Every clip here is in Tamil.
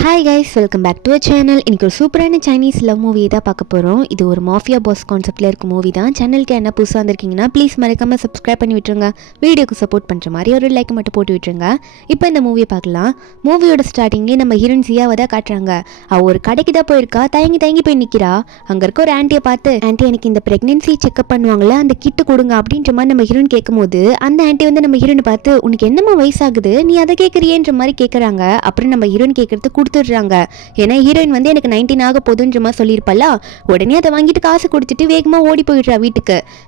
Hi guys, welcome back to a channel. இன்றைக்கி ஒரு சூப்பரான சைனீஸ் லவ் மூவி தான் பார்க்க போகிறோம். இது ஒரு மாஃபியா பாஸ் கான்செப்டில் இருக்க மூவி தான். சேனலுக்கு என்ன புதுசாக வந்திருக்கீங்கன்னா ப்ளீஸ் மறக்காமல் சப்ஸ்கிரைப் பண்ணி விட்டுருங்க. வீடியோக்கு சப்போர்ட் பண்ணுற மாதிரி ஒரு லைக் மட்டும் போட்டு விட்டுருங்க. இப்போ இந்த மூவியை பார்க்கலாம். மூவியோட ஸ்டார்டிங்லேயே நம்ம ஹீரோயின் சியாவை தான் காட்டுறாங்க. அவள் ஒரு கடைக்கு தான் போயிருக்கா. தயங்கி போய் நிற்கிறா. அங்கே இருக்க ஒரு ஆண்டியை பார்த்து, ஆண்டி எனக்கு இந்த ப்ரெக்னென்சி செக்அப் பண்ணுவாங்களே அந்த கிட்டு கொடுங்க அப்படின்ற மாதிரி நம்ம ஹீரோயின் கேட்கும்போது, அந்த ஆண்டி வந்து நம்ம ஹீரோனை பார்த்து, உனக்கு என்னம்மா வயசாகுது, நீ அதை கேட்குறியன்ற மாதிரி கேட்குறாங்க. அப்புறம் நம்ம ஹீரோயின் கேட்குறது கொடுத்துடுறாங்க. ஏன்னா ஹீரோயின் வந்து எனக்கு 19 ஆக போதுன்ற மாதிரி சொல்லியிருப்பா. உடனே அதை வாங்கிட்டு காசு கொடுத்துட்டு வேகமாக ஓடி போயிடுறா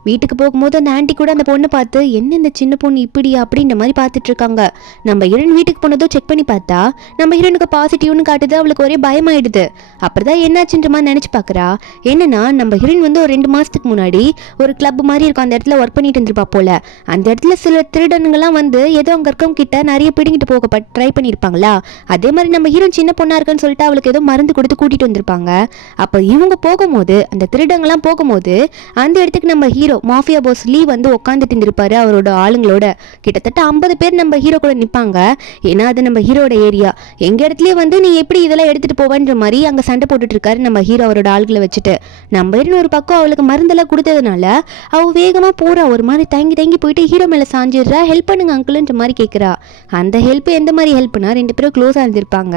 வீட்டுக்கு போகும்போது அந்த ஆண்டி கூட அந்த பொண்ணை பார்த்து, என்ன இந்த சின்ன பொண்ணு இப்படி அப்படின்ற மாதிரி பார்த்துட்டு இருக்காங்க. நம்ம ஹீரோயின் வீட்டுக்கு போனதும் செக் பண்ணி பார்த்தா நம்ம ஹீரோனுக்கு பாசிட்டிவ்னு காட்டுது. அவளுக்கு ஒரே பயமாயிடுது. அப்படிதான் என்னாச்சுன்ற மாதிரி நினைச்சு பார்க்குறா. என்னன்னா நம்ம ஹீரோயின் வந்து ஒரு 2 மாசத்துக்கு முன்னாடி ஒரு கிளப் மாதிரி இருக்கும், அந்த இடத்துல ஒர்க் பண்ணிட்டு இருந்திருப்பா போல. அந்த இடத்துல சில திருடனுங்கெல்லாம் வந்து ஏதோ அங்கே இருக்கவங்க கிட்ட நிறைய பிடிங்கிட்டு போக ட்ரை பண்ணியிருப்பாங்களா. அதே மாதிரி நம்ம ஹீரோயின் சின்ன பொண்ணா இருக்குன்னு சொல்லிட்டு அவளுக்கு ஏதோ மருந்து கொடுத்து கூட்டிட்டு வந்திருப்பாங்க. அப்போ இவங்க போகும்போது, அந்த திருடங்கெல்லாம் போகும்போது, அந்த இடத்துக்கு நம்ம ஹீரோ மாஃபியா பாஸ் லீ வந்து உட்காந்துட்டு இருந்திருப்பாரு அவரோட ஆளுங்களோட. கிட்டத்தட்ட 50 பேர் நம்ம ஹீரோ கூட நிற்பாங்க. ஏன்னா அது நம்ம ஹீரோட ஏரியா. எங்க இடத்துலயே வந்து நீ எப்படி இதெல்லாம் எடுத்துட்டு போவன்ற மாதிரி அங்கே சண்டை போட்டுட்டு இருக்காரு நம்ம ஹீரோ அவரோட ஆளுகளை வச்சுட்டு. நம்ம ஹீரோ ஒரு பக்கம் அவளுக்கு மருந்தெல்லாம் கொடுத்ததுனால அவ வேகமா போறா. ஒரு மாதிரி தயங்கி போயிட்டு ஹீரோ மேல சாஞ்சிடுறா. ஹெல்ப் பண்ணுங்க அங்கிள்ன்ற மாதிரி கேட்குறா. அந்த ஹெல்ப் எந்த மாதிரி ஹெல்ப்னா, 2 பேரும் க்ளோஸாக இருந்திருப்பாங்க.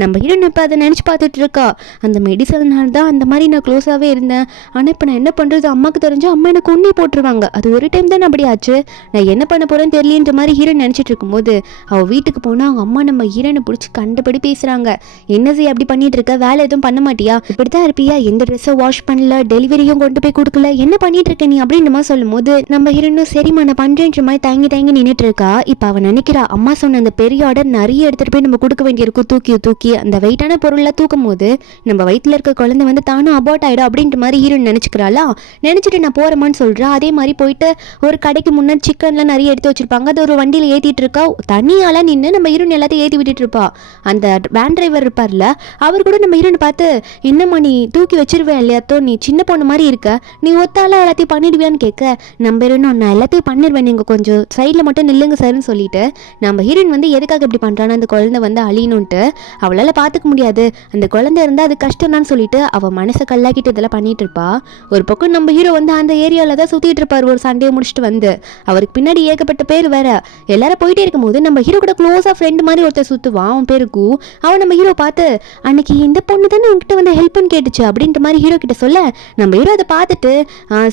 நம்ம ஹீரோ இப்போ அதை நினச்சி பார்த்துட்டு இருக்கா. அந்த மெடிசல்னால தான் அந்த மாதிரி நான் க்ளோஸாகவே இருந்தேன். ஆனால் இப்போ நான் என்ன பண்ணுறது, அம்மாவுக்கு தெரிஞ்சு அம்மா எனக்கு உன்னே போட்டுருவாங்க. அது ஒரு டைம் தான் அப்படி ஆச்சு. நான் என்ன பண்ண போகிறேன்னு தெரியலன்ற மாதிரி ஹீரோ நினச்சிட்டு இருக்கும்போது அவள் வீட்டுக்கு போனால் அவங்க அம்மா நம்ம ஹீரோனை பிடிச்சி கண்டபடி பேசுகிறாங்க. என்ன செய்ய அப்படி பண்ணிட்டு இருக்க, வேலை எதுவும் பண்ண மாட்டியா, இப்படி தான் இருப்பியா, எந்த ட்ரெஸ்ஸை வாஷ் பண்ணல, டெலிவரியும் கொண்டு போய் கொடுக்கல, என்ன பண்ணிட்டு இருக்க நீ அப்படின்ற மாதிரி சொல்லும் போது நம்ம ஹீரோனும் சரிம்மா நான் பண்ணுறேன்ற மாதிரி தயங்கி நின்றுட்டு இருக்கா. இப்போ அவன் நினைக்கிறா, அம்மா சொன்ன அந்த பெரிய ஆர்டர் நிறைய எடுத்துகிட்டு போய் நம்ம கொடுக்க வேண்டியிருக்கும். தூக்கி அந்த வெயிட்டான பொருளை தூக்கும் போது நம்ம வயிற்றுல இருக்க குழந்தை வந்து தானும் அபார்ட் ஆகிடும் அப்படின்ற மாதிரி ஹீரோயின் நினச்சிக்கிறாளா. நினச்சிட்டு நான் போகிறேமான்னு சொல்கிறா. அதே மாதிரி போயிட்டு ஒரு கடைக்கு முன்னாடி சிக்கன்லாம் நிறைய எடுத்து வச்சிருப்பாங்க. அது ஒரு வண்டியில் ஏற்றிட்டு இருக்கா. தனியால நின்று நம்ம ஹீரோயின் எல்லாத்தையும் ஏற்றி விட்டுட்டு இருப்பா. அந்த வேன் டிரைவர் இருப்பார்ல, அவர் கூட நம்ம ஹீரோயின் பார்த்து, என்னம்மா நீ தூக்கி வச்சிருவேன் இல்லையாத்தோ, நீ சின்ன பொண்ணு மாதிரி இருக்க, நீ ஒத்தால எல்லாத்தையும் பண்ணிடுவியான்னு கேட்க, நம்ம ஹீரோயின் நான் எல்லாத்தையும் பண்ணிடுவேன், நீங்கள் கொஞ்சம் சைடில் மட்டும் நில்லுங்க சார்னு சொல்லிட்டு நம்ம ஹீரோயின் வந்து எதுக்காக இப்படி பண்ணுறான்னு, அந்த குழந்தை வந்து அழியணுன்ட்டு அவளால் பார்த்துக்க முடியாது, அந்த குழந்தை இருந்தால் அது கஷ்டம் தான் சொல்லிட்டு அவள் மனசை கல்லாக்கிட்டு இதெல்லாம் பண்ணிட்டு இருப்பா. ஒரு பக்கம் நம்ம ஹீரோ வந்து அந்த ஏரியாவில் தான் சுற்றிட்டு இருப்பார். ஒரு சண்டையை முடிச்சுட்டு வந்து அவருக்கு பின்னாடி ஏகப்பட்ட பேர் வேற. எல்லாரும் போயிட்டே இருக்கும்போது நம்ம ஹீரோ கூட க்ளோஸாக ஃப்ரெண்ட் மாதிரி ஒருத்தர் சுற்றுவான். அவன் பேருக்கும் அவன் நம்ம ஹீரோ பார்த்து, அன்னைக்கு இந்த பொண்ணு தானே உங்ககிட்ட வந்து ஹெல்ப்னு கேட்டுச்சு அப்படின்ற மாதிரி ஹீரோ கிட்ட சொல்ல, நம்ம ஹீரோ அதை பார்த்துட்டு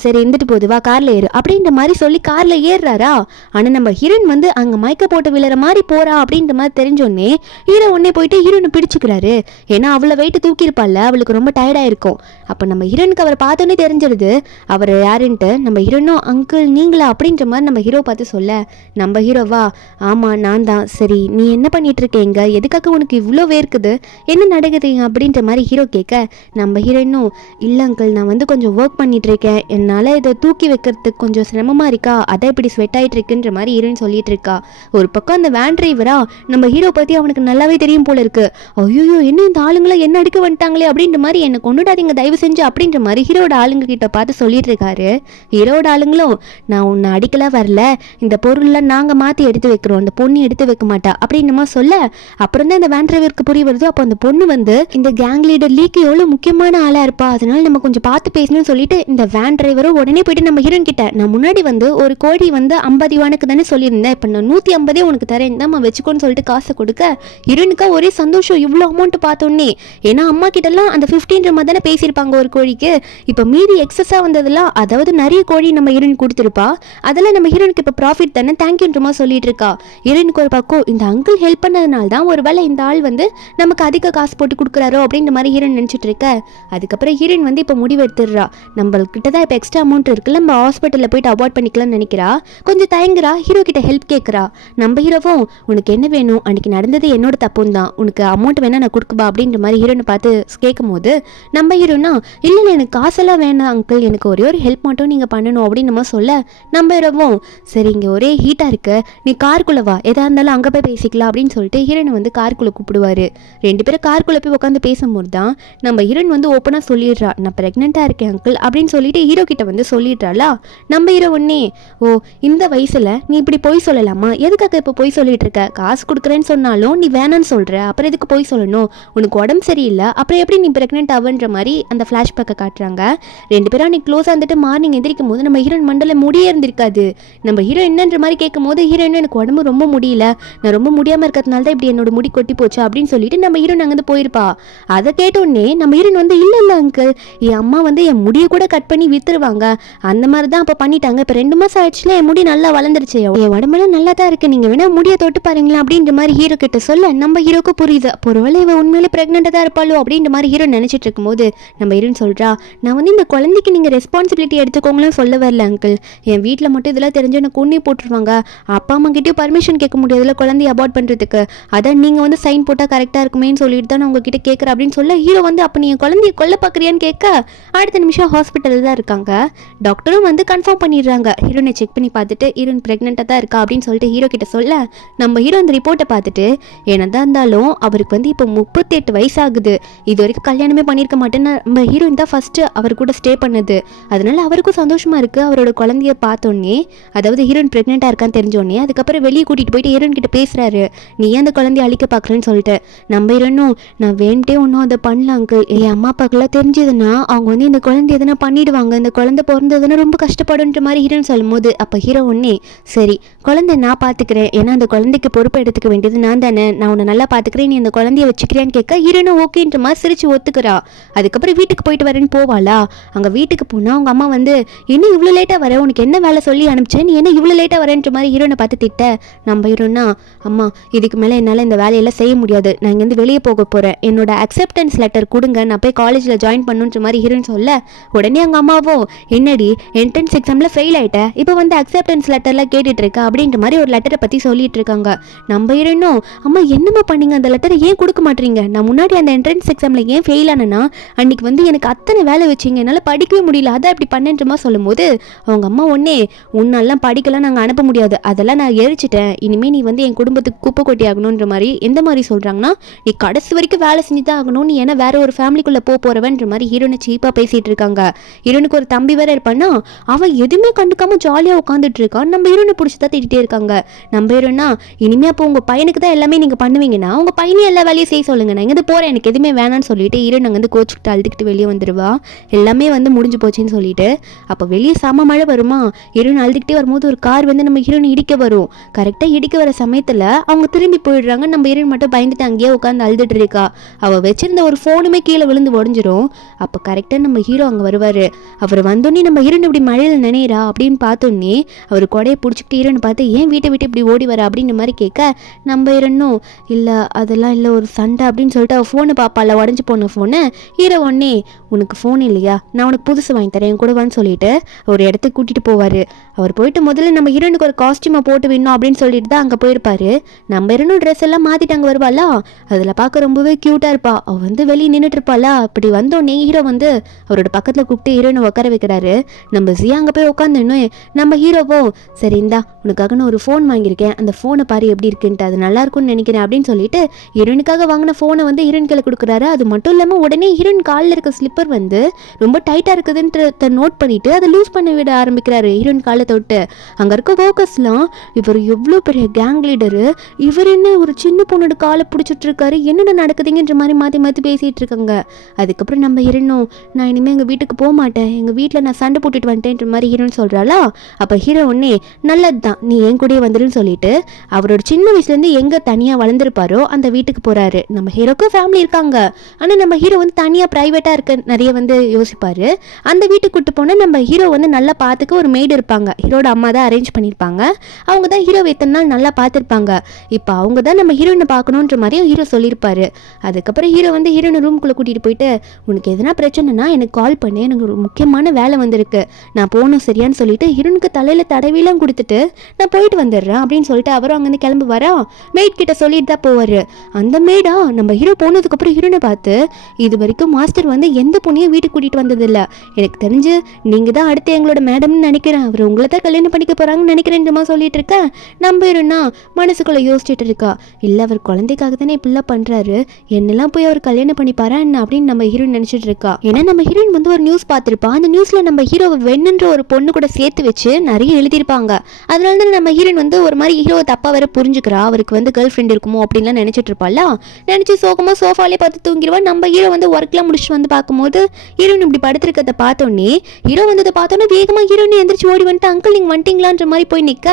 சரி இருந்துட்டு போகுது வா காரில் ஏறு அப்படின்ற மாதிரி சொல்லி காரில் ஏறுறாரா. ஆனால் நம்ம ஹீரோயின் வந்து அங்கே மயக்க போட்டு விழுற மாதிரி போறா அப்படின்ற மாதிரி தெரிஞ்சோடனே ஹீரோ உடனே போயிட்டு ஹீரோனை பிடிச்சிக்கிறாரு. ஏன்னா அவளை வெயிட்டு தூக்கியிருப்பாள்ல, அவளுக்கு ரொம்ப டயர்டாக இருக்கும். அப்போ நம்ம ஹீரோனுக்கு அவரை பார்த்தோன்னே தெரிஞ்சிருது அவர் யாருன்ட்டு. நம்ம ஹீரோனும் அங்கிள் நீங்களா அப்படின்ற மாதிரி நம்ம ஹீரோ பார்த்து சொல்ல, நம்ம ஹீரோவா ஆமாம் நான் தான், சரி நீ என்ன பண்ணிட்டு இருக்கீங்க, எதுக்காக உனக்கு இவ்வளோ வேர்க்குது, என்ன நடக்குதுங்க அப்படின்ற மாதிரி ஹீரோ கேட்க, நம்ம ஹீரோயினும் இல்லை அங்கிள் நான் வந்து கொஞ்சம் ஒர்க் பண்ணிட்டு இருக்கேன், என்னால் இதை தூக்கி வைக்கிறதுக்கு கொஞ்சம் சிரமமாக இருக்கா, அதை இப்படி ஸ்வெட் ஆகிட்டு இருக்குன்ற மாதிரி ஹீரோயின் சொல்லிட்டு இருக்கா. ஒரு பக்கம் அந்த வேன் டிரைவரா நம்ம ஹீரோ பற்றி அவனுக்கு நல்லாவே தெரியும் போல இருக்கு. ஐயோ என்ன இந்த ஆளுங்களை என்ன அடிக்க வந்துட்டாங்களே அப்படின்ற மாதிரி, என்னை கொண்டுடாதீங்க தயவு செஞ்சு அப்படின்ற மாதிரி ஹீரோட ஆளுங்க கிட்ட பார்த்து சொல்லிட்டு இருக்காரு. ஹீரோட ஆளுங்களும் நான் உன்னை அடிக்கலாம் வரல, இந்த பொருள்லாம் நாங்கள் மாற்றி எடுத்து வைக்கிறோம், அந்த பொண்ணு எடுத்து வைக்க மாட்டா அப்படின்ற மாதிரி சொல்ல, அப்புறம் தான் இந்த வேன் டிரைவருக்கு புரிய வருது. அப்போ அந்த பொண்ணு வந்து இந்த கேங் லீடர் லீக்கு எவ்வளோ முக்கியமான ஆளாக இருப்பா, அதனால நம்ம கொஞ்சம் பார்த்து பேசணும்னு சொல்லிட்டு இந்த வேன் டிரைவரும் உடனே போயிட்டு நம்ம ஹீரோயின் கிட்ட, நான் முன்னாடி வந்து ஒரு கோடி வந்து 50 யுவானுக்கு தானே சொல்லியிருந்தேன், இப்போ நான் 150 உனக்கு தரேன் தான் வச்சுக்கோன்னு சொல்லிட்டு காசை கொடுக்க, ஹீரோனுக்கா ஒரே சந்தோஷம் இவ்வளோ அமௌண்ட் பார்த்தோன்னே. ஏன்னா அம்மா கிட்டலாம் அந்த 15 மாதிரி தானே பேசியிருப்பாங்க ஒரு கோழிக்கு. இப்போ மீதி எக்ஸஸாக வந்ததெல்லாம், அதாவது நிறைய கோழி நம்ம ஹீரோயின் கொடுத்துருப்பா, அதெல்லாம் நம்ம ஹீரோனுக்கு இப்போ ப்ராஃபிட் தானே தேங்க்யூன்றமா சொல்லிட்டு இருக்கா. ஹீரோனுக்கு ஒரு பக்கம் இந்த அங்கிள் ஹெல்ப் பண்ணதுனால தான் ஒரு வேளை இந்த ஆள் வந்து நமக்கு அதிக காசு போட்டு கொடுக்குறாரோ அப்படின்ற மாதிரி ஹீரோயின் நினச்சிட்டு இருக்க. அதுக்கப்புறம் ஹீரோயின் வந்து இப்போ முடிவு எடுத்துடுறா, நம்மள்கிட்ட தான் இப்போ எக்ஸ்ட்ரா அமௌண்ட் இருக்குல்ல, நம்ம ஹாஸ்பிட்டலில் போயிட்டு அவாய்ட் பண்ணிக்கலாம்னு நினைக்கிறா. கொஞ்சம் தயங்குறா. ஹீரோ கிட்ட ஹெல்ப் கேட்குறா. நம்ம ஹீரோவும் உனக்கு என்ன வேணும், அன்னைக்கு நடந்தது என்னோட தப்புன்னு தான், உனக்கு அமௌண்ட் வேணா நான் கொடுக்குவா அப்படின்ற மாதிரி ஹீரோனை பார்த்து கேட்கும் போது நம்ம ஹீரோனா இல்லை எனக்கு காசெல்லாம் வேணாம் அங்கிள், எனக்கு ஒரே ஒரு ஹெல்ப் மட்டும் நீங்கள் பண்ணணும் அப்படின்னு நம்ம சொல்ல, நம்ம ஹீரோவும் சரி இங்கே ஒரே ஹீட்டாக இருக்கு, நீ காருக்குள்ளே வா, எதாக இருந்தாலும் அங்கே போய் பேசிக்கலாம் அப்படின்னு சொல்லிட்டு ஹீரோனை வந்து காருக்குள்ளே கூப்பிடுவார். 2 பேரும் காருக்குள்ளே போய் உட்காந்து பேசும்போது தான் நம்ம ஹீரோயின் வந்து ஓப்பனாக சொல்லிடுறா, நான் ப்ரெக்னெண்ட்டாக இருக்கேன் அங்கிள் அப்படின்னு சொல்லிட்டு ஹீரோ கிட்ட வந்து சொல்லிடுறாளா. நம்ம ஹீரோ ஒன்னே, ஓ இந்த வயசில் நீ இப்படி பொய் சொல்லலாமா, எதுக்காக இப்போ பொய் சொல்லிட்டு இருக்க, காசு கொடுக்குறேன்னு சொன்னாலும் நீ வேணான்னு சொல்கிற, அப்புறம் எதுக்கு போய் சொல்லணும், உனக்கு உடம்பு சரியில்லை, அப்புறம் எப்படி நீ ப்ரெக்னென்ட் ஆகுன்ற மாதிரி அந்த ஃப்ளாஷ்பேக்கை காட்டுறாங்க. 2 பேரும் அன்றைக்கி க்ளோஸாக இருந்துட்டு மார்னிங் எந்திரிக்கும் போது நம்ம ஹீரோயின் மண்டல முடியே இருந்திருக்காது. நம்ம ஹீரோ என்னன்ற மாதிரி கேட்கும் போது ஹீரோயின் எனக்கு உடம்பு ரொம்ப முடியல, நான் ரொம்ப முடியாமல் இருக்கிறதுனால தான் இப்படி என்னோட முடி கொட்டி போச்சு அப்படின்னு சொல்லிட்டு நம்ம ஹீரோயின் அங்கேருந்து போயிருப்பா. அதை கேட்டோடனே நம்ம ஹீரோயின் வந்து இல்லை அங்கிள், என் அம்மா வந்து என் முடியை கூட கட் பண்ணி வித்துருவாங்க, அந்த மாதிரி தான் அப்போ பண்ணிட்டாங்க. இப்போ 2 மாதம் ஆயிடுச்சுல, என் முடி நல்லா வளர்ந்துருச்சு, என் உடம்பெல்லாம் நல்லா தான் இருக்கு, நீங்கள் வேணா முடியை தொட்டு பாருங்களேன் அப்படின்ற மாதிரி ஹீரோ கிட்ட சொல்ல நம்ம ஹீரோக்கு புரியுது. ஒருவேளை இவ உண்மையிலே பிரெக்னெண்டாக தான் இருப்பாளோ அப்படின்ற மாதிரி ஹீரோ நினச்சிட்டு இருக்கும்போது நம்ம ஹீரோயின் சொல்கிறா, நான் வந்து இந்த குழந்தைக்கு நீங்கள் ரெஸ்பான்சிபிலிட்டி எடுத்துக்கோங்களும் சொல்ல வரல அங்கிள், என் வீட்டில் மட்டும் இதெல்லாம் தெரிஞ்சு எனக்கு கொன்னே போட்டுருவாங்க, அப்பா அம்மா கிட்டேயும் பர்மிஷன் கேட்க முடியாதுல குழந்தைய அபார்ட் பண்ணுறதுக்கு, அதான் நீங்கள் வந்து சைன் போட்டால் கரெக்டாக இருக்குமேன்னு சொல்லிட்டு தான் நான் உங்ககிட்ட கேட்குறேன் அப்படின்னு சொல்ல ஹீரோ வந்து அப்போ நீ என் குழந்தைய கொல்ல பார்க்குறியான்னு கேட்க அடுத்த நிமிஷம் ஹாஸ்பிட்டலில் தான் இருக்காங்க. டாக்டரும் வந்து கன்ஃபார்ம் பண்ணிடுறாங்க, ஹீரோனை செக் பண்ணி பார்த்துட்டு ஹீரோயின் ப்ரெக்னெண்ட்டாக தான் இருக்கா அப்படின்னு சொல்லிட்டு ஹீரோ கிட்ட சொல்ல நம்ம ஹீரோ அந்த ரிப்போர்ட்டை பார்த்துட்டு என்னதான் இருந்தாலும் அவருக்கு வந்து இப்போ 38 வயசு ஆகுது, இது வரைக்கும் கல்யாணமே பண்ணியிருக்க மாட்டேன்னு நம்ம ஹீரோயின் தான் ஃபஸ்ட்டு அவர் கூட ஸ்டே பண்ணது, அதனால அவருக்கும் சந்தோஷமாக இருக்குது. அவரோட குழந்தைய பார்த்தோன்னே, அதாவது ஹீரோயின் ப்ரெக்னெண்ட்டாக இருக்கான்னு தெரிஞ்சோடனே அதுக்கப்புறம் வெளியே கூட்டிகிட்டு போயிட்டு ஹீரோயின் கிட்ட பேசுகிறாரு, நீ ஏன் அந்த குழந்தைய அழிக்க பார்க்குறேன்னு சொல்லிட்டு. நம்ம ஹீரோனும் நான் வேண்டே ஒன்றும் அதை பண்ணல அங்கிள், என் அம்மா அப்பாக்கெல்லாம் தெரிஞ்சதுன்னா அவங்க வந்து இந்த குழந்தை எதனா பண்ணிடுவாங்க, இந்த குழந்தை பிறந்ததுன்னா ரொம்ப கஷ்டப்படுன்ற மாதிரி ஹீரோன்னு சொல்லும் போது அப்போ ஹீரோ ஒன்னே சரி குழந்தை நான் பார்த்துக்கிறேன், ஏன்னா அந்த குழந்தைக்கு பொறுப்பு எடுத்துக்க வேண்டியது நான் தானே, நான் உன்னை நல்லா பார்த்துக்கிறேன், நீ அந்த குழந்தைய வச்சுக்கிறேன்னு கேட்க ஹீரோனும் ஓகேன்ற மாதிரி சிரிச்சு ஒத்துக்கிறா. அதுக்கப்புறம் வீட்டுக்கு போயிட்டு வரேன்னு போவாளா, அங்கே வீட்டுக்கு போனால் அவங்க அம்மா வந்து என்ன இவ்வளோ லேட்டாக வர, உனக்கு என்ன வேலை சொல்லி அனுப்பிச்சேன், நீ என்ன இவ்வளோ லேட்டாக வரேன்ற மாதிரி ஹீரோனை பார்த்து திட்ட. நம்ம ஹீரோனா அம்மா இதுக்கு மேலே என்னால் இந்த வேலையெல்லாம் செய்ய முடியாது, நான் இங்கேருந்து வெளியே போக போகிறேன், என்னோட அக்செப்டன்ஸ் லெட்டர் கொடுங்க, நான் போய் காலேஜில் ஜாயின் பண்ணுன்ற மாதிரி ஹீரோன்னு சொல்ல உடனே அவங்க அம்மாவும் என்னடி என்ட்ரன்ஸ் எக்ஸாமில் ஃபெயில் ஆகிட்டேன், இப்போ வந்து அக்செப்டன்ஸ் லெட்டர்லாம் கேட்டுட்டு இருக்க அப்படின்ற மாதிரி ஒரு லெட்டரை பற்றி சொல்லிட்டு இருக்காங்க. நம்ம ஹீரோனும் அம்மா என்னம்மா பண்ணீங்க, அந்த லெட்டரை ஏன் கொடுக்க மாட்டீங்க, நான் முன்னாடி அந்த என்ட்ரன்ஸ் எக்ஸாமில் ஏன் ஃபெயில் ஆனேன்னா அன்றைக்கி வந்து எனக்கு அத்தனை வேலை வச்சிங்க, என்னால் படிக்கவே முடியல, அதான் இப்படி பண்ணுன்றமா சொல்லும்போது அவங்க அம்மா ஒன்னே உன்னெல்லாம் படிக்கலாம் நாங்கள் அனுப்ப முடியாது, அதெல்லாம் நான் எரிச்சிட்டேன், இனிமேல் நீ வந்து என் குடும்பத்துக்கு குப்பை கொட்டி ஆகணுன்ற மாதிரி எந்த மாதிரி சொல்கிறாங்கன்னா நீ கடைசி வரைக்கும் வேலை செஞ்சு தான் ஆகணும், நீ ஏன்னா வேற ஒரு ஃபேமிலிக்குள்ளே போகிறவன்ற மாதிரி ஹீரோனை சீப்பாக பேசிகிட்டு இருக்காங்க. ஹீரோனுக்கு ஒரு தம்பி வேற இருப்பான்னா அவன் எதுவுமே கண்டுக்காம ஜாலியாக உட்காந்துட்டு இருக்கான். நம்ம ஹீரோனை பிடிச்சி தான் திட்டிகிட்டே இருக்காங்க. நம்ம ஹீரோனா இனிமே அப்போ உங்கள் பையனுக்கு தான் எல்லாமே நீங்கள் பண்ணுவீங்கன்னா உங்கள் பையனே எல்லா வேலையும் செய்ய சொல்லுங்க, நான் இங்கே போகிறேன், எனக்கு எதுவுமே வேணான்னு சொல்லிட்டு ஹீரோன் அங்கே வந்து கோச்சுக்கிட்டு அழுதுகிட்டு வெளியே வந்துடுவா. எல்லாமே வந்து முடிஞ்சு போச்சுன்னு சொல்லிட்டு அப்போ வெளியே செம மழை வருமா, ஹீரோன் அழுதுகிட்டே வரும்போது ஒரு கார் வந்து நம்ம ஹீரோனை இடிக்க வரும். கரெக்டாக இடிக்க வர சமயத்தில் அவங்க திரும்பி போயிடுறாங்க. நம்ம ஹீரோன் மட்டும் பயந்துட்டு அங்கேயே உட்காந்து அழுதுட்டு இருக்கா. அவள் வச்சிருந்த ஒரு ஃபோனுமே கீழே விழுந்து உடஞ்சிரும். அப்போ கரெக்டாக நம்ம ஹீரோ அங்கே வருவார். அவர் வந்தோடனே நம்ம ஹீரோன் இப்படி மழையில் நினைறா அப்படின்னு பார்த்தோன்னே அவர் கொடையை பிடிச்சிக்கிட்டு ஹீரோனை பார்த்து ஏன் வீட்டை விட்டு இப்படி ஓடி வர அப்படின்ற மாதிரி கேட்க நம்ம ஹீரோனும் இல்லை அதெல்லாம் இல்லை ஒரு சண்டை அப்படின்னு சொல்லிட்டு அவள் ஃபோனை பார்ப்பால உடஞ்சி போன ஃபோனு. ஹீரோ ஒன்னே உனக்கு ஃபோன் இல்லையா, நான் உனக்கு புதுசு வாங்கி தரேன் என் கூடவான்னு சொல்லிட்டு ஒரு இடத்துக்கு கூட்டிகிட்டு போவார். அவர் போயிட்டு முதல்ல நம்ம ஹீரோனுக்கு ஒரு காஸ்டியூமை போட்டு வேணும் அப்படின்னு சொல்லிட்டு தான் அங்கே போயிருப்பாரு. நம்ம ஹீரோனும் ட்ரெஸ் எல்லாம் மாற்றிட்டு அங்கே வருவாளா, அதில் பார்க்க ரொம்பவே க்யூட்டாக இருப்பா. அவள் வந்து வெளியே நின்றுட்டு இருப்பாளா. அப்படி வந்தோடனே ஹீரோ வந்து அவரோட பக்கத்தில் கூப்பிட்டு ஹீரோனை உட்கார வைக்கிறாரு. நம்ம ஜியா அங்கே போய் உட்காந்துன்னு நம்ம ஹீரோவோ சரி இந்தா உனக்காக நான் ஒரு ஃபோன் வாங்கியிருக்கேன், அந்த ஃபோனை பாரு எப்படி இருக்குன்ட்டு, அது நல்லா இருக்கும்னு நினைக்கிறேன் அப்படின்னு சொல்லிட்டு ஹீரோனுக்காக வாங்கின ஃபோனை வந்து ஹீரோன் கையில் கொடுக்குறாரு. அது மட்டும் இல்லாமல் உடனே ஹீரோன் காலில் இருக்க ஸ்லிப்பர் வந்து ரொம்ப டைட்டாக இருக்குதுன்றத நோட் பண்ணிட்டு அதை லூஸ் பண்ண விட ஆரம்பிக்கிறாரு ஹீரோன் காலை தொட்டு. அங்கே இருக்க ஃபோக்கஸ்லாம் இவர் எவ்வளோ பெரிய கேங் லீடரு, இவர் என்ன ஒரு சின்ன பொண்ணோட காலை பிடிச்சிட்டு இருக்காரு, என்னென்ன நடக்குதுங்கன்ற மாதிரி மாற்றி மாற்றி பேசிகிட்டு இருக்காங்க. அதுக்கப்புறம் நம்ம ஹீரோனும் நான் இனிமேல் எங்கள் வீட்டுக்கு போக மாட்டேன், எங்கள் வீட்டில் நான் சண்டை போட்டுட்டு வந்துட்டேன்ற மாதிரி ஹீரோன்னு சொல்கிறாளா. அப்போ ஹீரோ ஒன்னே நல்லது தான் நீ என் கூடயே வந்துடுன்னு சொல்லிட்டு அவரோட சின்ன வயசுலேருந்து எங்கே தனியாக வளர்ந்துருப்பாரோ அந்த வீட்டுக்கு போகிறாரு. நம்ம ஹீரோக்கும் ஃபேமிலி இருக்காங்க, ஆனால் நம்ம ஹீரோ வந்து தனியாக ப்ரைவேட்டாக இருக்க நிறைய வந்து யோசிப்பார். அந்த வீட்டுக்கு கூட்டு போனால் நம்ம ஹீரோ வந்து நல்லா பார்த்துக்க ஒரு மெய்டு இருப்பாங்க, ஹீரோட அம்மா தான் அரேஞ்ச் பண்ணியிருப்பாங்க. அவங்க தான் ஹீரோ எத்தனை நாள் நல்லா பார்த்துருப்பாங்க. இப்போ அவங்க தான் நம்ம ஹீரோயினை பார்க்கணுன்ற மாதிரியும் ஹீரோ சொல்லியிருப்பாரு. அதுக்கப்புறம் ஹீரோ வந்து ஹீரோனை ரூம்குள்ளே கூட்டிகிட்டு போயிட்டு உனக்கு எதனா பிரச்சனைனா எனக்கு கால் பண்ணு, எனக்கு ஒரு முக்கியமான வேலை வந்திருக்கு, நான் போகணும் சரியான்னு சொல்லிட்டு ஹீரோனுக்கு தலையில் தடவிலாம் கொடுத்துட்டு நான் போயிட்டு வந்துடுறேன் அப்படின்னு சொல்லிட்டு அவரும் அங்கேருந்து கிளம்பி வரா. மெய்ட் கிட்ட சொல்லிட்டு தான் போவார். அந்த மெய்டா நம்ம ஹீரோ போனதுக்கப்புறம் ஹீரோனை பார்த்து இது வரைக்கும் மாஸ்டர் வந்து எந்த பொண்ணையும் வீட்டுக்கு கூட்டிகிட்டு வந்ததில்லை, எனக்கு தெரிஞ்சு நீங்கள் தான் அடுத்து எங்களோட மேடம்னு நினைக்கிறேன், அவர் உங்களை தான் கல்யாணம் பண்ணிக்க போகிறாங்கன்னு நினைக்கிறேன்றமா சொல்லிட்டு இருக்கேன். நம்ம ஹீரோனா மனசுக்குள்ளே யோசிச்சுட்டு இருக்கா, இல்லை அவர் குழந்தைக்காக தானே இப்படிலாம் பண்ணுறாரு, என்னெல்லாம் போய் அவர் கல்யாணம் பண்ணிப்பாரா என்ன அப்படின்னு நம்ம ஹீரோயின் நினச்சிட்டு இருக்கா. ஏன்னா நம்ம ஹீரோயின் வந்து ஒரு நியூஸ் பார்த்துருப்பா. அந்த நியூஸில் நம்ம ஹீரோவை வெண்ணுன்ற ஒரு பொண்ணு கூட சேர்த்து வச்சு நிறைய எழுதியிருப்பாங்க. அதனால தான் நம்ம ஹீரோயின் வந்து ஒரு மாதிரி ஹீரோவை தப்பாக வேற புரிஞ்சுக்கிறா, அவருக்கு வந்து கேர்ள் ஃப்ரெண்ட் இருக்குமோ அப்படின்லாம் நினச்சிட்டு இருப்பா. இருப்பாளா நினச்சி சோகமாக சோஃபாலே பார்த்து தூங்கிடுவா. நம்ம ஹீரோ வந்து ஒர்க்லாம் முடிச்சுட்டு வந்து பார்க்கும்போது ஹீரோயின் இப்படி படுத்திருக்கிறத பார்த்தோன்னே ஹீரோ வந்ததை பார்த்தோன்னே வேகமாக ஹீரோயின் எந்திரிச்சு ஓடி வந்துட்டு அங்கிள் நீங்கள் வந்துட்டீங்களான்ற மாதிரி போய் நிற்க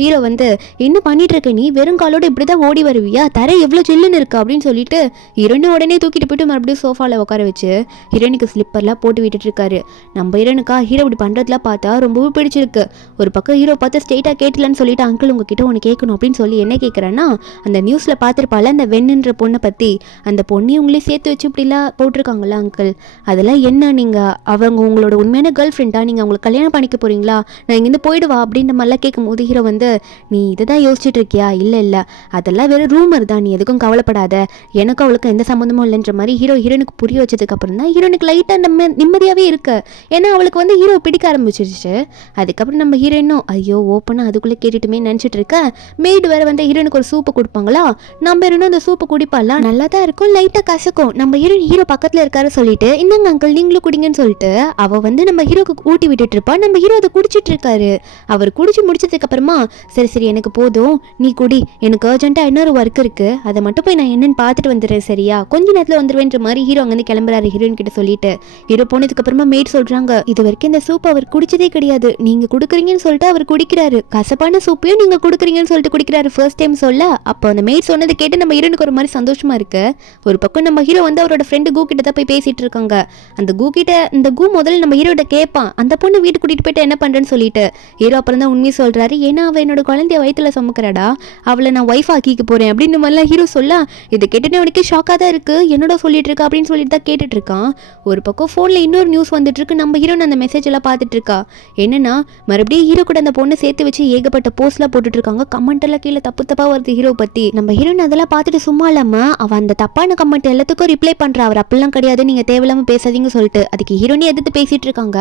ஹீரோ வந்து என்ன பண்ணிட்டு இருக்க நீ வெறும் காலோட இப்படி தான் ஓடி வருவியா தர எவ்வளோ ஜில்லுன்னு இருக்கு அப்படின்னு சொல்லிட்டு ஹீரோயின் உடனே தூக்கிட்டு போயிட்டு மறுபடியும் சோஃபாவில் உட்கார வச்சு ஹீரோயினுக்கு ஸ்லிப்பர்லாம் போட்டு விட்டுட்டு இருக்காரு. நம்ம ஹீரோனுக்கா ஹீரோ இப்படி பண்ணுறதுலாம் பார்த்தா ரொம்பவும் பிடிச்சிருக்கு. ஒரு பக்கம் ஹீரோ பார்த்து ஸ்ட்ரெயிட்டாக கேட்கலன்னு சொல்லிட்டு அங்கிள் உங்ககிட்ட ஒன்று கேட்கணும் அப்படின்னு சொல்லி என்ன கேட்குறேன்னா அந்த நியூஸில் பார்த்துருப்பால அந்த வெண்ணுன்ற பொண்ணை பற்றி அந்த பொண்ணையும் உங்களே சேர்த்து வச்சு இப்படிலாம் போட்டிருக்காங்களா அங்கிள் அதெல்லாம் என்ன நீங்கள் அவங்க உங்களோட உண்மையான கேர்ள் ஃப்ரெண்டா நீங்கள் அவங்களுக்கு கல்யாணம் பண்ணிக்க போகிறீங்களா நான் இங்கேருந்து போயிடுவா அப்படின்ற மாதிரிலாம் கேட்கும் போது ஹீரோ வந்து நீ இதை தான் யோசிச்சுட்டு இருக்கியா இல்லை அதெல்லாம் வேறு ரூமர் தான் நீ எதுக்கும் கவலைப்படாத எனக்கும் அவளுக்கு எந்த சம்மந்தமும் இல்லைன்ற மாதிரி ஹீரோனுக்கு புரிய வச்சதுக்கப்புறம் தான் ஹீரோனுக்கு லைட்டாக நிம்மதியாகவே இருக்கு. ஏன்னா அவளுக்கு வந்து ஹீரோ பிடிக்க ஆரம்பிச்சிருச்சு. அதுக்கப்புறம் நம்ம ஹீரோயினும் ஐயோ ஓப்பனாக அதுக்குள்ளே கேட்டுட்டுமே நினச்சிட்டு இருக்க மெய்டு வேறு வந்து ஹீரோனுக்கு ஒரு சூப்பு கொடுப்பாங்களா நம்ம ஹீரோனும் அந்த சூப்பை குடிப்பாலாம் நல்லா தான் இருக்கும் லைட்டாக கசக்கும். நம்ம ஹீரோ பக்கத்தில் இருக்காரு சொல்லிட்டு இந்தாங்க அங்கிள் நீங்களும் குடிங்கன்னு சொல்லிட்டு அவள் வந்து நம்ம ஹீரோக்கு ஊட்டி விட்டுட்டு இருப்பா. நம்ம ஹீரோ அதை குடிச்சிட்டு இருக்காரு. அவர் குடிச்சு முடிச்சதுக்கு அப்புறமா சரி எனக்கு போதும் நீ குடி எனக்கு அர்ஜென்ட்டாக இன்னொரு ஒர்க் இருக்கு அதை மட்டும் போய் நான் என்னன்னு பார்த்துட்டு வந்துடுறேன் சரியா கொஞ்ச நேரத்தில் வந்துடுவேன்ற மாதிரி ஹீரோ அங்கேருந்து கிளம்புறாரு ஹீரோயின் கிட்ட சொல்லிட்டு. ஹீரோ போனதுக்கு அப்புறமா மேட் சொல்றாங்க இது வரைக்கும் இந்த சூப் அவர் குடிச்சதே கிடையாது நீங்க குடுக்குறீங்கன்னு சொல்லிட்டு அவர் குடிக்கிறாரு கசப்பான சூப்பையும் நீங்க குடுக்குறீங்கன்னு சொல்லிட்டு குடிக்கிறாரு ஃபர்ஸ்ட் டைம் சொல்ல. அப்போ அந்த மேட் சொன்னதை கேட்டு நம்ம ஹீரோனுக்கு ஒரு மாதிரி சந்தோஷமா இருக்கு. ஒரு பக்கம் நம்ம ஹீரோ வந்து அவரோட ஃப்ரெண்டு கூ கிட்ட தான் போய் பேசிட்டு இருக்காங்க. அந்த கூ கிட்ட இந்த கூ முதல்ல நம்ம ஹீரோட கேட்பான் அந்த பொண்ணு வீட்டு கூட்டிட்டு போயிட்டு என்ன பண்றேன்னு சொல்லிட்டு ஹீரோ அப்புறம் தான் உண்மையை சொல்றாரு ஏன்னா அவ என்னோட குழந்தைய வயிற்றுல சுமக்கிறாடா அவளை நான் ஒய்ஃப் ஆக்கிக்க போறேன் அப்படின்னு மாதிரிலாம் ஹீரோ சொல்ல இதை கேட்டுட்டு அவனுக்கு ஷாக்காக தான் இருக்கு என்னோட சொல்லிட்டு இருக்கா அப்படின்னு சொல்லிட்டு தான் கேட்டுட்டு இருக்கான். ஒரு பக்கம் ஃபோனில் இன்னொரு நியூஸ் வந்துட்டு இருக்கு. நம்ம ஹீரோன் அந்த மெசேஜ் எல்லாம் பார்த்துட்டு இருக்கா. என்னன்னா மறுபடியும் ஹீரோ கூட அந்த பொண்ணு சேர்த்து வச்சு ஏகப்பட்ட போஸ்ட்லாம் போட்டுட்டு இருக்காங்க. கமெண்ட் எல்லாம் கீழே தப்பா வருது ஹீரோ பத்தி. நம்ம ஹீரோன் அதெல்லாம் பார்த்துட்டு சும்மா இல்லாம அவ அந்த தப்பான கமெண்ட் எல்லாத்துக்கும் ரிப்ளை பண்றா அவர் அப்படிலாம் கிடையாது நீங்க தேவையில்லாம பேசாதீங்க சொல்லிட்டு. அதுக்கு ஹீரோனே எதிர்த்து பேசிட்டு இருக்காங்க.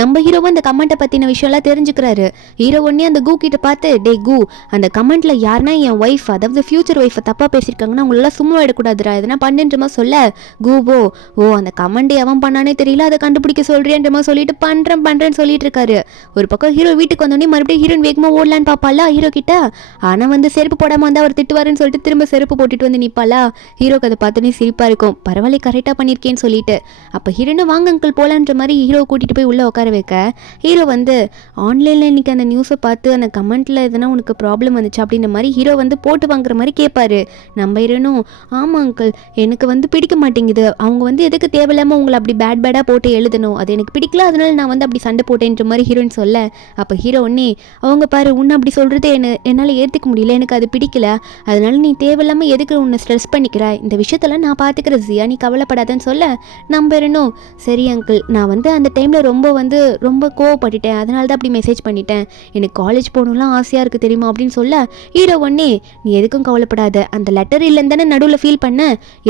நம்ம ஹீரோவும் அந்த கமெண்ட்டை பத்தின விஷயம் எல்லாம் தெரிஞ்சுக்கிறாரு. ஹீரோ ஒன்னே அந்த கூ கிட்ட பார்த்து டே கூ அந்த கமெண்ட்ல யாருன்னா என் ஒய்ஃப் அதாவது ஃபியூச்சர் ஒய்ஃபை தப்பா பேசியிருக்காங்கன்னா உங்களெல்லாம் சும்மா எடுக்கூடாதுரா எதனா பண்ணுன்றமா சொல்ல கூவோ அந்த கமெண்ட் எவன் பண்ணானே தெரியல அதை கண்டுபிடிக்க சொல்றேன்றமா சொல்லிட்டு பண்றேன்னு சொல்லிட்டு இருக்காரு. ஒரு பக்கம் ஹீரோ வீட்டுக்கு வந்தோடனே மறுபடியும் ஹீரோயின் வேகமா ஓடலான்னு பாப்பாளா ஹீரோ கிட்ட. ஆனா வந்து செருப்பு போடாம வந்து அவர் திட்டுவாருன்னு சொல்லிட்டு திரும்ப செருப்பு போட்டுட்டு வந்து நிப்பாளா. ஹீரோக்கு அதை பார்த்தோன்னே சிரிப்பா இருக்கும் பரவாயில்ல கரெக்டா பண்ணிருக்கேன்னு சொல்லிட்டு. அப்ப ஹீரோன்னு வாங்க அங்கிள் போலான்ற மாதிரி ஹீரோ கூட்டிட்டு போய் உள்ள உட்கார வைக்க ஹீரோ வந்து ஆன்லைன்ல இன்னைக்கு அந்த நியூஸை பார்த்து அந்த கமெண்ட்ல எதனா உனக்கு ப்ராப்ளம் வந்துச்சு அப்படின்ற மாதிரி ஹீரோ வந்து போட்டு வாங்குற மாதிரி கேட்பாரு. நம்ம ஹீரோனும் ஆமா அங்கிள் எனக்கு வந்து பிடிக்க மாட்டேங்குது அவங்க வந்து எதுக்கு தேவையில்லாம உங்களை அப்படி பேடா போட்டு எழுதணும் அது எனக்கு பிடிக்கல அதனால நான் வந்து அப்படி சண்டை போட்டேன்ற மாதிரி ஹீரோயின் சொல்ல அப்போ ஹீரோ ஒன்னே அவங்க பாரு உன்னை அப்படி சொல்றதே என்னால் ஏற்றுக்க முடியல எனக்கு அது பிடிக்கல அதனால நீ தேவையில்லாம எதுக்கு உன்னை ஸ்ட்ரெஸ் பண்ணிக்கிற இந்த விஷயத்தெல்லாம் நான் பார்த்துக்கிற ஜியா நீ கவலைப்படாதன்னு சொல்ல நம்ம ஹீரோனும் சரி அங்கிள் நான் வந்து அந்த டைம்ல ரொம்ப கோவப்பட்டுட்டேன் அதனால தான் அப்படி மெசேஜ் பண்ணிட்டேன் எனக்கு காலேஜ் போகணும்லாம் ஆசையாக இருக்குது தெரியுமா அப்படின்னு சொல்ல ஹீரோ ஒன்னே நீ எதுக்கும் கவலைப்படாத அந்த லெட்டர் இல்லைன்னு தானே நடுவில் ஃபீல் பண்ண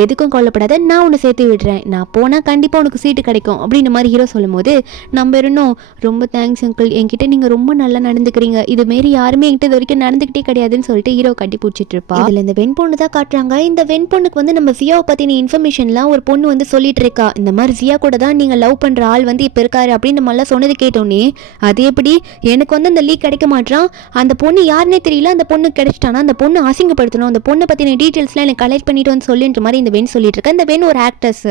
எதுக்கும் கவலைப்படாத நான் உன்னை சேர்த்து விடுறேன் நான் போனால் கண்டிப்பாக உனக்கு சீட்டு கிடைக்கும் அப்படின்ற மாதிரி ஹீரோ சொல்லும் போது நம்ம இன்னும் ரொம்ப தேங்க்ஸ் அங்கிள் என்கிட்ட நீங்கள் ரொம்ப நல்லா நடந்துக்கிறீங்க இதுமாரி யாருமே என்கிட்ட இது வரைக்கும் நடந்துக்கிட்டே கிடையாதுன்னு சொல்லிட்டு ஹீரோ கட்டி பிடிச்சிட்டு இருப்பா. இதில் இந்த வெண்பொண்ணு தான் காட்டுறாங்க. இந்த வெண்பொண்ணுக்கு வந்து நம்ம ஜியாவை பற்றின இன்ஃபர்மேஷன்லாம் ஒரு பொண்ணு வந்து சொல்லிட்டு இருக்கா இந்த மாதிரி ஜியா கூட தான் நீங்கள் லவ் பண்ணுற ஆள் வந்து இப்போ இருக்காரு அப்படின்னு நம்மளாம் சொன்னது கேட்டோன்னே அது எப்படி எனக்கு வந்து அந்த லீக் கிடைக்க மாட்டான் அந்த பொண்ணு யாருன்னே தெரியல அந்த பொண்ணு கிடைச்சிட்டானா அந்த பொண்ணு அசிங்கப்படுத்தணும் அந்த பொண்ணை பற்றின டீட்டெயில்ஸ்லாம் எனக்கு கலெக்ட் பண்ணிட்டு வந்து சொல்லின்ற மாதிரி இந்த வெண் சொல்லிட்டு இருக்கேன். இந்த வெண் ஒரு ஆக்ட்ரஸ்.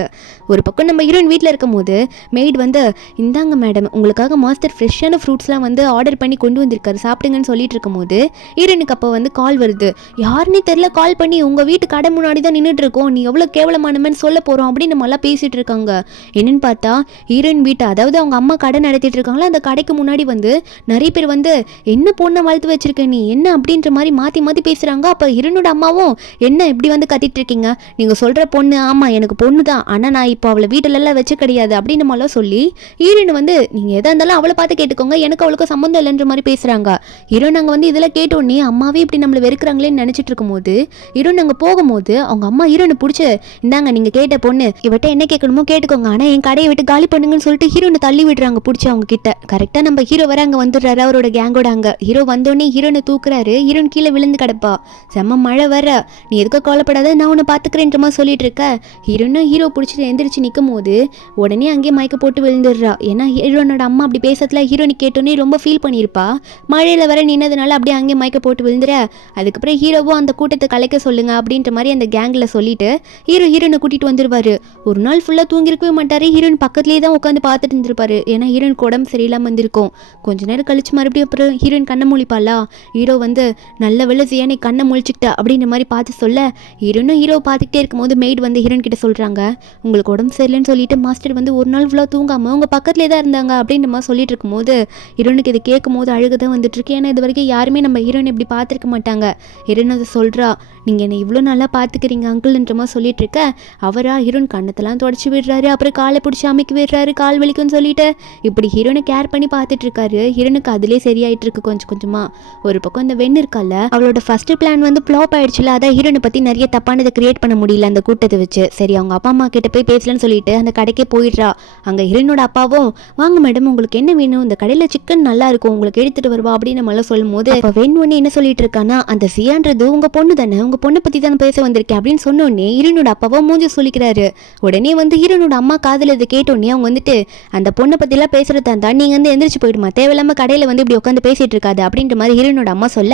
ஒரு பக்கம் நம்ம ஹீரோயின் வீட்டில் இருக்கும் போது மெய்ட் வந்து இந்தாங்க மேடம் உங்களுக்காக மாஸ்டர் ஃப்ரெஷ்ஷான ஃப்ரூட்ஸ்லாம் வந்து ஆர்டர் பண்ணி கொண்டு வந்திருக்காரு சாப்பிடுங்கன்னு சொல்லிட்டு இருக்கும் போது ஹீரோனுக்கு அப்போ வந்து கால் வருது யாருன்னே தெரியல கால் பண்ணி உங்கள் வீட்டு கடை முன்னாடி தான் நின்றுட்டு இருக்கோம் நீ எவ்வளோ கேவலமானமன்னு சொல்ல போகிறோம் அப்படின்னு நம்மளாம் பேசிகிட்டு இருக்காங்க. என்னன்னு பார்த்தா ஹீரோயின் வீட்டை அதாவது அவங்க அம்மா கடை நடத்திட்டு இருக்காங்களா அந்த கடைக்கு முன்னாடி வந்து நிறைய பேர் வந்து என்ன பொண்ணை வளர்த்து வச்சிருக்க நீ என்ன அப்படின்ற மாதிரி மாற்றி பேசுகிறாங்க. அப்போ ஹீரோனோட அம்மாவும் என்ன இப்படி வந்து கத்திட்டு இருக்கீங்க நீங்கள் சொல்கிற பொண்ணு ஆமாம் எனக்கு பொண்ணு தான் ஆனால் நான் இப்போ அவளை வீட்டிலெல்லாம் வச்சு கிடையாது அப்படின்னு நம்மளாம் சொல்லி ஹீரோயின் வந்து நீங்கள் எதாக இருந்தாலும் அவளை பார்த்து கேட்டுக்கோங்க எனக்கு அவளுக்கு சம்மந்தம் இல்லைன்ற மாதிரி பேசுகிறாங்க. ஹீரோயின் அங்கே வந்து இதெல்லாம் கேட்டோடனே அம்மாவே இப்படி நம்மளை வெறுக்கிறாங்களேன்னு நினச்சிட்டு இருக்கும்போது ஹீரோயின் அங்கே போகும்போது அவங்க அம்மா ஹீரோனை பிடிச்சி இந்தாங்க நீங்கள் கேட்ட பொண்ணு இவட்ட என்ன கேட்கணுமோ கேட்டுக்கோங்க ஆனால் என் கடையை விட்டு காலி பண்ணுங்கன்னு சொல்லிட்டு ஹீரோனை தள்ளி விடுறாங்க பிடிச்சி அவங்க கிட்ட. கரெக்டாக நம்ம ஹீரோ வர அங்கே வந்துடுறாரு அவரோட கேங்கோட. அங்கே ஹீரோ வந்தோடனே ஹீரோனை தூக்குறாரு. ஹீரோன் கீழே விழுந்து கிடப்பா. செம்ம மழை வர நீ எதுக்கோ கவலைப்படாத நான் உன்னை பார்த்துக்கிறேன்ற மாதிரி சொல்லிட்டு இருக்க. ஹீரோனும் ஹீரோ பிடிச்சிட்டு எந்திரிச்சு நிற்கும் போது உடனே அங்கேயே மயக்க போட்டு விழுந்துடுறா. ஏன்னா ஹீரோனோட அம்மா அப்படி பேசத்துல ஹீரோனி கேட்டோன்னே ரொம்ப ஃபீல் பண்ணியிருப்பா. மழையில் வர நின்னதுனால அப்படியே அங்கேயே மயக்க போட்டு விழுந்துற. அதுக்கப்புறம் ஹீரோவும் அந்த கூட்டத்தை கலைக்க சொல்லுங்க அப்படின்ற மாதிரி அந்த கேங்கில் சொல்லிட்டு ஹீரோனை கூட்டிகிட்டு வந்துடுவார். ஒரு நாள் ஃபுல்லாக தூங்கிருக்கவே மாட்டார். ஹீரோயின் பக்கத்துலேயே தான் உட்காந்து பார்த்துட்டு இருந்திருப்பாரு. ஏன்னா ஹீரோயினுக்கு உடம்பு சரியில்லாமல் வந்திருக்கும். கொஞ்ச நேரம் கழிச்சு மறுபடியும் அப்புறம் ஹீரோயின் கண்ணை முழிப்பாளா, ஹீரோ வந்து நல்ல வெள்ளை செய்ய கண்ணை முழிச்சுக்கிட்ட அப்படின்ற மாதிரி பார்த்து சொல்ல ஹீரோவை பார்த்துக்கிட்டே இருக்கும்போது மெய்டு வந்து ஹீரோயின் கிட்ட சொல்கிறாங்க, உங்களுக்கு உடம்பு சரியில்லைன்னு சொல்லிட்டு மாஸ்டர் வந்து ஒரு நாள் ஃபுல்லாக தூங்காமல் உங்கள் பக்கத்துலேயே தான் இருந்தாங்க அப்படின்ற மாதிரி சொல்லிட்டு இருக்கும்போது ஹீரோனுக்கு இதை கேட்கும் போது அழுக தான் வந்துட்டு இருக்கு. ஏன்னா இது வரைக்கும் யாருமே நம்ம ஹீரோயின் இப்படி பார்த்துருக்க மாட்டாங்க. ஹீரோயின் அதை சொல்கிறா, நீங்கள் என்னை இவ்வளோ நல்லா பார்த்துக்கிறீங்க அங்கிள்ன்ற மாதிரி சொல்லிட்டு இருக்க அவரா ஹீரோயின் கண்ணத்தெல்லாம் தொடச்சி விடுறாரு. அப்புறம் காலை பிடிச்சி அமைக்கி விடுறாரு, கால் வலிக்கும்னு சொல்லிட்டு இப்படி ஹீரோனை கேர் பண்ணி பார்த்துட்டு இருக்காரு. ஹீரோனுக்கு அதிலே சரியாயிட்டு இருக்கு கொஞ்சம் கொஞ்சமா. ஒரு பக்கம் இந்த வெண் இருக்கால, அவளோட ஃபர்ஸ்ட் பிளான் வந்து ஃப்ளாப் ஆயிடுச்சுல. அதான் ஹீரோனை பற்றி நிறைய தப்பானதை கிரியேட் பண்ண முடியல அந்த கூட்டத்தை வச்சு. சரி அவங்க அப்பா அம்மா கிட்ட போய் பேசலன்னு சொல்லிட்டு அந்த கடைக்கே போயிடுறா. அங்கே ஹீரோனோட அப்பாவும், வாங்க மேடம் உங்களுக்கு என்ன வேணும், இந்த கடையில் சிக்கன் நல்லா இருக்கும் உங்களுக்கு எடுத்துட்டு வருவா அப்படின்னு நம்மளாம் சொல்லும் போது அப்போ வெண் ஒன்று என்ன சொல்லிட்டு இருக்கானா, அந்த சியான்றது உங்க பொண்ணு தானே, உங்க பொண்ணை பற்றி தானே பேச வந்திருக்கேன் அப்படின்னு சொன்னோடனே ஹீரோனோட அப்பாவா மூஞ்சி சொல்லிக்கிறாரு. உடனே வந்து ஹீரோனோட அம்மா காதில் இதை கேட்டோடனே அவங்க வந்துட்டு, அந்த பொண்ணை பற்றிலாம் பேசுறதா இருந்தா நீங்கள் வந்து எந்திரிச்சு போயிடுமா, தேவையில்லாம கடையில் வந்து இப்படி உட்காந்து பேசிட்டு இருக்காது அப்படின்ற மாதிரி ஹீரோனோட அம்மா சொல்ல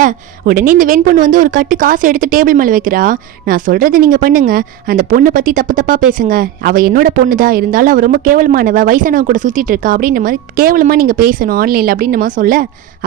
உடனே இந்த வெண் பொண்ணு வந்து ஒரு கட்டு காசு எடுத்து டேபிள் மேலே வைக்கிறா. நான் சொல்றது நீங்க பண்ணுங்க, அந்த பொண்ணை பற்றி தப்பா பேசுங்க, அவள் என்னோட பொண்ணு தான், இருந்தாலும் அவள் ரொம்ப கேவலமானவ, வயசானவ கூட சுற்றிட்டு இருக்கா அப்படின்ற மாதிரி கேவலமாக நீங்கள் பேசணும் ஆன்லைனில் அப்படின்ற மாதிரி சொல்ல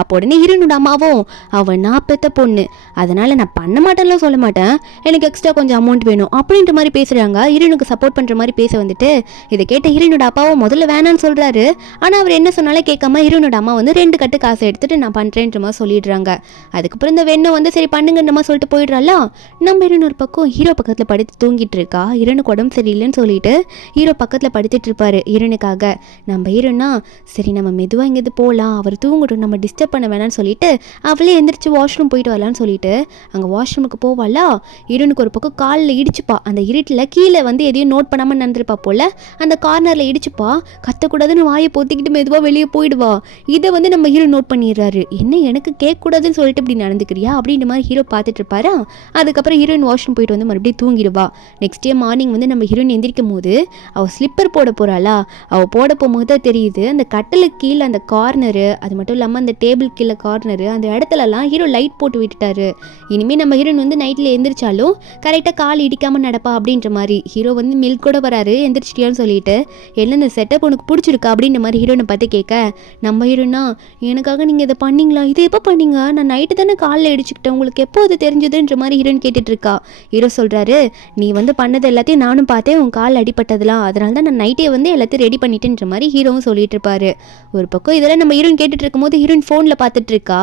அப்போ உடனே ஹீரோனோட அம்மாவும், அவள் நான் பெத்த பொண்ணு அதனால் நான் பண்ண மாட்டேன்லாம் சொல்ல மாட்டேன், எனக்கு எக்ஸ்ட்ரா கொஞ்சம் அமௌண்ட் வேணும் அப்படின்ற மாதிரி பேசுகிறாங்க. ஹீரோனுக்கு சப்போர்ட் பண்ணுற மாதிரி பேச வந்துட்டு இதை கேட்ட ஹீரோனோட அப்பாவும் முதல்ல வேணான்னு சொல்கிறாரு. ஆனால் அவர் என்ன சொன்னாலும் கேட்காம ஹீரோனோட அம்மா வந்து 2 கட்டு காசை எடுத்துட்டு நான் பண்ணுறேன்ற மாதிரி சொல்லிடுறாங்க. அதுக்கப்புறம் இந்த வெண்ணை வந்து சரி பண்ணுங்கன்ற மாதிரி சொல்லிட்டு போயிடுறாளா. நம்ம ஹீரோன் ஒரு பக்கம் ஹீரோ பக்கத்தில் படுத்து தூங்கிட்டு இருக்கா. ஹீரோனுக்கு உடம்பு சரியில்லைன்னு சொல்லிட்டு ஹீரோ பக்கத்தில் படுத்துட்டு இருப்பாரு ஹீரோனுக்காக. நம்ம ஹீரோனா சரி நம்ம மெதுவாக எங்கேயாவது போகலாம், அவர் தூங்கட்டும், நம்ம டிஸ்டர்ப் பண்ண வேணாம்னு சொல்லிட்டு அவளே எந்திரிச்சு வாஷ்ரூம் போயிட்டு வரலான்னு சொல்லிட்டு அங்கே வாஷ்ரூமுக்கு போவாளா. ஹீரோனுக்கு ஒரு பக்கம் காலில் இடிச்சுப்பா. அந்த இருட்டில் கீழே வந்து எதையும் நோட் பண்ணாமல் நடந்துருப்பா போல. அந்த கார்னரில் இடிச்சுப்பா. கத்தக்கூடாதுன்னு வாயை பொத்திக்கிட்டு மெதுவாக வெளியே போயிடுவா. இதை வந்து நம்ம ஹீரோ நோட் பண்ணிடுறாரு. என்ன எனக்கு கேட்கக்கூடாதுன்னு சொல்லிட்டு இப்படி நடந்துக்கிறியா அப்படின்ற மாதிரி ஹீரோ பார்த்துட்டு இருப்பாரா. அதுக்கப்புறம் ஹீரோயின் வாஷ்ரூம் போயிட்டு வந்து மறுபடியும் தூங்கிடுவா. நெக்ஸ்ட் டே மார்னிங் வந்து நம்ம ஹீரோயின் எந்திரிக்கும் போது அவள் ஸ்லிப்பர் போட போகிறாளா. அவள் போட போகும்போது தான் தெரியுது அந்த கட்டலுக்கு கீழே அந்த கார்னரு, அது மட்டும் இல்லாமல் அந்த டேபிள் கீழே கார்னரு, அந்த இடத்துலலாம் ஹீரோ லைட் போட்டு விட்டுட்டாரு. இனிமேல் நம்ம ஹீரோயின் வந்து நைட்டில் எந்திரிச்சாலும் கரெக்டாக கால் இடிக்காமல் நடப்பா அப்படின்ற மாதிரி. ஹீரோ வந்து மில்க் கூட வராரு எந்திரிச்சிட்டியான்னு சொல்லிட்டு, என்ன இந்த செட்டப் உனக்கு பிடிச்சிருக்கா அப்படின்ற மாதிரி ஹீரோனை பார்த்து கேட்க நம்ம ஹீரோனா, எனக்காக நீங்கள் இதை பண்ணீங்களா, இது எப்போ பண்ணீங்க, நான் நைட்டு தானே காலில் இடிச்சுக்கிட்டேன், உங்களுக்கு எப்போ அது தெரிஞ்சதுன்ற மாதிரி ஹீரோயின் கேட்டுட்டு இருக்கா. ஹீரோ சொல்கிறாரு, நீ வந்து பண்ணது எல்லாத்தையும் நானும் பார்த்தேன், உன் கால் அடிப்பட்டதெல்லாம், அதனால தான் நான் நைட்டே வந்து எல்லாத்தையும் ரெடி பண்ணிட்டேன்ற மாதிரி ஹீரோவும் சொல்லிட்டு இருப்பாரு. ஒரு பக்கம் இதெல்லாம் நம்ம ஹீரோயின் கேட்டுட்டு இருக்கும்போது ஹீரோயின் ஃபோனில் பார்த்துட்டு இருக்கா.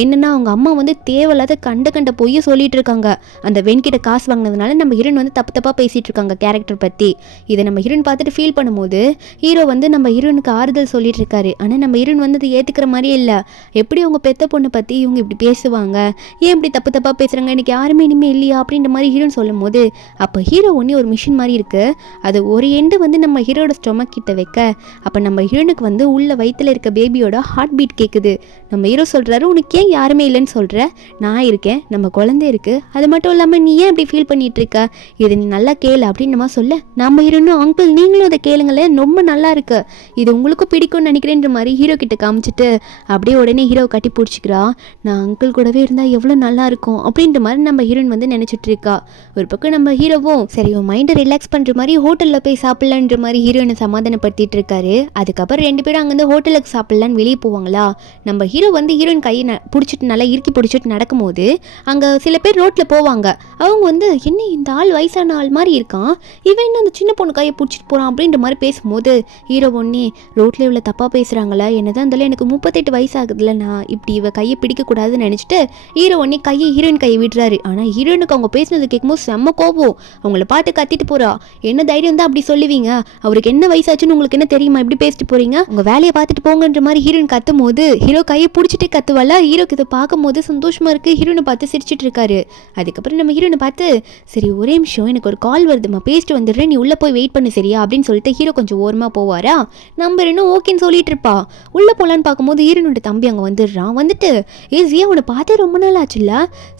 என்னன்னா அவங்க அம்மா வந்து தேவையில்லாத கண்ட பொய்ய சொல்லிட்டு இருக்காங்க. அந்த வெண்கிட்ட காசு வாங்கினதுனால நம்ம ஹீரோயின் வந்து தப்பா பேசிட்டு இருக்காங்க கேரக்டர் பற்றி. இதை நம்ம ஹீரோயின் பார்த்துட்டு ஃபீல் பண்ணும்போது ஹீரோ வந்து நம்ம ஹீரோனுக்கு ஆறுதல் சொல்லிட்டு இருக்காரு. ஆனால் நம்ம ஹீரோயின் வந்து அதை ஏற்றுக்கிற மாதிரியே இல்லை. எப்படி அவங்க பெத்த பொண்ணை பற்றி இவங்க இப்படி பேசுவாங்க, ஏன் இப்படி தப்பா பேசுகிறாங்க, எனக்கு யாருமே இனிமேல் இல்லையா அப்படின்ற மாதிரி ஹீரோயின் சொல்லும் போது அப்போ ஹீரோ ஒன்றே ஒரு மிஷின் மாதிரி இருக்குது. அது ஒரு எண்டு வந்து நம்ம ஹீரோட ஸ்டொமக் கிட்ட வைக்க அப்போ நம்ம ஹீரோனுக்கு வந்து உள்ள வயிற்றில் இருக்க பேபியோட ஹார்ட் பீட் கேட்குது. நம்ம ஹீரோ சொல்கிறாரு, உனக்கு ஏன் யாருமே இல்லைன்னு சொல்கிற, நான் இருக்கேன், நம்ம குழந்தை இருக்குது, அது மட்டும் இல்லாமல் நீ ஏன் இப்படி ஃபீல் பண்ணிட்டு இருக்க, இதை நீ நல்லா கேளு அப்படின்னு நம்ம சொல்ல நம்ம ஹீரோனும், அங்கிள் நீங்களும் அதை கேளுங்களேன், ரொம்ப நல்லா இருக்கு, இது உங்களுக்கும் பிடிக்கும்னு நினைக்கிறேன்ற மாதிரி ஹீரோ கிட்ட காமிச்சிட்டு அப்படியே உடனே ஹீரோ கட்டி பிடிச்சிக்கிறா. நான் அங்கிள் கூடவே இருந்தால் எவ்வளோ நல்லா இருக்கும் அப்படின்ற மாதிரி நம்ம ஹீரோயின் வந்து நினச்சிட்டு இருக்கா. ஒரு பக்கம் நம்ம ஹீரோவும் சரி உன் மைண்டை ரிலாக்ஸ் பண்ணுற மாதிரி ஹோட்டலில் போய் சாப்பிட்லான்ற மாதிரி ஹீரோயினை சமாதானப்படுத்திட்டு இருக்காரு. அதுக்கப்புறம் 2 பேரும் அங்கேருந்து ஹோட்டலுக்கு சாப்பிட்லான்னு வெளியே போவாங்களா. நம்ம ஹீரோ வந்து ஹீரோயின் கையை பிடிச்சிட்டு நல்லா இறுக்கி பிடிச்சிட்டு நடக்கும்போது அங்கே சில பேர் ரோட்டில் போவாங்க. அவங்க வந்து என்ன இந்த ஆள் வயசான ஆள் மாதிரி இருக்கான், இவன் என்ன அந்த சின்ன பொண்ணு கையை பிடிச்சிட்டு போகிறான் அப்படின்ற மாதிரி பேசும்போது ஹீரோ ஒன்னே ரோட்டில் இவ்வளோ தப்பாக பேசுகிறாங்களா, என்னதான் இருந்தாலும் எனக்கு 38 வயசு ஆகுதுல்ல, நான் இப்படி இவ கையை பிடிக்கக்கூடாதுன்னு நினச்சிட்டு ஹீரோ ஒன்னே ஹீரோயின் கையை விடுறாரு. ஆனால் ஹீரோயினுக்கு அவங்க பேசினது கேட்கும்போது செம்ம கோபம். அவங்கள பார்த்து கத்திட்டு போகிறா. என்ன தைரியம் தான் அப்படி சொல்லுவீங்க, அவருக்கு என்ன வயசாச்சுன்னு உங்களுக்கு என்ன தெரியுமா, இப்படி பேசிட்டு போகிறீங்க, உங்கள் வேலையை பார்த்துட்டு போங்கன்ற மாதிரி ஹீரோயின் கத்தும் போது ஹீரோ கையை பிடிச்சிட்டே கத்துவாளா. ஹீரோக்கு இதை பார்க்கும் போது சந்தோஷமாக இருக்குது. ஹீரோனை பார்த்து சிரிச்சிட்டு இருக்காரு. அதுக்கப்புறம் நம்ம ஹீரோனை பார்த்து சரி ஒரே நிமிஷம் எனக்கு ஒரு கால் வருதுமா, பேசிட்டு வந்துடுறேன், நீ உள்ளே போய் வெயிட் பண்ணு சரியா அப்படின்னு சொல்லிட்டு ஹீரோ கொஞ்சம் ஓரமாக போவாரா. நம்ம இன்னும் ஓகேன்னு சொல்லிட்டு இருப்பா. உள்ளே போகலான்னு பார்க்கும்போது ஹீரோனோட தம்பி அங்கே வந்துடுறான். வந்துட்டு ஏசியா உன்னை பார்த்தே ரொம்ப நாள் ஆச்சுல்ல,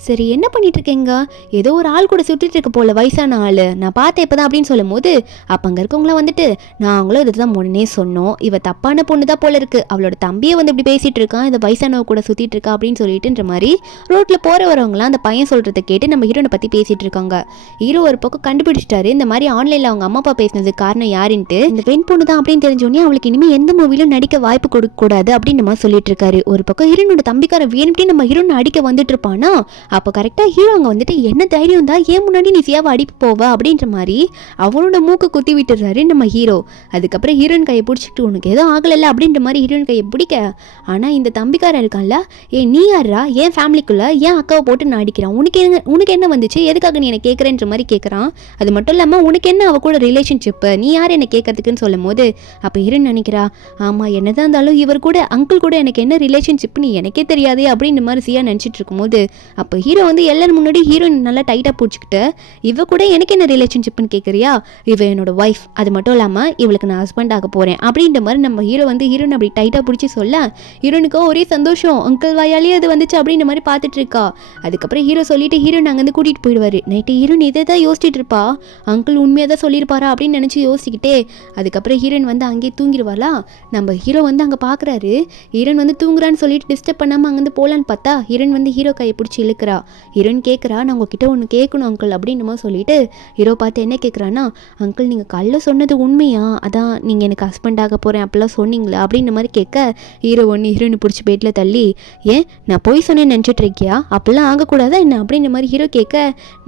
சரி என்ன பண்ணிட்டு இருக்கேங்க, ஏதோ ஒரு ஆள் கூட சுட்டுட்டு இருக்க போல வயசான ஆள், நான் பார்த்தேன் இப்போதான் அப்படின்னு சொல்லும் போது அப்போ அங்கே இருக்கவங்களாம் வந்துட்டு நாங்களும் இதை தான் முன்னே சொன்னோம், இவ தப்பான பொண்ணு தான் போல இருக்கு, அவளோட தம்பியை வந்து இப்படி பேசிட்டு இருக்கான், இந்த வயசானவ கூட சுற்றிட்டு இருக்கா அப்படின்னு சொல்லிட்டுன்ற மாதிரி ரோட்டில் போகிற வரவங்களாம் அந்த பையன் சொல்கிறத கேட்டு நம்ம ஹீரோனை பற்றி பேசிகிட்டு இருக்காங்க. ஹீரோ ஒரு பக்கம் கண்டுபிடிச்சிட்டாரு இந்த மாதிரி ஆன்லைனில் அவங்க அம்மா அப்பா பேசினது காரணம் யாருன்ட்டு. இந்த பெண் பொண்ணு தான் அப்படின்னு தெரிஞ்சோடனே அவளுக்கு இனிமேல் எந்த மூவிலும் நடிக்க வாய்ப்பு கொடுக்கக்கூடாது அப்படின்னு நம்ம சொல்லிட்டு இருக்காரு. ஒரு பக்கம் ஹீரோனோட தம்பிக்கார வேணும்ட்டே நம்ம ஹீரோனை அடிக்க வந்துட்டு இருப்பானா, அப்போ கரெக்டாக ஹீரோ அங்கே வந்துட்டு என்ன தைரியம் தான் ஏன் முன்னாடி நீ சியாவை அடிப்பு போவா அப்படின்ற மாதிரி அவனோட மூக்கு குத்தி விட்டுறாரு நம்ம ஹீரோ. அதுக்கப்புறம் ஹீரோயின் கையை பிடிச்சிட்டு உனக்கு எதுவும் ஆகலைல்ல அப்படின்ற மாதிரி ஹீரோயின் கையை பிடிக்க, ஆனால் இந்த தம்பிக்காரன் இருக்கான்ல, நீ யாரா என் ஃபேமிலிக்குள்ள ஏன் அக்காவை போட்டு நான் அடிக்கிறான், உனக்கு என்ன வந்துச்சு, எதுக்காக நீ என்னை கேட்குறேன்ற மாதிரி கேட்குறான். அது மட்டும் இல்லாமல் உனக்கு என்ன அவ கூட ரிலேஷன்ஷிப்பு, நீ யார் என்னை கேட்கறதுக்குன்னு சொல்லும் போது அப்போ ஹீரோயின் நினைக்கிறா, ஆமாம் என்னதான் இருந்தாலும் இவர் கூட அங்கிள் கூட எனக்கு என்ன ரிலேஷன்ஷிப்னு எனக்கே தெரியாது அப்படின்ற மாதிரி சியா நினச்சிட்டு இருக்கும்போது அப்போ ஹீரோ வந்து எல்லாரும் முன்னாடி ஹீரோயின் நல்லா டைட்டாக பிடிச்சிக்கிட்டு, இவ கூட எனக்கு என்ன ரிலேஷன்ஷிப்னு கேட்குறியா, இவ என்னோட ஒய்ஃப், அது மட்டும் இல்லாமல் இவளுக்கு நான் ஹஸ்பண்ட் ஆக போகிறேன் அப்படின்ற மாதிரி நம்ம ஹீரோ வந்து ஹீரோயின் அப்படி டைட்டாக பிடிச்சி சொல்ல ஹீரோனுக்கோ ஒரே சந்தோஷம், அங்கிள் வாயாலே அது வந்துச்சு அப்படின்ற மாதிரி பார்த்துட்டு இருக்கா. அதுக்கப்புறம் ஹீரோ சொல்லிட்டு ஹீரோயின் அங்கேருந்து கூட்டிகிட்டு போயிடுவார். நைட்டு ஹீரோயின் இதை தான் யோசிச்சுட்டு இருப்பா, அங்கிள் உண்மையாக தான் சொல்லியிருப்பாரா அப்படின்னு நினச்சி யோசிக்கிட்டே அதுக்கப்புறம் ஹீரோயின் வந்து அங்கேயே தூங்கிடுவாளா. நம்ம ஹீரோ வந்து அங்கே பார்க்குறாரு, ஹீரோயின் வந்து தூங்குறான்னு சொல்லிட்டு டிஸ்டர்ப் பண்ணாமல் அங்கேருந்து போகலான்னு பார்த்தா ஹீரோயின் வந்து ஹீரோ கையை பிடிச்சி இழுக்கிறா. ஹீரோயின் கேட்குறா, நான் உங்ககிட்ட ஒன்று கேட்கணும் அங்கிள் அப்படின்னு சொல்லிட்டு ஹீரோ பார்த்து என்ன கேட்குறான்னா, அங்கிள் நீங்கள் கல்ல சொன்னது உண்மையா, அதான் நீங்கள் எனக்கு ஹஸ்பண்ட் ஆக போகிறேன் அப்படிலாம் சொன்னீங்களா அப்படின்ற மாதிரி கேட்க ஹீரோ ஒன்று ஹீரோயினை பிடிச்சி பேட்டில் தள்ளி, ஏன் நான் போய் சொன்னேன்னு நினச்சிட்டு இருக்கியா, அப்படிலாம் ஆகக்கூடாதா என்ன அப்படின்ற மாதிரி ஹீரோ கேட்க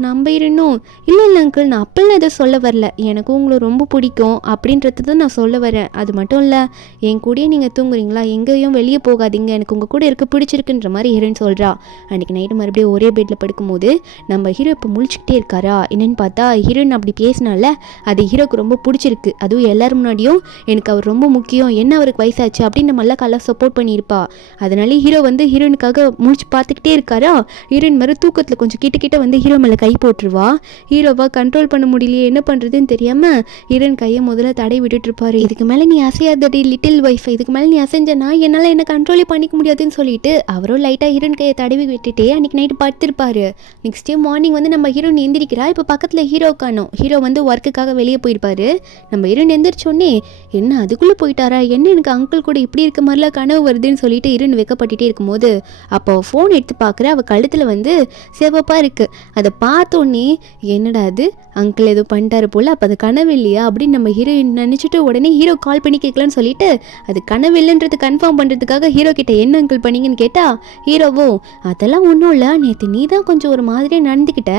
நம்ம ஹீரோனும் இல்லை அங்கிள் நான் அப்படிலாம் எதுவும் சொல்ல வரல, எனக்கும் உங்களை ரொம்ப பிடிக்கும் அப்படின்றது தான் நான் சொல்ல வரேன், அது மட்டும் இல்லை என் கூடயே நீங்கள் தூங்குறீங்களா, எங்கேயும் வெளியே போகாதீங்க, எனக்கு உங்கள் கூட இருக்க பிடிச்சிருக்குன்ற மாதிரி ஹீரோயின் சொல்கிறா. அன்றைக்கி நைட்டு மறுபடியும் ஒரே பெட்டில் படுக்கும்போது நம்ம ஹீரோ இப்போ முழிச்சுக்கிட்டே இருக்காரா. என்னென்னு பார்த்தா ஹீரோயின் அப்படி பேசினால அது ஹீரோக்கு ரொம்ப பிடிச்சிருக்கு, அதுவும் எல்லோரும் முன்னாடியும் எனக்கு அவர் ரொம்ப முக்கியம், என்ன அவருக்கு வயசாச்சு அப்படின்னு நம்மளாம் கல்லாம் சப்போர்ட் பண்ணியிருப்பா. அதனால ஹீரோ வந்து ஹீரோயினுக்காக முழிச்சு பார்த்துக்கிட்டே இருக்காரா. ஹீரோயின் மாதிரி தூக்கத்தில் கொஞ்சம் கிட்ட வந்து ஹீரோ மேலே கை போட்டுருவா. ஹீரோவா கண்ட்ரோல் பண்ண முடியலையே என்ன பண்ணுறதுன்னு தெரியாமல் ஹீரோயின் கையை முதல்ல தடை விட்டுட்டு இருப்பாரு. இதுக்கு மேலே நீ அசையாதடி லிட்டில் ஒய்ஃப், இதுக்கு மேலே நீ அசைஞ்சனா என்னால் என்ன கண்ட்ரோலே பண்ணிக்க முடியாதுன்னு சொல்லிட்டு அவரும் லைட்டாக ஹீரோயின் கையை தடவி விட்டுட்டே அன்றைக்கி நைட்டு படுத்திருப்பாரு. நெக்ஸ்ட் டே மார்னிங் வந்து நம்ம ஹீரோயின் எந்திரிக்கிறா. இப்போ பக்கத்தில் ஹீரோ காணோம். ஹீரோ வந்து ஒர்க்குக்காக வெளியே போயிருப்பாரு. நம்ம ஹீரோயின் எந்திரிச்சோன்னே என்ன அதுக்குள்ளே போயிட்டாரா, என்ன எனக்கு அங்கிள் கூட இப்படி இருக்க மாதிரிலாம் கனவு வருதுன்னு சொல்லிட்டு ஹீரோயின் வெக்கப்பட்டுட்டே இருக்கும்போது அப்போ ஃபோன் எடுத்து பார்க்குற, அவள் கழுத்தில் வந்து சிவப்பாக இருக்குது. அதை பார்த்தோன்னே என்னடா அது அங்கிள் ஏதோ பண்ணிட்டாரு போல், அப்போ அது கனவு இல்லையா அப்படின்னு நம்ம ஹீரோயின் நினச்சிட்டு உடனே ஹீரோ கால் பண்ணி கேட்கலான்னு சொல்லிட்டு அது கனவு இல்லைன்றது கன்ஃபார்ம் பண்ணுறதுக்காக ஹீரோ கிட்ட என்ன அங்கிள் பண்ணீங்கன்னு கேட்டால் ஹீரோவோ அதெல்லாம் ஒன்றும் இல்லை, நேற்று நீ தான் கொஞ்சம் ஒரு மாதிரியாக நடந்துக்கிட்ட,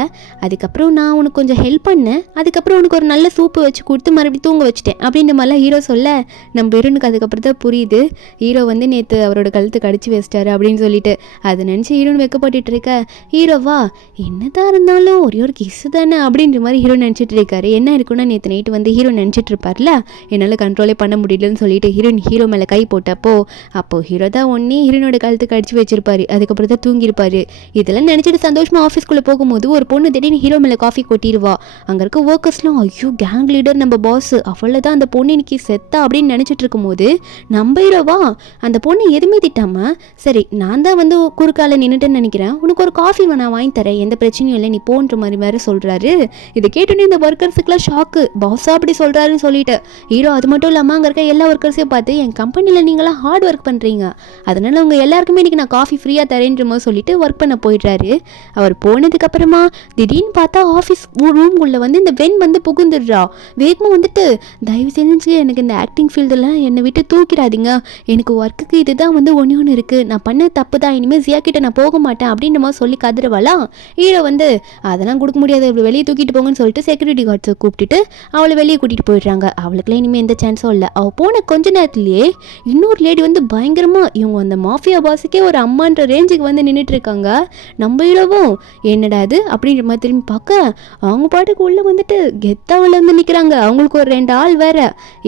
அதுக்கப்புறம் நான் உனக்கு கொஞ்சம் ஹெல்ப் பண்ணேன், அதுக்கப்புறம் உனக்கு ஒரு நல்ல சூப்பு வச்சு கொடுத்து மறுபடியும் தூங்க வச்சுட்டேன் அப்படின்ற மாதிரிலாம் ஹீரோ சொல்ல நம்ம ஹீரோனுக்கு அதுக்கப்புறம் தான் புரியுது ஹீரோ வந்து நேற்று அவரோட கழுத்து கடிச்சு வச்சிட்டாரு அப்படின்னு சொல்லிட்டு. அதை நினச்சி ஹீரோன் வைக்கப்பட்டு இருக்க ஹீரோவா என்னதான் இருந்தாலும் ஒரே ஒரு கிஸ்ஸு தானே அப்படின்ற மாதிரி ஹீரோ நினச்சிட்டு இருக்காரு. என்ன இருக்குன்னா நேற்று நைட்டு வந்து ஹீரோ நினச்சிட்டு இருப்பார்ல என்னால் கண்ட்ரோலே பண்ண முடியலன்னு சொல்லிட்டு ஹீரோ மேலே கை போட்டப்போ அப்போது ஹீரோ தான் ஒன்றே ஹீரோனோட கழுத்து கடிச்சு வச்சிருப்பாரு. அதுக்கப்புறம் தான் தூங்கியிருப்பாரு. இதெல்லாம் நினச்சிட்டு சந்தோஷமாக ஆஃபீஸ்க்குள்ளே போகும்போது ஒரு பொண்ணு திடீர்னு ஹீரோ மேலே காஃபி கொட்டிடுவா. அங்கே இருக்க ஒர்க்கர்ஸ்லாம் ஐயோ கேங் லீடர் நம்ம பாஸ் அவளை தான் அந்த பொண்ணு இன்னைக்கு செத்தா அப்படின்னு நினச்சிட்டு இருக்கும்போது நம்ம ஹீரோவா அந்த பொண்ணு எதுவுமே திட்டாமல் சரி நான் தான் வந்து குறுக்கால நின்றுட்டேன்னு நினைக்கிறேன், உனக்கு ஒரு காஃபி நான் வாங்கி தரேன், எந்த பிரச்சனையும் இல்லை நீ போன்ற மாதிரி வேறு சொல்கிறாரு. இதை கேட்டுட்டு இந்த ஒர்க்கர்ஸுக்குலாம் ஷாக்கு, பாஸாக அப்படி சொல்கிறாருன்னு சொல்லிட்டு ஹீரோ அது மட்டும் இல்லாமல் அங்கே இருக்க எல்லா ஒர்க்கர்ஸையும் பார்த்து என் கம்பெனியில் நீங்களாம் ஹார்ட் ஒர்க் பண்ணுறீங்க, அதனால் உங்கள் எல்லாருக்குமே இன்றைக்கி நான் காஃபி ஃப்ரீயாக தரேன்ற மாதிரி சொல்லிட்டு ஒர்க் பண்ண போயிடுறாரு. அவர் போனதுக்கப்புறமா திடீர்னு பார்த்தா ஆஃபீஸ் ரூம்குள்ளே வந்து இந்த வென் வந்து புகுந்துடுறா. வேகமாக வந்துட்டு தயவு செஞ்சு எனக்கு இந்த ஆக்டிங் ஃபீல்டெல்லாம் என்னை விட்டு தூக்கிடாதீங்க, எனக்கு ஒர்க்குக்கு இதுதான் வந்து ஒன்று இருக்குது, நான் பண்ண தப்பு தான், இனிமேல் ஜியா கிட்ட நான் போக மாட்டேன் அப்படின்ற மாதிரி சொல்லி கதறவாளா. ஹீரோ வந்து அதெல்லாம் கொடுக்க முடியாது, இப்படி வெளியே தூக்கிட்டு போங்கன்னு சொல்லிட்டு செக்யூரிட்டி கார்ட்ஸை கூப்பிட்டுட்டு அவளை வெளியே கூட்டிகிட்டு போயிடுறாங்க. அவளுக்குலாம் இனிமேல் எந்த சான்ஸும் இல்லை. அவள் போன கொஞ்ச நேரத்துலேயே இன்னொரு லேடி வந்து பயங்கரமாக இவங்க அந்த மாஃபியா பாஸுக்கே ஒரு அம்மான்ற ரேஞ்சுக்கு வந்து நின்றுட்டு இருக்காங்க. நம்ம ஹீரோவும் என்னடா அது அப்படின்ற மாதிரி திரும்பி பார்க்க அவங்க பாட்டுக்கு உள்ளே வந்துட்டு கெத்தா உள்ள வந்து நிற்கிறாங்க. அவங்களுக்கு ஒரு 2 ஆள் வேற.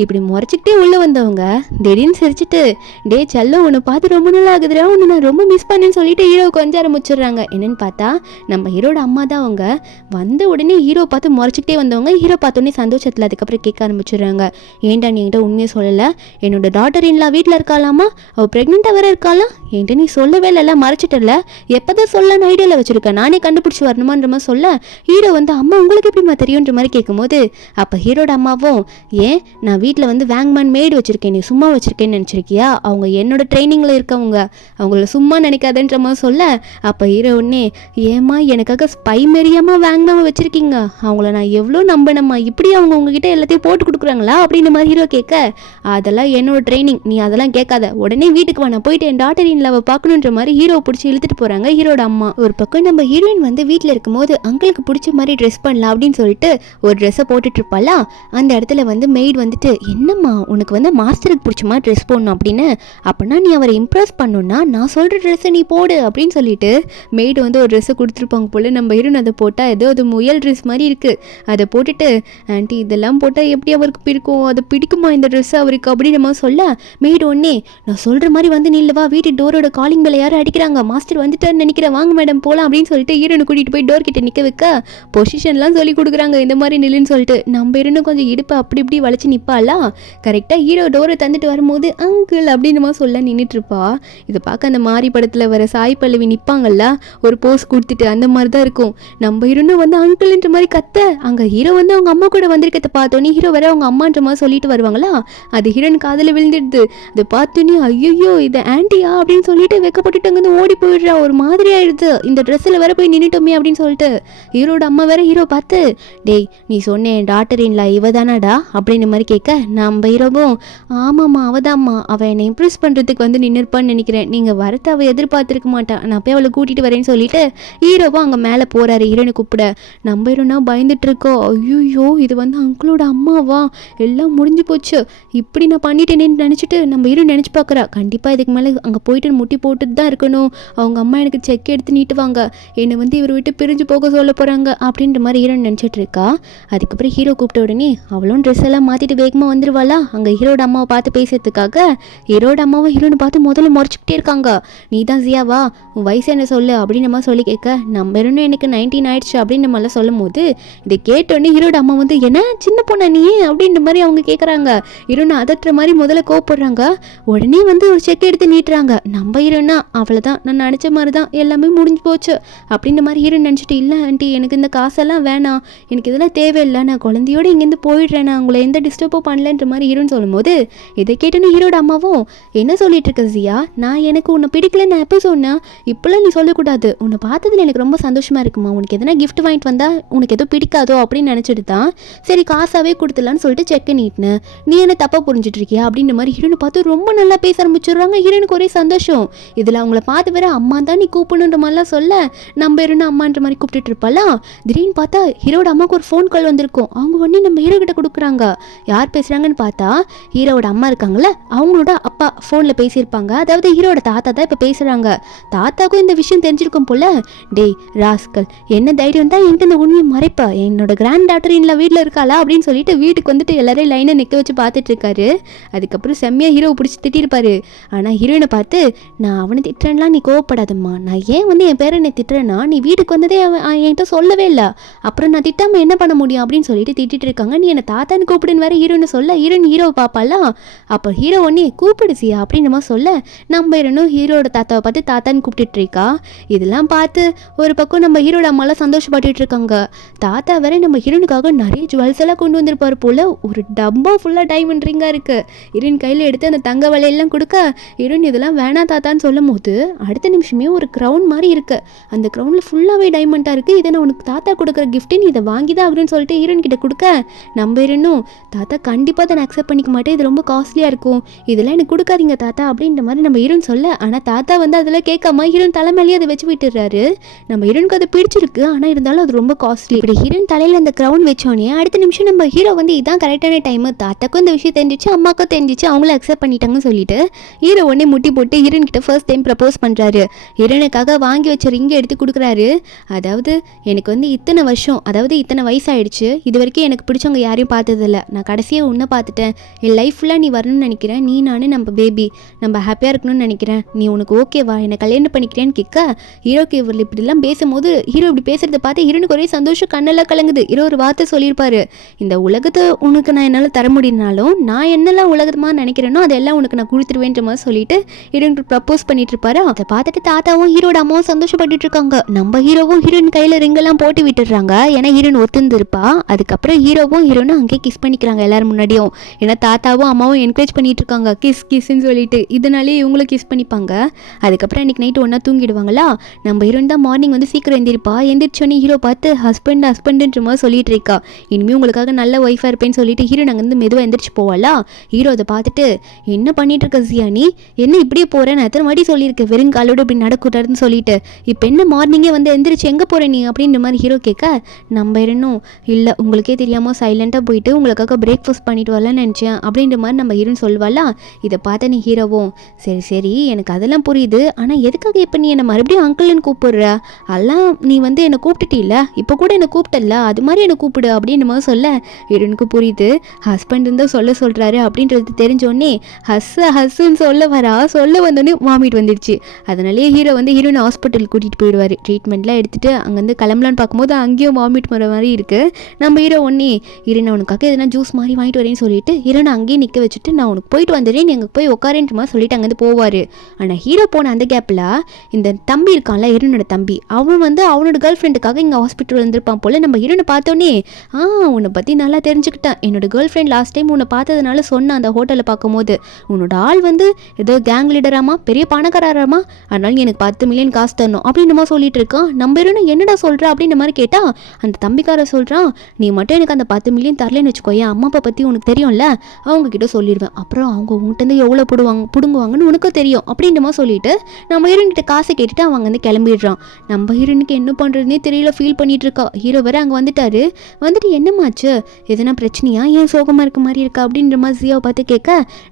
இப்படி முறைச்சிக்கிட்டே உள்ளே வந்தவங்க திடீர்னு சிரிச்சுட்டு டே செல்லம் உன்னை பார்த்து ரொம்ப நாள் ஆகுதுடா, உன்னை நான் ரொம்ப மிஸ் பண்ணேன்னு சொல்லிட்டு ஹீரோ கொஞ்சம் ஆரம்பிச்சிடுறாங்க. என்னன்னு பார்த்தா நம்ம ஹீரோட அம்மா தான். அவங்க வந்த உடனே ஹீரோ பார்த்து முறைச்சிக்கிட்டே வந்தவங்க ஹீரோ பார்த்தோன்னே சந்தோஷத்தில் அதுக்கப்புறம் கேட்க ஆரம்பிச்சிடுறாங்க, ஏன்டா நீ என்கிட்ட உண்மையை சொல்லலை, என்னோட டாட்டர் இன்லா வீட்டில் இருக்காளாமா, அவள் ப்ரெக்னெண்ட்டாக வேற இருக்காளா, என்கிட்ட நீ சொல்லவே இல்லை மறைச்சிட்டல, எப்போதான் சொல்லலான்னு ஐடியாவில் வச்சுருக்கேன், நானே கண்டுபிடிச்சி வரணுமான்ற மாதிரி சொல்ல ஹீரோ வந்து அம்மா உங்களுக்கு எப்படிமா தெரியுன்ற மாதிரி கேட்கும்போது அப்போ ஹீரோட அம்மாவும் ஏன் நான் வீட்டில் வந்து வேங்மேன் மேய்டு வச்சுருக்கேன், நீ சும்மா வச்சுருக்கேன்னு நினச்சிருக்கியா, அவங்க என்னோட ட்ரைனிங்கில் இருக்கவங்க, அவங்கள சும்மா நினைக்காதன்ற மாதிரி சொல்ல அப்போ ஹீரோ உடனே ஏமா எனக்கு எனக்காக ஸ்பை மாரியாமல் வாங்கினாம வச்சுருக்கீங்க, அவங்கள நான் எவ்வளோ நம்பினம்மா, இப்படி அவங்க உங்ககிட்ட எல்லாத்தையும் போட்டு கொடுக்குறாங்களா அப்படின்ற மாதிரி ஹீரோ கேட்க, அதெல்லாம் என்னோட ட்ரைனிங், நீ அதெல்லாம் கேட்காத, உடனே வீட்டுக்கு வா, நான் போயிட்டு என் டாட்டர் இன் லவ் பார்க்கணுன்ற மாதிரி ஹீரோ பிடிச்சி இழுத்துட்டு போகிறாங்க ஹீரோட அம்மா. ஒரு பக்கம் நம்ம ஹீரோயின் வந்து வீட்டில் இருக்கும்போது அங்கிளுக்கு பிடிச்ச மாதிரி ட்ரெஸ் பண்ணலாம் அப்படின்னு சொல்லிட்டு ஒரு ட்ரெஸ்ஸை போட்டுட்டு இருப்பாளா. அந்த இடத்துல வந்து மெய்டு வந்துட்டு, என்னம்மா உனக்கு வந்து மாஸ்டருக்கு பிடிச்ச மாதிரி ட்ரெஸ் போடணும் அப்படின்னு, அப்படின்னா நீ அவரை இம்ப்ரெஸ் பண்ணணும்னா நான் சொல்கிற ட்ரெஸ்ஸை நீ போடு அப்படின்னு சொல்லிட்டு மெய்டு வந்து ஒரு ட்ரெஸ்ஸை கொடுத்துருப்பாங்க போல். நம்ம ஹீரோயின் அதை போட்டால் ஏதோ அது முயல் ட்ரெஸ் மாதிரி இருக்குது. அதை போட்டுட்டு, ஆண்டி இதெல்லாம் போட்டால் எப்படி அவருக்கு பிடிக்கும், அது பிடிக்குமா இந்த ட்ரெஸ் அவருக்கு அப்படின்னு நம்ம சொல்ல, மெய்டு ஒன்னே நான் சொல்கிற மாதிரி வந்து நில்லவா, வீட்டு டோரோட காலிங் பெல்ல யாரும் அடிக்கிறாங்க, மாஸ்டர் வந்துட்டான்னு நினைக்கிறேன், வாங்க மேடம் போகலாம் அப்படின்னு சொல்லிட்டு ஹீரோனை கூட்டிகிட்டு போய் டோர் கிட்ட நிற்க வைக்க பொசிஷன்லாம் சொல்லி கொடுக்குறாங்க, இந்த மாதிரி நில்லுன்னு சொல்லிட்டு. நம்ம ஹீரோனு கொஞ்சம் இடுப்பு அப்படி இப்படி வளைச்சு நிற்பாளா. கரெக்டாக ஹீரோ டோரை தந்துட்டு வரும்போது அங்கிள் அப்படின்னு சொல்ல நின்றுட்டு இருப்பா. இதை பார்க்க அந்த மாரி படத்தில் வர சாய் பல்லவி நிற்பாங்கல்ல ஒரு போஸ் கொடுத்துட்டு, அந்த மாதிரி தான் இருக்கும். நம்ம ஹீரோனு வந்து அங்கிள்ன்ற மாதிரி கத்த, அங்கே ஹீரோ வந்து அவங்க அம்மா கூட வந்திருக்கத்தை பார்த்தோன்னே ஹீரோ வர அவங்க அம்மான்ற மாதிரி சொல்லிட்டு வருவாங்களா. அது ஹீரோன் காதில் விழுந்துடுது. அதை பார்த்தோன்னே ஐயோ இது ஆன்டியா அப்படின்னு சொல்லிட்டு வெக்கப்பட்டுட்டு அங்கே ஓடி போயிடுறா. ஒரு மாதிரி ஆயிடுது, இந்த ட்ரெஸ்ஸில் வேற போய் நின்றுட்டோமே அப்படின்னு சொல்லிட்டு. ஹீரோட அம்மா வேற ஹீரோ பார்த்து, டேய் நீ சொன்னேன் டாட்டர் இன்ல இவ தானாடா அப்படின்னு மாதிரி கேட்க, நம்ம ஹீரோவும் ஆமாம்மா அவதாம்மா, அவள் என்னை இம்ப்ரெஸ் பண்ணுறதுக்கு வந்து நின்றுப்பான்னு நினைக்கிறேன், நீங்கள் வரத்தை அவள் எதிர்பார்த்துருக்க மாட்டான், நான் போய் அவளை கூட்டிகிட்டு வரேன்னு சொல்லிட்டு ஹீரோவும் அங்கே மேலே போகிறாரு ஹீரோனை கூப்பிட. நம்ம ஹீரோனா பயந்துட்டு இருக்கோம், ஐயோ இது வந்து அங்கிளோட அம்மாவா, எல்லாம் முடிஞ்சு போச்சு, இப்படி நான் பண்ணிட்டேனேன்னு நினச்சிட்டு நம்ம ஹீரோ நினச்சி பார்க்குறா. கண்டிப்பாக இதுக்கு மேலே அங்கே போயிட்டு முட்டி போட்டுட்டு தான் இருக்கணும், அவங்க அம்மா எனக்கு செக் எடுத்து நீட்டுவாங்க, என்னை வந்து இவரை விட்டு பிரிஞ்சு போக சொல்ல போகிறாங்க அப்படின்ற மாதிரி ஹீரோ நினச்சிட்டு இருக்கா. அதுக்கப்புறம் ஹீரோ கூப்பிட்ட உடனே அவளும் ட்ரெஸ் எல்லாம் மாற்றிட்டு வேகமாக வந்துடுவாளா அங்கே ஹீரோட அம்மாவை பார்த்து பேசுறதுக்காக. ஹீரோட அம்மாவை ஹீரோனை பார்த்து முதல்ல முறைச்சிக்கிட்டே இருக்காங்க, நீ தான் ஜியாவா, உன் வயசு என்ன சொல்லு அப்படின்னு நம்ம சொல்லி கேட்க, நம்ம இன்னும் எனக்கு 19 ஆயிடுச்சு அப்படின்னு நம்மளாம் சொல்லும் போது இதை கேட்டோடனே ஹீரோட அம்மா வந்து என்ன சின்ன பொண்ணா நீ அப்படின்ற மாதிரி அவங்க கேட்குறாங்க. ஹீரோனை அதட்டுற மாதிரி முதல்ல கோவப்படுறாங்க. உடனே வந்து ஒரு செக் எடுத்து நீட்டுறாங்க. நம்ம ஹீரோனா அவ்வளோதான், நான் நினச்ச மாதிரி தான் எல்லாமே முடிஞ்சு போச்சு அப்படின்ற மாதிரி ஹீரோ நினச்சிட்டு, இல்லை ஆண்டி எனக்கு இந்த காசெல்லாம் வேணாம், எனக்கு இதெல்லாம் தேவையில்லை, நான் குழந்தையோடு இங்கேருந்து போயிடுறேன், நான் உங்களை எந்த டிஸ்டர்போ பண்ணலன்ற மாதிரி ஹீரோன்னு சொல்லும்போது இதை கேட்டுன்னு ஹீரோட அம்மாவும் என்ன சொல்லிட்டு இருக்க ஜியா, நான் எனக்கு உன்னை பிடிக்கல நான் எப்போ சொன்னேன், இப்போலாம் நீ சொல்லக்கூடாது, உன்னை பார்த்ததில் எனக்கு ரொம்ப சந்தோஷமாக இருக்குமா, உனக்கு எதனா கிஃப்ட் வாங்கிட்டு வந்தால் உனக்கு எதுவும் பிடிக்காதோ அப்படின்னு நினச்சிட்டு தான் சரி காசாவே கொடுத்துடலான்னு சொல்லிட்டு செக்கை நீட்டினேன், நீ என்ன தப்பாக புரிஞ்சிட்டு இருக்கியா அப்படின்ற மாதிரி ஹீரோனை பார்த்து ரொம்ப நல்லா பேச ஆரம்பிச்சிடுறாங்க. ஹீரோனுக்கு ஒரே சந்தோஷம். இதில் அவங்கள பார்த்து வேற அம்மா தான் நீ கூப்பிடணுன்ற மாதிரிலாம் சொல்ல, நம்ம ஹீரோன்னு அம்மான்ற மாதிரி கூப்பிட்டுட்டு இருப்பாளா. திடீர்னு பார்த்தா ஹீரோட அம்மாவுக்கு ஒரு ஃபோன் கால் வந்திருக்கும். அவங்க உடனே நம்ம ஹீரோ கிட்ட கொடுக்குறாங்க. யார் பேசுகிறாங்கன்னு பார்த்தா ஹீரோட அம்மா இருக்காங்களே அவங்களோட அப்பா ஃபோனில் பேசியிருப்பாங்க. அதாவது ஹீரோட தாத்தா தான் இப்போ பேசுகிறாங்க. தாத்தாவுக்கும் இந்த விஷயம் தெரிஞ்சிருக்கும் போல. டேய் ராஸ்கல், என்ன தைரியம் தான் என்கிட்ட இந்த உண்மையை மறைப்பா, என்னோட கிராண்ட் டாட்டர் இன்ல வீட்டில் இருக்காளா அப்படின்னு சொல்லிட்டு வீட்டுக்கு வந்துட்டு எல்லாரையும் லைனை நிற்க வச்சு பார்த்துட்டு இருக்காரு. அதுக்கப்புறம் செம்மையாக ஹீரோவை பிடிச்சி திட்டிருப்பாரு. ஆனால் ஹீரோயினை பார்த்து, நான் அவனை திட்டுறேன்லாம் நீ கோவப்படாதம்மா, நான் ஏன் வந்து என் பேரை என்னை திட்டுறேன்னா நீ வீட்டுக்கு வந்ததே என்கிட்ட சொல்லவே இல்லை, அப்புறம் நான் திட்டாமல் என்ன பண்ண முடியும் அப்படின்னு சொல்லிட்டு திட்டிட்டு இருக்காங்க. நீ என்னை தாத்தான்னு கூப்பிடுன்னு வேற ஹீரோன்னு சொல்ல, ஹீரோவை பார்ப்பாளா. அப்போ ஹீரோ ஒன்னே கூப்பிடுச்சியா அப்படின்னு நம்ம சொல்ல, நம்ம ஹீரோனும் ஹீரோட தாத்தாவை பார்த்து தாத்தான்னு கூப்பிட்டுட்டு இருக்கா. இதெல்லாம் பார்த்து ஒரு பக்கம் நம்ம ஹீரோட அம்மாலாம் சந்தோஷப்பட்டுட்டு இருக்காங்க. தாத்தா வேற நம்ம ஹீரோனுக்காக நிறைய ஜுவல்ஸ் எல்லாம் கொண்டு வந்திருப்பாரு போல. ஒரு டப்பா ஃபுல்லாக டைமண்ட் ரிங்காக இருக்கு. ஹீரோயின் கையில் எடுத்து அந்த தங்க வலையெல்லாம் கொடுக்க, ஹீரோயின் இதெல்லாம் வேணாம் தாத்தான்னு சொல்லும் போது அடுத்த நிமிஷமே ஒரு க்ரௌன் மாதிரி இருக்கு. அந்த க்ரௌனில் ஃபுல்லாகவே டைமண்டாக இருக்குது. இதை நான் உனக்கு தாத்தா கொடுக்குற கிஃப்ட்டு, நீ இதை வாங்கி தான் அப்படின்னு சொல்லிட்டு ஹீரோயின் கிட்ட கொடுக்க, நம்ம ஹீரோனும் தாத்தா கண்டிப்பாக அதை நான் அக்செப்ட் பண்ணிக்க மாட்டேன், இது ரொம்ப காஸ்ட்லியாக இருக்கும், இதெல்லாம் எனக்கு கொடுக்காதீங்க தாத்தா அப்படின்ற மாதிரி நம்ம ஹீரோயின் சொல்ல, ஆனால் தாத்தா வந்து அதெல்லாம் கேட்காம ஹீரோயின் தலைமையிலேயே அதை வச்சு விட்டுறாரு. நம்ம ஹீரோனுக்கு அது பிடிச்சிருக்கு, ஆனால் இருந்தாலும் அது ரொம்ப காஸ்ட்லி. இப்படி ஹீரோயின் தலையில் அந்த க்ரௌன் வச்சோன்னே அடுத்த நிமிஷம் நம்ம ஹீரோ வந்து இதான் கரெக்டான டைமு, தாத்தாக்கும் இந்த விஷயம் தெரிஞ்சிச்சு, அம்மாக்கும் தெரிஞ்சிச்சு, அவங்களும் அக்செப்ட் பண்ணிட்டாங்கன்னு சொல்லிட்டு ஹீரோ உடனே முட்டி போட்டு ஹீரோயின் கிட்ட ஃபர்ஸ்ட் டைம் ப்ரப்போஸ் பண்ணுறாரு. ஹீரோனுக்காக வாங்கி வச்ச ரிங்கை எடுத்து கொடுக்குறாரு. அதாவது எனக்கு வந்து இத்தனை வருஷம், அதாவது இத்தனை வயசாகிடுச்சு, இது வரைக்கும் எனக்கு பிடிச்சவங்க யாரையும் பார்த்ததில்ல, நான் கடைசியாக உன்னை பார்த்துட்டேன், என் லைஃப் ஃபுல்லாக நீ வரணும்னு நினைக்கிறேன், நீ நான் நம்ம பேபி நம்ம ஹாப்பியாக இருக்கணும்னு நினைக்கிறேன், நீ உனக்கு ஓகேவா, என்னை கல்யாணம் பண்ணிக்கிறேன்னு கேட்க, ஹீரோக்கு இவர் இப்படிலாம் பேசும்போது ஹீரோ இப்படி பேசுகிறத பார்த்து ஹீரோனுக்கு ஒரே சந்தோஷம், கண்ணெல்லாம் கலங்குது. ஹீரோ ஒரு வார்த்தை சொல்லியிருப்பாரு, இந்த உலகத்தை உனக்கு நான் என்னால் தர முடியினாலும் நான் என்னெல்லாம் உலகமாக நினைக்கிறேனோ அதெல்லாம் உனக்கு நான் கொடுத்துருவேன்ற மாதிரி சொல்லிட்டு ஹீரோனுக்கு ப்ரப்போஸ் பண்ணிட்டு இருப்பாரு. அதை பார்த்துட்டு தாத்தாவும் ஹீரோட அம்மாவும் சந்தோஷப்பட்டுட்டு இருக்காங்க. நம்ம ஹீரோவும் ஹீரோயின் கையில் ரிங்கெல்லாம் போட்டு விட்டுடுறாங்க. ஏன்னா ஹீரோயின் ஒத்துந்துருப்பா. அதுக்கப்புறம் ஹீரோவும் ஹீரோனும் அங்கேயே கிஸ் பண்ணிக்கிறாங்க எல்லாரும் முன்னாடியும். ஏன்னா தாத்தாவும் அம்மாவும் என்கரேஜ் பண்ணிட்டு இருக்காங்க, கிஸ் கிஸ்ன்னு சொல்லிட்டு இதனாலே இவங்களும் கிஸ் பண்ணிப்பாங்க. அதுக்கப்புறம் அன்றைக்கி நைட்டு ஒன்றா தூங்கிடுவாங்களா. நம்ம ஹீரோயின் தான் மார்னிங் வந்து சீக்கிரம் எந்திரிப்பா. எந்திரிச்சோன்னே ஹீரோ பார்த்து ஹஸ்பண்டுன்ற மாதிரி சொல்லிட்டு இருக்கா. இனிமேல் உங்களுக்காக நல்ல ஒய்ஃபாக இருப்பேன்னு சொல்லிட்டு ஹீரோயின் அங்கேருந்து மெதுவாக எந்திரிச்சு போவாளா. ஹீரோ அதை பார்த்துட்டு என்ன பண்ணிட்டு இருக்க ஜியா, நீ என்ன இப்படியே போகிறேன், நான் எத்தனை வாட்டி சொல்லியிருக்கேன் வெறும் காலோடு இப்படி நடக்கூடாதுன்னு சொல்லிட்டு, இப்போ என்ன மார்னிங்கே வந்து எந்திரிச்சு எங்கே போகிற நீ அப்படின்ற மாதிரி ஹீரோ கேட்க, நம்ம இன்னும் இல்லை உங்களுக்கே தெரியாமல் சைலண்ட்டாக போயிட்டு உங்களுக்காக பிரேக்ஃபாஸ்ட் பண்ணிட்டு வரலான்னு நினச்சேன் அப்படின்ற மாதிரி நம்ம ஹீரோன்னு சொல்வாளா. இதை பார்த்த நீ ஹீரோவும் சரி சரி எனக்கு அதெல்லாம் புரியுது, ஆனால் எதுக்காக இப்போ நீ என்னை மறுபடியும் அங்கிள்னு கூப்பிடுற, அதெல்லாம் நீ வந்து என்னை கூப்பிட்டுட்டில்ல, இப்போ கூட என்னை கூப்பிட்டல, அது மாதிரி என்னை கூப்பிடு அப்படின்ற மாதிரி சொல்ல ஹீரோனுக்கு புரியுது ஹஸ்பண்ட் இருந்தால் சொல்கிறாரு அப்படின்றது தெரிஞ்சோடனே ஹஸ்ஸுன்னு சொல்ல வந்தோடனே வாமிட் வந்துடுச்சு. அதனாலேயே ஹீரோ வந்து ஹீரோயின் ஹாஸ்பிட்டல் கூட்டிகிட்டு போயிடுவார். ட்ரீட்மெண்ட்லாம் எடுத்துகிட்டு அங்கேருந்து கிளம்பலான்னு பார்க்கும்போது அங்கேயும் வாமிட் வர மாதிரி இருக்குது. நம்ம ஹீரோ ஒன்றே ஹீரோனை உனக்காக எதனா ஜூஸ் மாதிரி வாங்கிட்டு வரேன்னு சொல்லிட்டு ஹீரோனை அங்கேயே நிற்க வச்சுட்டு நான் உனக்கு போயிட்டு வந்துடுறேன், நீ அங்கே போய் உட்காரேன்ற மாதிரி சொல்லிட்டு அங்கேருந்து போவார். ஆனால் ஹீரோ போன அந்த கேப்பில் இந்த தம்பி இருக்கான்ல ஹீரோனோட தம்பி, அவன் வந்து அவனோட கேர்ள் ஃப்ரெண்டுக்காக இங்கே ஹாஸ்பிட்டல் வந்திருப்பான் போல். நம்ம ஹீரோனை பார்த்தோன்னே உன்னை பற்றி நல்லா தெரிஞ்சுக்கிட்டேன், என்னோட கேர்ள் ஃப்ரெண்ட் லாஸ்ட் டைம் உன்னை பார்த்ததுனால சொன்னேன் அந்த ஹோட்டலில் பார்க்கும்போது, உன்னோட ஆள் வந்து ஏதோ கேங் லீடராமா பெரிய பணக்காரராமா, அதனால நீ எனக்கு 10 மில்லியன் காசு தரணும் அப்படின்ற மாதிரி சொல்லிட்டு இருக்கான். நம்ம ஹீரோனை என்னடா சொல்கிற அப்படின்ற மாதிரி கேட்டால் அந்த தம்பிக்கார சொல்கிறான், நீ மட்டும் எனக்கு அந்த 10 மில்லியன் தரலன்னு வச்சுக்கோ, என் அம்மா அப்பா பற்றி உனக்கு தெரியும்ல, அவங்க கிட்ட சொல்லிடுவேன், அப்புறம் அவங்க உங்கள்கிட்ட எவ்வளோ பிடுங்குவாங்கன்னு உனக்கும் தெரியும் அப்படின்ற மாதிரி சொல்லிட்டு நம்ம ஹீரோன் கிட்ட காசை கேட்டுட்டு அவங்க வந்து கிளம்பிடுறான். நம்ம ஹீரோனுக்கு என்ன பண்ணுறதுனே தெரியல, ஃபீல் பண்ணிட்டு இருக்கா. ஹீரோ வேற அங்கே வந்துட்டு என்னமாச்சு, எதனா பிரச்சனையா, ஏன் சோகமாக இருக்க மாதிரி இருக்கா அப்படின்ற மாதிரி ஜியாவை பார்த்து கேட்க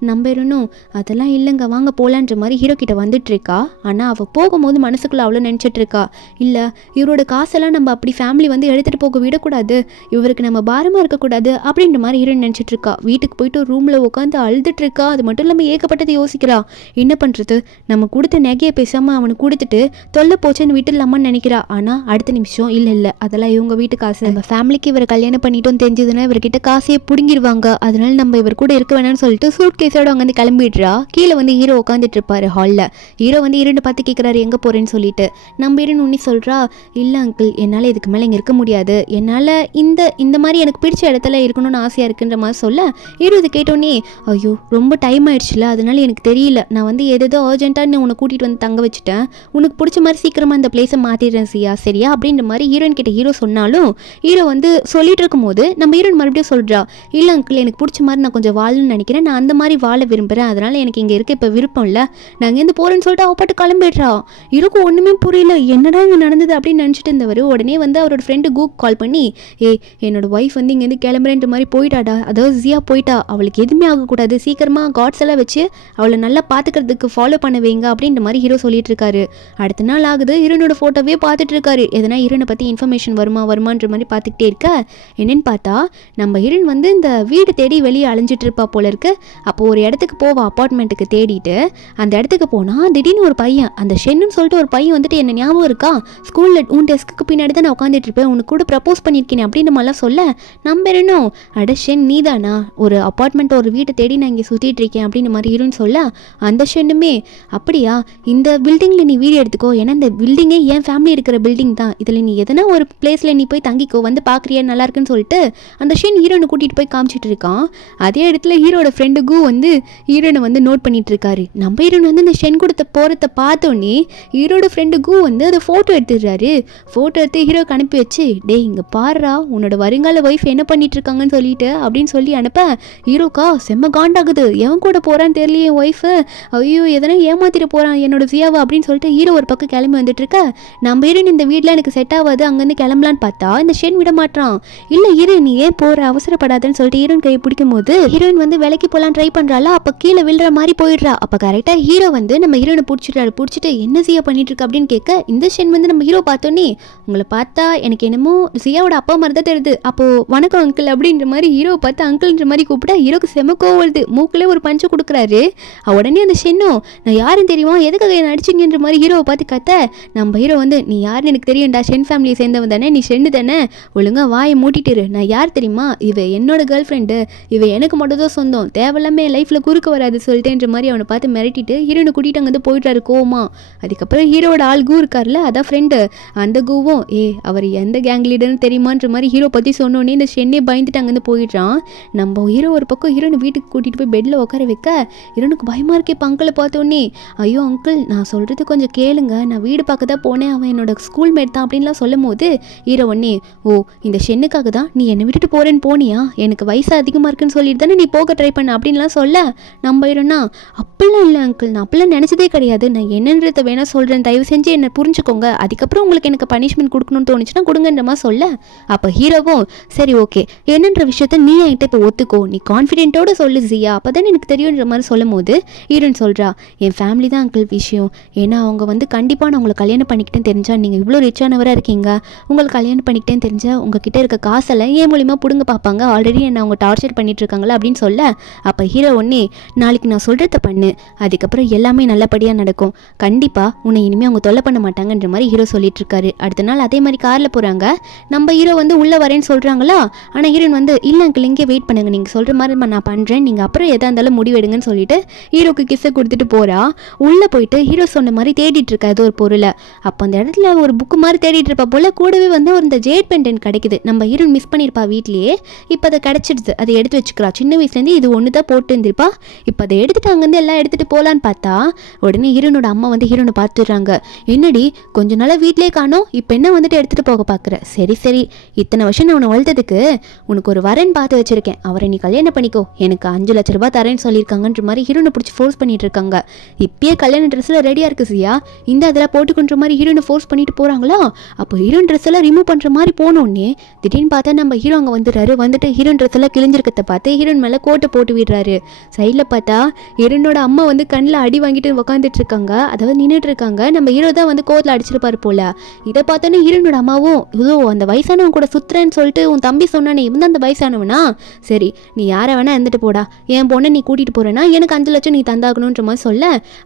நம்ம ஹீரோனும் அதெல்லாம் இல்லைங்க வாங்க போகலான்ற மாதிரி ஹீரோ கிட்ட வந்துட்டு இருக்கா. ஆனால் அவள் போகும்போது மனசுக்குள்ள அவ்வளோ நினச்சிட்டு இருக்கா, இல்லை இவரோட காசெல்லாம் நம்ம அப்படி ஃபேமிலி வந்து எடுத்துகிட்டு போக விடக்கூடாது, இவருக்கு நம்ம பாரமாக இருக்கக்கூடாது அப்படின்ற மாதிரி ஹீரோயின் நினச்சிட்டு இருக்கா. வீட்டுக்கு போயிட்டு ரூமில் உட்காந்து அழுதுட்டு இருக்கா. அது மட்டும் இல்லாமல் ஏகப்பட்டதை யோசிக்கிறா. என்ன பண்ணுறது, நம்ம கொடுத்த நகையை பேசாமல் அவனுக்கு கொடுத்துட்டு தொல்லை போச்சுன்னு விட்டுலாமான்னு நினைக்கிறா. ஆனால் அடுத்த நிமிஷம் இல்லை அதெல்லாம் இவங்க வீட்டு காசு, நம்ம ஃபேமிலிக்கு இவரை கல்யாணம் பண்ணிட்டோம் தெரிஞ்சதுன்னா இவர்கிட்ட காசையே பிடுங்கிடுவாங்க, அதனால நம்ம இவர் கூட இருக்க வேணாம்னு சொல்லிட்டு சூட் கேஸோட அவங்க வந்து கிளம்பிடுறா. கீழே வந்து ஹீரோ உட்காந்துட்டு இருப்பாரு ஹாலில். ஹீரோ வந்து இரண்டு பார்த்து கேட்குறாரு எங்கே போகிறேன்னு சொல்லிட்டு. நம்ம இரண்டு உன்னி சொல்கிறா, இல்லை அங்கிள் என்னால் இதுக்கு மேலே இங்கே இருக்க முடியாது, என்னால் இந்த மாதிரி எனக்கு பிடிச்ச இடத்துல இருக்கணும்னு ஆசையாக இருக்குன்ற மாதிரி சொல்ல ஹீரோ இது கேட்டோன்னே ஐயோ ரொம்ப டைம் ஆயிடுச்சுல, அதனால எனக்கு தெரியல, நான் வந்து ஏதோ அர்ஜென்ட்டாக உன்னை கூட்டிகிட்டு வந்து தங்க வச்சுட்டேன், உனக்கு பிடிச்ச மாதிரி சீக்கிரமாக இந்த பிளேஸை மாற்றிடுறேன் சரியா அப்படின்ற மாதிரி ஹீரோயின் கிட்ட ஹீரோ சொன்னாலும் ஹீரோ வந்து சொல்லிட்டு இருக்கும்போது நம்ம ஹீரோயின் மறுபடியும் சொல்கிறா, இல்லை அங்கிள் எனக்கு பிடிச்ச மாதிரி நான் கொஞ்சம் வாழணும்னு நினைக்கிறேன், நான் அந்த மாதிரி வாழ விரும்புகிறேன், அதனால் எனக்கு இங்கே இருக்க இப்போ விருப்பம் இல்லை, நான் இங்கேருந்து போகிறேன்னு சொல்லிட்டு அவ பாட்டு கிளம்பிடுறா. ஹீரோக்கு ஒன்றுமே புரியல, என்னடா இங்கே நடந்தது அப்படின்னு நினச்சிட்டு இருந்தவர் உடனே வந்து அவரோட ஃப்ரெண்டு கூக் கால் பண்ணி, என்னோட ஒய்ஃப் வந்து இங்கேருந்து கிளம்புறேன்ற மாதிரி போயிட்டாடா, அதாவது ஜியா போயிட்டா, அவளுக்கு எதுவுமே ஆகக்கூடாது, சீக்கிரமாக காட்ஸ் எல்லாம் வச்சு அவளை நல்லா பார்த்துக்கிறதுக்கு ஃபாலோ பண்ண வைங்க அப்படின்ற மாதிரி ஹீரோ சொல்லிட்டு இருக்காரு. அடுத்த நாள் ஆகுது, ஹீரோனோட ஃபோட்டோவே பார்த்துட்டு இருக்காரு, எதனா ஹீரோனை பற்றி இன்ஃபர்மேஷன் வருமான்ற மாதிரி பார்த்துக்கிட்டே இருக்க என்னன்னு பார்த்தா நம்ம ஹீரோன் வந்து இந்த வீடு தேடி வெளியே அலைஞ்சிட்டு இருப்பா போல இருக்கு. அப்போ ஒரு இடத்துக்கு போவா அப்பார்ட்மெண்ட்டுக்கு தேடிட்டு, அந்த இடத்துக்கு போனால் திடீர்னு ஒரு பையன், அந்த ஷென்னு சொல்லிட்டு ஒரு பையன் வந்துட்டு என்ன ஞாபகம் இருக்கா, ஸ்கூலில் உன் டெஸ்க்கு பின்னாடி தான் நான் உட்காந்துட்டு இருப்பேன், உனக்கு கூட ப்ரப்போஸ் பண்ணியிருக்கேன் அப்படின்ற மாதிரிலாம் சொல்ல நம்ம இருந்தோம் அட ஷென் நீதானா, ஒரு அப்பார்ட்மெண்ட் ஒரு வீட்டை தேடி நான் இங்கே சுற்றிட்டு இருக்கேன் அப்படின்ற மாதிரி ஹீரோன்னு சொல்ல அந்த ஷென்னுமே அப்படியா இந்த பில்டிங்கில் நீ வீடு எடுத்துக்கோ, ஏன்னா இந்த பில்டிங்கே என் ஃபேமிலி இருக்கிற பில்டிங் தான், இதில் நீ எதனா ஒரு பிளேஸில் நீ போய் தங்கிக்கோ, வந்து பார்க்குறியா நல்லா இருக்குன்னு சொல்லிட்டு அந்த ஷென் ஹீரோனை கூட்டிகிட்டு போய் காமிச்சிட்டு இருக்கான். அதே இடத்துல ஹீரோட ஃப்ரெண்டு கூ வந்து ஹீரோனை வந்து நோட் பண்ணிட்டு இருக்காரு. நம்ம ஹீரோன் வந்து இந்த ஷென் கொடுத்த போகிறத பார்த்தோன்னே ஹீரோட ஃப்ரெண்டு கூ வந்து அதை ஃபோட்டோ எடுத்துடுறாரு. ஃபோட்டோ எடுத்து ஹீரோக்கு அனுப்பி வச்சு, டே இங்கே பாருடா உன்னோட வருங்கால ஒய்ஃப் என்ன பண்ணிட்டு இருக்காங்கன்னு சொல்லிட்டு அப்படின்னு சொல்லி அனுப்ப ஹீரோக்கா செம்ம காண்டாகுது, எவன் கூட போகிறான்னு தெரியலையே என் ஒய்ஃபு, ஐயோ எதனா ஏமாத்திட்டு போகிறான் என்னோட ஜியாவை அப்படின்னு சொல்லிட்டு ஹீரோ ஒரு பக்கம் கிளம்பி வந்துட்டு இருக்க நம்ம ஹீரோன் இந்த வீட்டில் எனக்கு செட் ஆகாது அங்கேருந்து கிளம்பலான்னு பார்த்தா இந்த ஷென் விட மாட்டான். இல்லை ஹீரோ நீ ஏன் போகிற அவசரப்படாதுன்னு சொல்லிட்டு ஹீரோயின் கையை பிடிக்கும் போது ஹீரோயின் வந்து விலைக்கு போகலான்னு ட்ரை பண்ணுறாளா, அப்போ கீழே விழுற மாதிரி போயிடுறா. அப்போ கரெக்டாக ஹீரோ வந்து நம்ம ஹீரோனை பிடிச்சிட்டு என்ன ஜியா பண்ணிட்டு இருக்கு அப்படின்னு கேட்க இந்த ஷென் வந்து நம்ம ஹீரோ பார்த்தோன்னே உங்களை பார்த்தா எனக்கு என்னமோ ஜியாவோட அப்பா மாதிரி தான் தெரியுது, அப்போ வணக்கம் அங்கிள் அப்படின்ற மாதிரி ஹீரோ பார்த்து அங்கிள்ன்ற மாதிரி கூப்பிட ஹீரோக்கு செம கோவம் வருது, மூக்கிலே ஒரு பஞ்சு கொடுக்குறாரு. உடனே அந்த ஷென்னும் நான் யாருன்னு தெரியுமா எதுக்காக என்ன அடிச்சிங்கன்ற மாதிரி ஹீரோவை பார்த்து கத்த நம்ம ஹீரோ வந்து நீ யாருன்னு எனக்கு தெரியும்டா, ஷென் ஃபேமிலியை சேர்ந்தவன் தானே, நீ ஷென்னு தானே, ஒழுங்காக வாயை மூட்டிட்டு நான் யார் தெரியுமா, இவ என்னோட கேர்ள் ஃப்ரெண்டு, இவ எனக்கு மட்டும் தான் சொந்தம், தேவையில்லாமல் லைஃப்பில் குறுக்க வராது சொல்லிட்டேன்ற மாதிரி அவனை பார்த்து மிரட்டிட்டு ஹீரோனை கூட்டிகிட்டு அங்கே வந்து போயிட்டாரு கோவமா. அதுக்கப்புறம் ஹீரோட ஆள் கூ இருக்கார்ல அதான் ஃப்ரெண்டு, அந்த கூவும் அவர் எந்த கேங் லீடர்னு தெரியுமான்ற மாதிரி ஹீரோ பற்றி சொன்னோன்னே இந்த ஷென்னே பயந்துட்டு அங்கேருந்து போயிடுறான். நம்ம ஹீரோ ஒரு பக்கம் ஹீரோனை வீட்டுக்கு கூட்டிகிட்டு போய் பெட்டில் உட்கார வைக்க ஹீரோனுக்கு பயமாக இருக்கே இப்போ அங்கிளை பார்த்தோன்னே. ஐயோ அங்கிள் நான் சொல்கிறது கொஞ்சம் கேளுங்க, நான் வீடு பார்க்க தான் போனேன், அவன் என்னோட ஸ்கூல் மேட் தான் அப்படின்லாம் சொல்லும் போது ஹீரோ ஒன்னே, ஓ இந்த ஷென்னுக்காக தான் நீ என்னை விட்டுட்டு போகிறேன்னு போனியா, எனக்கு வயசு அதிகமாக இருக்குன்னு சொல்லிட்டு தானே நீ போக ட்ரை பண்ண அப்படின்லாம் சொல்ல நம்ம ஹீரோனா, அப்படிலாம் இல்லை அங்கிள், நான் அப்படிலாம் நினச்சதே கிடையாது, நான் என்னன்றதை வேணால் சொல்கிறேன், தயவு செஞ்சு என்னை புரிஞ்சுக்கோங்க, அதுக்கப்புறம் உங்களுக்கு எனக்கு பனிஷ்மெண்ட் கொடுக்கணும்னு தோணுச்சுன்னா கொடுங்கன்ற மாதிரி சொல்ல அப்போ ஹீரோவும் சரி ஓகே என்னன்ற விஷயத்த நீ என்கிட்ட இப்போ ஒத்துக்கோ, நீ கான்ஃபிடென்ட்டோட சொல்லு ஜியா, அப்போ தான் எனக்கு தெரியுன்ற மாதிரி சொல்லும் போது ஹீரோன்னு சொல்கிறா, என் ஃபேமிலி தான் அங்கிள் விஷயம், ஏன்னா அவங்க வந்து கண்டிப்பாக நான் உங்களை கல்யாணம் பண்ணிக்கிட்டேன்னு தெரிஞ்சா, நீங்கள் இவ்வளோ ரிச்சானவராக இருக்கீங்க, உங்களுக்கு கல்யாணம் பண்ணிக்கிட்டேன்னு தெரிஞ்சால் உங்ககிட்ட இருக்க காசெல்லாம் ஏன் மூலியமாக பிடுங்க பார்ப்பாங்க, ஆல்ரெடி என்னை அவங்க டார்ச்சர் பண்ணிட்டு இருக்காங்களா அப்படின்னு சொல்ல அப்போ ஹீரோ ஒன்னே, நாளைக்கு நான் சொல்கிறத பண்ணு, அதுக்கப்புறம் எல்லாமே நல்லபடியாக நடக்கும், கண்டிப்பாக உன்னை இனிமேல் அவங்க தொல்லை பண்ண மாட்டாங்கன்ற மாதிரி ஹீரோ சொல்லிட்டு இருக்காரு. அடுத்த நாள் அதே மாதிரி காரில் போகிறாங்க. நம்ம ஹீரோ வந்து உள்ளே வரேன்னு சொல்கிறாங்களா, ஆனால் ஹீரோயின் வந்து இல்லை அங்கிள் இங்கே வெயிட் பண்ணுங்க, நீங்கள் சொல்கிற மாதிரி நான் பண்ணுறேன், நீங்கள் அப்புறம் எதாக இருந்தாலும் முடிவெடுங்கன்னு சொல்லிட்டு ஹீரோக்கு கிஸ்ஸை கொடுத்துட்டு போகிறா. உள்ளே போயிட்டு ஹீரோ சொன்ன மாதிரி தேடிட்டு இருக்கா ஏதோ ஒரு பொருளை. அப்போ அந்த இடத்துல ஒரு புக்கு மாதிரி தேடிட்டு இருப்பா போல், கூடவே வந்து ஒரு இந்த ஜேட் பெண்டன்ட் கிடைக்குது. நம்ம ஹீரோயின் மிஸ் பண்ணியிருப்பா வீட்லேயே, இப்போ அதை கிடச்சிடுது, அதை எடுத்து வச்சுக்கிறா. சின்ன வயசுலேருந்து இது ஒன்று தான் போட்டு இருந்திருப்பா, இப்போ அதை எடுத்துட்டு அங்கேருந்து எல்லாம் எடுத்துகிட்டு போகலான்னு பார்த்தா உடனே ஹீரோனோட அம்மா வந்து ஹீரோனை பார்த்துடுறாங்க. என்னடி கொஞ்ச நாளாக வீட்டிலே காணோம், இப்போ என்ன வந்துட்டு எடுத்துகிட்டு போக பார்க்குற, சரி சரி இத்தனை வருஷம் நான் உன்னை வளர்த்ததுக்கு உனக்கு ஒரு வரன் பார்த்து வச்சிருக்கேன், அவரை நீ கல்யாணம் பண்ணிக்கோ, எனக்கு 5 லட்ச ரூபாய் தரேன்னு சொல்லியிருக்காங்கன்ற மாதிரி ஹீரோனை பிடிச்சி ஃபோர்ஸ் பண்ணிட்டு இருக்காங்க. இப்பயே கல்யாண ட்ரெஸ்ஸில் ரெடியாக இருக்கு சியா, இந்த அதெல்லாம் போட்டுக்கொன்ற மாதிரி ஹீரோனை ஃபோர்ஸ் பண்ணிட்டு போகிறாங்களா. அப்போ ஹீரோயின் ட்ரெஸ் எல்லாம் ரிமூவ் பண்ணுற மாதிரி போனோடனே திடீர்னு பார்த்தா நம்ம ஹீரோ அங்கே வந்துடுறாரு. வந்துட்டு ஹீரோயின் ட்ரெஸ் எல்லாம் கிழிஞ்சிருக்கத்தை பார்த்து ஹீரோயின் மேலே கோட்டை போட்டு விடுறாரு. சைடில் பார்த்தா ஹீரோனோட அம்மா வந்து கண்ணில் அடி வாங்கிட்டு உட்காந்துட்டு இருக்காங்க, அதாவது நின்றுட்டு இருக்காங்க. நம்ம ஹீரோ தான் வந்து கோவத்தில் அடிச்சிருப்பாரு போல. இதை பார்த்தோன்னே ஹீரோனோட அம்மாவும் இதோ அந்த வயசானவன் கூட சுத்துறேன்னு சொல்லிட்டு உன் தம்பி சொன்னானே இவன் தான் அந்த வயசானவனா, சரி நீ யாரை வேணா இருந்துட்டு போடா, என் பொண்ணை நீ கூட்டிட்டு போறேன்னா எனக்கு 5 லட்சம் நீ தந்தாகணுன்ற மாதிரி சொல்ல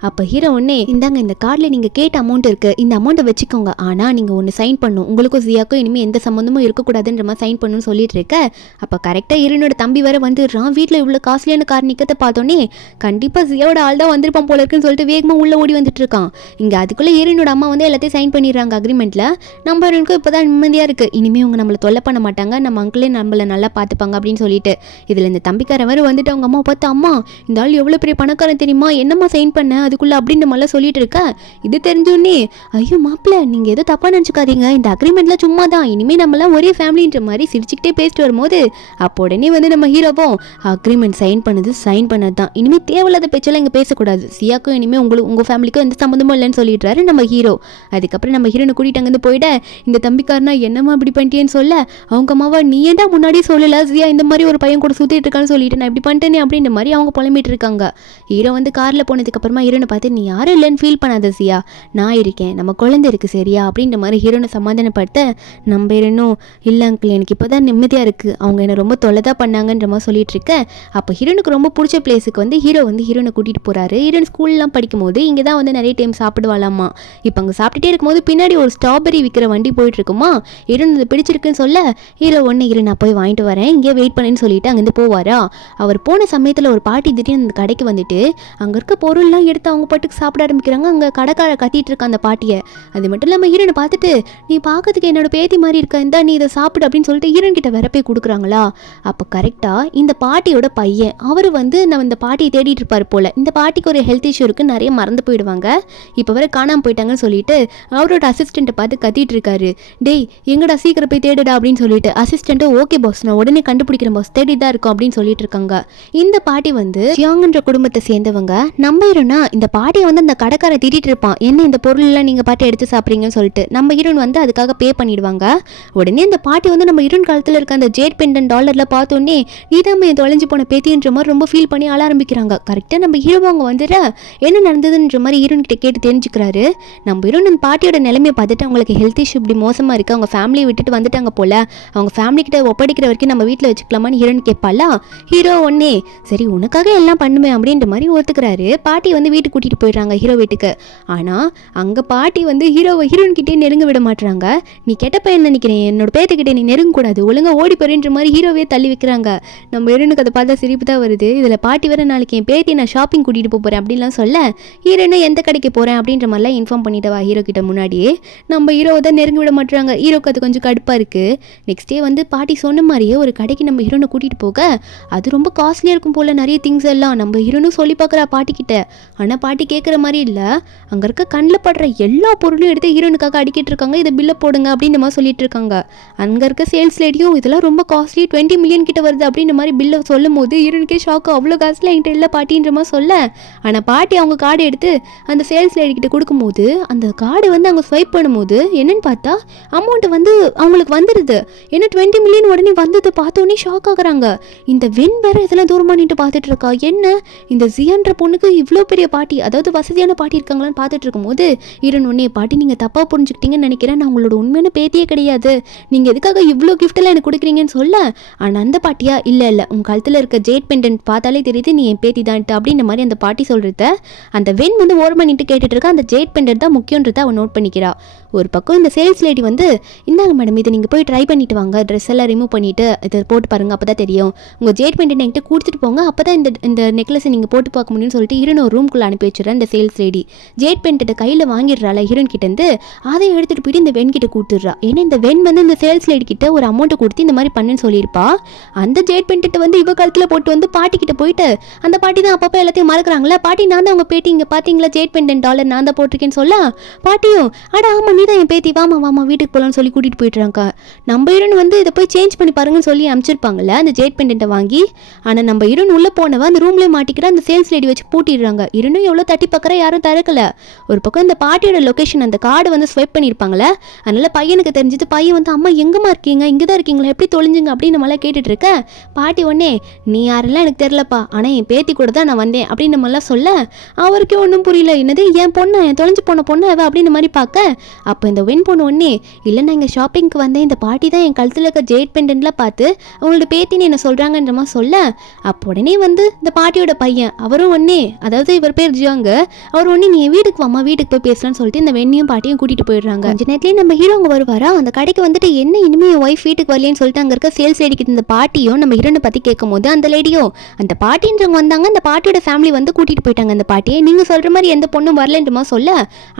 அப்போ ஹீரோ ஒன்னே, இந்தாங்க இந்த கார்டில் நீங்கள் கேட்ட அமௌண்ட் இருக்குது, இந்த அமௌண்ட்டை வச்சுக்கோங்க, ஆனால் நீங்கள் ஒன்று சைன் பண்ணும், உங்களுக்கும் ஜியாக்கும் இனிமேல் எந்த சம்மந்தமும் இருக்கக்கூடாதுன்ற மாதிரி சைன் பண்ணணும்னு சொல்லிட்டு இருக்க. அப்போ கரெக்டாக ஹீரோனோட தம்பி வர வந்துடுறான். வீட்டில் இவ்வளோ காஸ்ட்லியான கார் நிற்கிறத பார்த்தோன்னே கண்டிப்பாக ஜியாவோட ஆள் தான் வந்திருப்பான் போல இருக்குன்னு சொல்லிட்டு வேகமாக உள்ளே ஓடி வந்துட்டு இருக்கான். இங்கே அதுக்குள்ளே ஹீரோனோட அம்மா வந்து எல்லாத்தையும் சைன் பண்ணிடுறாங்க அக்ரிமெண்ட்டில். நம்ம ஹீரோனுக்கு இப்போ தான் நிம்மதியாக இருக்குது, இனிமேல் அவங்க நம்மளை தொல்லை பண்ண மாட்டாங்க, நம்ம அங்கிளே நம்மளை நல்லா பார்த்துப்பாங்க அப்படின்னு சொல்லிட்டு. இதில் இந்த தம்பிக்காரன் வேறு வந்துட்டு அவங்க அம்மா பார்த்து, அம்மா இந்த ஆள் எவ்வளோ பெரிய பணக்காரன் தெரியுமா, என்னம்மா சைன் பண்ண அதுக்குள்ளே அப்படின்ற மாதிரிலாம் சொல்லிட்டு இருக்க. இது தெரிஞ்சோன்னே ஐயோ மாப்பிள்ள நீங்கள் எதோ தப்பாக நினச்சிக்காதீங்க, இந்த அக்ரிமெண்ட்லாம் சும்மா தான், இனிமேல் நம்மளாம் ஒரே ஃபேமிலின்ற மாதிரி சிரிச்சுக்கிட்டே பேசிட்டு வரும்போது அப்போ உடனே வந்து நம்ம ஹீரோவும் அக்ரிமெண்ட் சைன் பண்ணது தான், இனிமேல் தேவையில்லாத பேச்செல்லாம் இங்கே பேசக்கூடாது, சியாக்கும் இனிமேல் உங்கள் ஃபேமிலிக்கும் எந்த சம்மந்தமும் இல்லைன்னு சொல்லிடுறாரு நம்ம ஹீரோ. அதுக்கப்புறம் நம்ம ஹீரோனை கூட்டிகிட்டு அங்கேருந்து போயிட இந்த தம்பிக்காரனா என்னம்மா இப்படி பண்ணிட்டேன்னு சொல்ல அவங்க அம்மாவா நீ ஏன்டா முன்னாடி சொல்லல ஜியா இந்த மாதிரி ஒரு பையன் கூட சுற்றிட்டு இருக்கான்னு சொல்லிட்டு நான் இப்படி பண்ணிட்டேனே அப்படின்ற மாதிரி அவங்க புலம்பிட்டு இருக்காங்க. ஹீரோ வந்து காரில் போனதுக்கப்புறமா ஹீரோனை பார்த்து நீ யாரும் இல்லைன்னு ஃபீல் பண்ணாத ஜியா, நான் இருக்கேன், நம்ம குழந்தை இருக்குது சரியா அப்படின்ற மாதிரி ஹீரோனை சமாதானப்படுத்த நம்ம ஹீரோனும் இல்லை அங்கிள் எனக்கு இப்போ தான் நிம்மதியாக இருக்குது, அவங்க என்னை ரொம்ப தொலை தான் பண்ணாங்கன்ற மாதிரி சொல்லிட்டு இருக்க. அப்போ ஹீரோனுக்கு ரொம்ப பிடிச்ச பிளேஸுக்கு வந்து ஹீரோ வந்து ஹீரோனை கூட்டிகிட்டு போகிறாரு. ஹீரோன் ஸ்கூல்லாம் படிக்கும்போது இங்கே தான் வந்து நிறைய டைம் சாப்பிடுவாளாமா. இப்போ அங்கே சாப்பிட்டுட்டே இருக்கும்போது பின்னாடி ஒரு ஸ்ட்ராபெரி விற்கிற வண்டி போயிட்டு இருக்குமா. ஹீரோன் அது பிடிச்சிருக்குன்னு சொல்ல ஹீரோ ஒன்று இரு நான் போய் வாங்கிட்டு வரேன் இங்கே வெயிட் பண்ணேன்னு சொல்லிட்டு அங்கேருந்து போவாரா. அவர் போன சமயத்தில் ஒரு பாட்டி திடீர்னு அந்த கடைக்கு வந்துட்டு அங்கே இருக்க பொருள்லாம் எடுத்து அவங்க பாட்டுக்கு சாப்பிட ஆரம்பிக்கிறாங்க. அங்கே கடைக்கார கத்திட்டு இருக்க அந்த பாட்டியை. அது மட்டும் இல்லாமல் ஹீரோனை பார்த்துட்டு நீ பார்க்கறதுக்கு என்னோட பேத்தி மாதிரி இருக்க, இந்தா நீ இதை சாப்பிடு அப்படின்னு சொல்லிட்டு ஹீரோன் கிட்ட வேற போய் கொடுக்குறாங்களா. அப்போ கரெக்டாக இந்த பாட்டியோட பையன் அவர் வந்து நம்ம இந்த பாட்டியை தேடிட்டு இருப்பார் போல. இந்த பாட்டிக்கு ஒரு ஹெல்த் இஷ்யூ இருக்குது, நிறைய மறந்து போயிடுவாங்க, இப்போ வர காணாமல் போயிட்டாங்கன்னு சொல்லிட்டு அவரோட அசிஸ்டண்ட்டை பார்த்து கத்திட்டு இருக்காரு. டேய் எங்கடா சீக்கிரம் போய் தேடுடா அப்படின்னு சொல்லிட்டு அசிஸ்டண்ட்டு ஓகே பாஸ் நான் உடனே கண்டுபிடிக்கிறேன் பாஸ் தேடி தான் இருக்கும் அப்படின்னு சொல்லிட்டு இருக்காங்க. இந்த பாட்டி வந்து சியாங்கன்ற குடும்பத்தை சேர்ந்தவங்க. நம்ம ஹீரோனா இந்த பாட்டியை வந்து அந்த கடைக்காரை திட்டிட்டு இருப்பான், என்ன இந்த பொருள்லாம் நீங்கள் பாட்டு எடுத்து சாப்பிட்றீங்கன்னு சொல்லிட்டு. நம்ம ஹீரோன் வந்து அதுக்காக பே பண்ணிடுவாங்க. உடனே இந்த பாட்டி வந்து நம்ம ஹீரோன் காலத்தில் இருக்க அந்த ஜேட் பெண்டன் டாலரில் பார்த்தோன்னே நீதாம தொலைஞ்சு போன பேத்தின்ற மாதிரி ரொம்ப ஃபீல் பண்ணி ஆள ஆரம்பிக்கிறாங்க. கரெக்டாக நம்ம ஹீரோ அவங்க வந்துட என்ன நடந்ததுன்ற மாதிரி ஹீரோன் கிட்ட கேட்டு தெரிஞ்சுக்கிறாரு. நம்ம ஹீரோன் அந்த பாட்டியோட நிலைமையை பார்த்துட்டு அவங்களுக்கு ஹெல்த் இஷ்யூ இப்படி மோசமாக இருக்குது, அவங்க ஃபேமிலியை விட்டுட்டு வந்துட்டாங்க போல, அவங்க ஃபேமிலி கிட்ட ஒப்படைக்கிற வரைக்கும் நம்ம வீட்டில் வச்சுக்கலாமான்னு ஹீரோன் கேட்பாளா. ஹீரோ ஒன்னே சரி உனக்காக எல்லாம் பண்ணுமே அப்படின்ற மாதிரி ஒத்துக்கிறாரு. பாட்டி வந்து வீட்டுக்கு கூட்டிகிட்டு போயிடுறாங்க ஹீரோ வீட்டுக்கு. ஆனால் அங்கே பாட்டி வந்து ஹீரோன் கிட்டே நெருங்க விட மாட்டுறாங்க. நீ கெட்ட பையன் நினைக்கிறேன், என்னோட பேத்துக்கிட்டே நீ நெருங்கக்கூடாது, ஒழுங்காக ஓடி போறேன்ற மாதிரி ஹீரோவே தள்ளி வைக்கிறாங்க. நம்ம ஹீரோனுக்கு அதை பார்த்தா சிரிப்பு தான் வருது. இதில் பாட்டி வேற நாளைக்கு என் பேத்தி நான் ஷாப்பிங் கூட்டிகிட்டு போகிறேன் அப்படின்லாம் சொல்ல ஹீரோனு எந்த கடைக்கு போகிறேன் அப்படின்ற மாதிரிலாம் இன்ஃபார்ம் பண்ணிட்டு வா ஹீரோ கிட்ட முன்னாடியே. நம்ம ஹீரோவை தான் நெருங்கி விட மாட்டுறாங்க. ஹீரோக்கு அது கொஞ்சம் கடுப்பாக இருக்குது. நெக்ஸ்ட் டே வந்து பாட்டி சொன்ன மாதிரியே ஒரு கடைக்கு நம்ம ஹீரோனை கூட்டிகிட்டு போக அது ரொம்ப காஸ்ட்லியாக இருக்கும் போல், நிறைய திங்ஸ் எல்லாம் நம்ம ஹீரோனும் சொல்லி பார்க்குறா பாட்டிக்கிட்ட. ஆனால் பாட்டி கேட்குற மாதிரி இல்லை. அங்கே இருக்க கண்ணில் படுற எல்லா பொருளும் எடுத்து ஹீரோனுக்காக அடிக்கிட்டு இருக்காங்க. இதை பில்லை போடுங்க அப்படின்ற மாதிரி சொல்லிட்டு இருக்காங்க. அங்கே இருக்க சேல்ஸ் லேடியும் இதெல்லாம் ரொம்ப காஸ்ட்லி, 20 மில்லியன் கிட்ட வருது அப்படின்ற மாதிரி பில்லை சொல்லும் போது ஹீரோனுக்கே ஷாக்கு. அவ்வளோ காஸ்ட்லி என்கிட்ட இல்லை பாட்டின்ற மாதிரி சொல்ல, ஆனால் பாட்டி அவங்க கார்டு எடுத்து அந்த சேல்ஸ் லேடி கிட்ட கொடுக்கும்போது அந்த கார்டு வந்து அவங்க ஸ்வைப் பண்ணும்போது என்னன்னு பார்த்தா அமௌண்ட் வந்து அவங்களுக்கு வந்துடுது. ஏன்னா 20 மில்லியன் உடனே வந்தது பார்த்தோன்னே ஷாக் ஆகுறாங்க. இந்த வெண் வேற இதெல்லாம் தூரமாக நின்று பார்த்துட்டு இருக்கா. என்ன இந்த ஜியான்ற பொண்ணுக்கு இவ்வளோ பெரிய பாட்டி, அதாவது வசதியான பாட்டி இருக்காங்களான்னு பார்த்துட்டு இருக்கும்போது ஹீரோன் உடனே பாட்டி நீங்கள் தப்பாக புரிஞ்சுக்கிட்டீங்கன்னு நினைக்கிறேன், நான் உங்களோட உண்மையான பேத்தியே கிடையாது, நீங்கள் எதுக்காக இவ்வளோ கிஃப்டெல்லாம் எனக்கு கொடுக்குறீங்கன்னு சொல்ல, ஆனால் அந்த பாட்டியா இல்லை இல்லை உங்கள் கழுத்தில் இருக்க ஜேட் பெண்டன்ட் பார்த்தாலே தெரியுது நீ என் பேத்தி தான்ட்டு அப்படின்ற மாதிரி அந்த பாட்டி சொல்கிறத அந்த வெண் வந்து ஓரமாக நின்று கேட்டுட்டு இருக்கா. அந்த ஜேட் பெண்டன்ட் தான் முக்கியன்றதை அவன் நோட் பண்ணிக்கிறா. ஒரு பக்கம் இந்த சேல்ஸ் லேடி வந்து இந்தாங்க மேடம் இதை நீங்கள் போய் ட்ரை பண்ணிட்டு வாங்க, ட்ரெஸ் எல்லாம் ரிமூவ் பண்ணிவிட்டு இதை போட்டு பாருங்கள் அப்போ தான் தெரியும், உங்கள் ஜேட் பெண்டன்ட் என்கிட்ட கொடுத்துட்டு போங்க அப்போ தான் இந்த நெக்லஸை நீங்கள் போட்டு பார்க்க முடியும்னு சொல்லிட்டு ஹீரோன் ஒரு ரூம்குள்ளே அனுப்பி வச்சுறேன். இந்த சேல்ஸ் லேடி ஜேட் பெண்டன்ட்டை கையில் வாங்கிடுறாள் ஹீரோன் கிட்டேருந்து. அதை எடுத்துகிட்டு போயிட்டு இந்த வெண் கிட்ட கொடுத்துட்றா. ஏன்னா இந்த வெண் வந்து இந்த சேல்ஸ் லேடி கிட்ட ஒரு அமௌண்ட்டை கொடுத்து இந்த மாதிரி பண்ணுன்னு சொல்லியிருப்பா. அந்த ஜேட் பெண்டன்ட்டை வந்து இவ கழுத்தில் போட்டு வந்து பாட்டி கிட்ட போயிட்டு அந்த பாட்டி தான் அப்பப்போ எல்லாத்தையும் மறக்கிறாங்களே, பாட்டி நான் தான் அவங்க பேட்டி இங்கே பார்த்தீங்களா ஜேட் பெண்டன்ட் டாலர் நான் தான் போட்டிருக்கேன்னு சொல்ல, பாட்டியும் அடா ஆமாம் நீ தான் என் பேத்தி வாமா வாமா வீட்டுக்கு போகலான்னு சொல்லி கூட்டிகிட்டு போயிட்டுறாங்க. நம்ம ஹீரோன் வந்து இதை போய் சேஞ்ச் பண்ணி பாருங்கன்னு சொல்லி அனுப்பிச்சிருப்பாங்கல்ல அந்த ஜேட் பெண்டன்ட்டை வாங்கி. ஆனால் நம்ம ஹீரோன் உள்ளே போனவ அந்த ரூம்லேயே மாட்டிக்கிற அந்த சேல்ஸ் லேடி வச்சு பூட்டிடுறாங்க. ஹீரோனும் எவ்வளோ தட்டி பார்க்குற யாரும் திறக்கல. ஒரு பக்கம் இந்த பாட்டியோட லொக்கேஷன் அந்த கார்டு வந்து ஸ்வைப் பண்ணியிருப்பாங்களே, அதனால பையனுக்கு தெரிஞ்சது. பையன் வந்து அம்மா எங்கம்மா இருக்கீங்க, இங்கே தான் இருக்கீங்களா, எப்படி தொலைஞ்சுங்க அப்படின்னு நம்மளாம் கேட்டுட்டு இருக்க. பாட்டி உடனே நீ யாரெல்லாம் எனக்கு தெரிலப்பா, ஆனால் என் பேத்தி கூட தான் நான் வந்தேன் அப்படின்னு நம்மளாம் சொல்ல, அவருக்கே ஒன்றும் புரியல. என்னது என் பொண்ணு, என் தொலைஞ்சு போன பொண்ணு அவ அப்படின்னு மாதிரி பார்க்க. அப்போ இந்த வெண் பொண்ணு ஒன்னே இல்லை நான் இங்கே ஷாப்பிங்க்கு வந்தேன், இந்த பாட்டி தான் என் கழுத்தில் இருக்க ஜேட் பெண்டன்ட்லாம் பார்த்து அவங்களோட பேத்தின்னு என்ன சொல்கிறாங்கன்ற மாதிரி சொல்ல, அப்போ உடனே வந்து இந்த பாட்டியோட பையன் அவரும் ஒன்னே, அதாவது இவர் பேர் ஜியாங்க, அவர் ஒன்னே நீ வீட்டுக்கு வாமா வீட்டுக்கு போய் பேசலான்னு சொல்லிட்டு இந்த வெண்ணையும் பாட்டியும் கூட்டிகிட்டு போயிடுறாங்க. கொஞ்ச நேரத்துலேயே நம்ம ஹீரோ அங்கே வருவாரா. அந்த கடைக்கு வந்துட்டு என்ன இனிமேல் என் ஒய்ஃப் வீட்டுக்கு வரலன்னு சொல்லிட்டு அங்கே இருக்க சேல்ஸ் லேடிக்கு இந்த பாட்டியும் நம்ம ஹீரோனை பற்றி கேட்கும் போது அந்த லேடியும் அந்த பாட்டின்றவங்க வந்தாங்க, அந்த பாட்டியோட ஃபேமிலி வந்து கூட்டிகிட்டு போயிட்டாங்க அந்த பாட்டியை, நீங்கள் சொல்கிற மாதிரி எந்த பொண்ணும் வரலன்ற மாதிரி சொல்ல,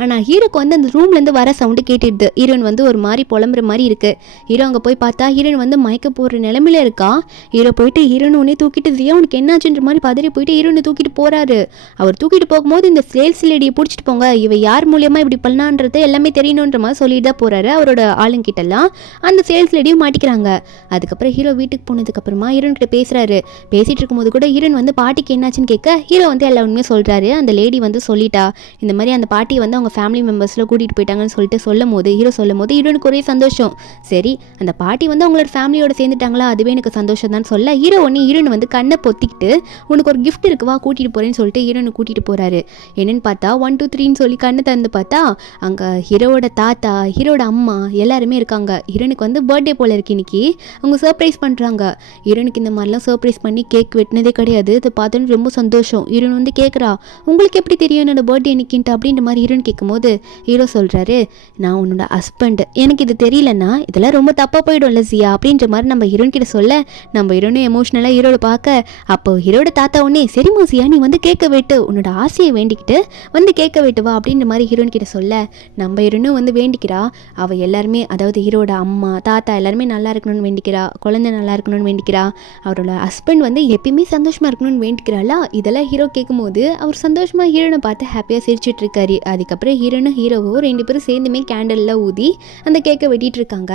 ஆனால் ஹீரோக்கு வந்து அந்த ரூம்லேருந்து வர சவுண்டு கேட்டுடுது. ஹீரோன் வந்து ஒரு மாதிரி புலம்புற மாதிரி இருக்கு. ஹீரோ அங்கே போய் பார்த்தா ஹீரோன் வந்து மயக்க போடுற நிலமையில இருக்கா. ஹீரோ போயிட்டு ஹீரோன் உடனே தூக்கிட்டு ஜியா உனக்கு என்னாச்சுன்ற மாதிரி பதறி போயிட்டு ஹீரோனை தூக்கிட்டு போறாரு. அவர் தூக்கிட்டு போகும்போது இந்த சேல்ஸ் லேடியை பிடிச்சிட்டு போங்க, இவ யார் மூலியமா இப்படி பண்ணான்றது எல்லாமே தெரியணுன்ற மாதிரி சொல்லிட்டு தான் போறாரு அவரோட ஆளுங்கிட்டலாம். அந்த சேல்ஸ் லேடியும் மாட்டிக்கிறாங்க. அதுக்கப்புறம் ஹீரோ வீட்டுக்கு போனதுக்கு அப்புறமா ஹீரோன் கிட்ட பேசுறாரு. பேசிட்டு இருக்கும்போது கூட ஹீரோன் வந்து பாட்டிக்கு என்னாச்சுன்னு கேட்க ஹீரோ வந்து எல்லா உண்மையும் சொல்றாரு. அந்த லேடி வந்து சொல்லிட்டா இந்த மாதிரி அந்த பாட்டியை வந்து அவங்க ஃபேமிலி மெம்பர்ஸ்ல கூட்டிட்டு போயிட்டாங்கன்னு சொல்லிட்டு சொல்லும் போது ஹீரோ சொல்லும் போது ஹீரோனுக்கு ஒரே சந்தோஷம். சரி அந்த பாட்டி வந்து அவங்களோட ஃபேமிலியோட சேர்ந்துட்டாங்களா, அதுவே எனக்கு சந்தோஷம் தான் சொல்ல, ஹீரோ ஒன்று ஹீரோன் வந்து கண்ணை பொத்திக்கிட்டு உனக்கு ஒரு கிஃப்ட் இருக்குவா கூட்டிகிட்டு போகிறேன்னு சொல்லிட்டு ஹீரோனை கூட்டிகிட்டு போகிறாரு. என்னென்னு பார்த்தா 1 2 3ன்னு சொல்லி கண்ணை திறந்து பார்த்தா அங்கே ஹீரோட தாத்தா ஹீரோட அம்மா எல்லாருமே இருக்காங்க. ஹீரோனுக்கு வந்து பர்த்டே போல் இருக்கு இன்னைக்கு. அவங்க சர்ப்ரைஸ் பண்ணுறாங்க. ஹீரோனுக்கு இந்த மாதிரிலாம் சர்ப்ரைஸ் பண்ணி கேக் வெட்டினதே கிடையாது. இதை பார்த்தோன்னு ரொம்ப சந்தோஷம். ஹீரோன் வந்து கேட்குறா உங்களுக்கு எப்படி தெரியும் என்னோட பர்த்டே இன்னைக்குன்ட்டு அப்படின்ற மாதிரி ஹீரோன் கேட்கும்போது ஹீரோ சொல்கிறாரு நான் உன்னோட ஹஸ்பண்ட், எனக்கு இது தெரியலன்னா இதெல்லாம் ரொம்ப தப்பாக போயிடும்ல ஜியா அப்படின்ற மாதிரி நம்ம ஹீரோன் கிட்ட சொல்ல, நம்ம ஹீரோனும் எமோஷ்னலாக ஹீரோட பார்க்க, அப்போ ஹீரோட தாத்தா உடனே சரிம்மா ஜியா நீ வந்து கேட்க வெட்டு, உன்னோட ஆசையை வேண்டிக்கிட்டு வந்து கேட்க வெட்டுவா அப்படின்ற மாதிரி ஹீரோன் கிட்ட சொல்ல, நம்ம ஹீரோனும் வந்து வேண்டிக்கிறா. அவள் எல்லாருமே அதாவது ஹீரோட அம்மா தாத்தா எல்லாருமே நல்லா இருக்கணும்னு வேண்டிக்கிறா, குழந்தை நல்லா இருக்கணும்னு வேண்டிக்கிறா, அவரோட ஹஸ்பண்ட் வந்து எப்பயுமே சந்தோஷமாக இருக்கணும்னு வேண்டிக்கிறாளா. இதெல்லாம் ஹீரோ கேட்கும்போது அவர் சந்தோஷமாக ஹீரோனை பார்த்து ஹாப்பியாக சிரிச்சிட்டு இருக்காரு. அதுக்கப்புறம் ஹீரோனும் ஹீரோவும் 2 பேரும் சேர்ந்துமே கேண்டல்லாம் ஊதி அந்த கேக்கை வெட்டிட்டு இருக்காங்க.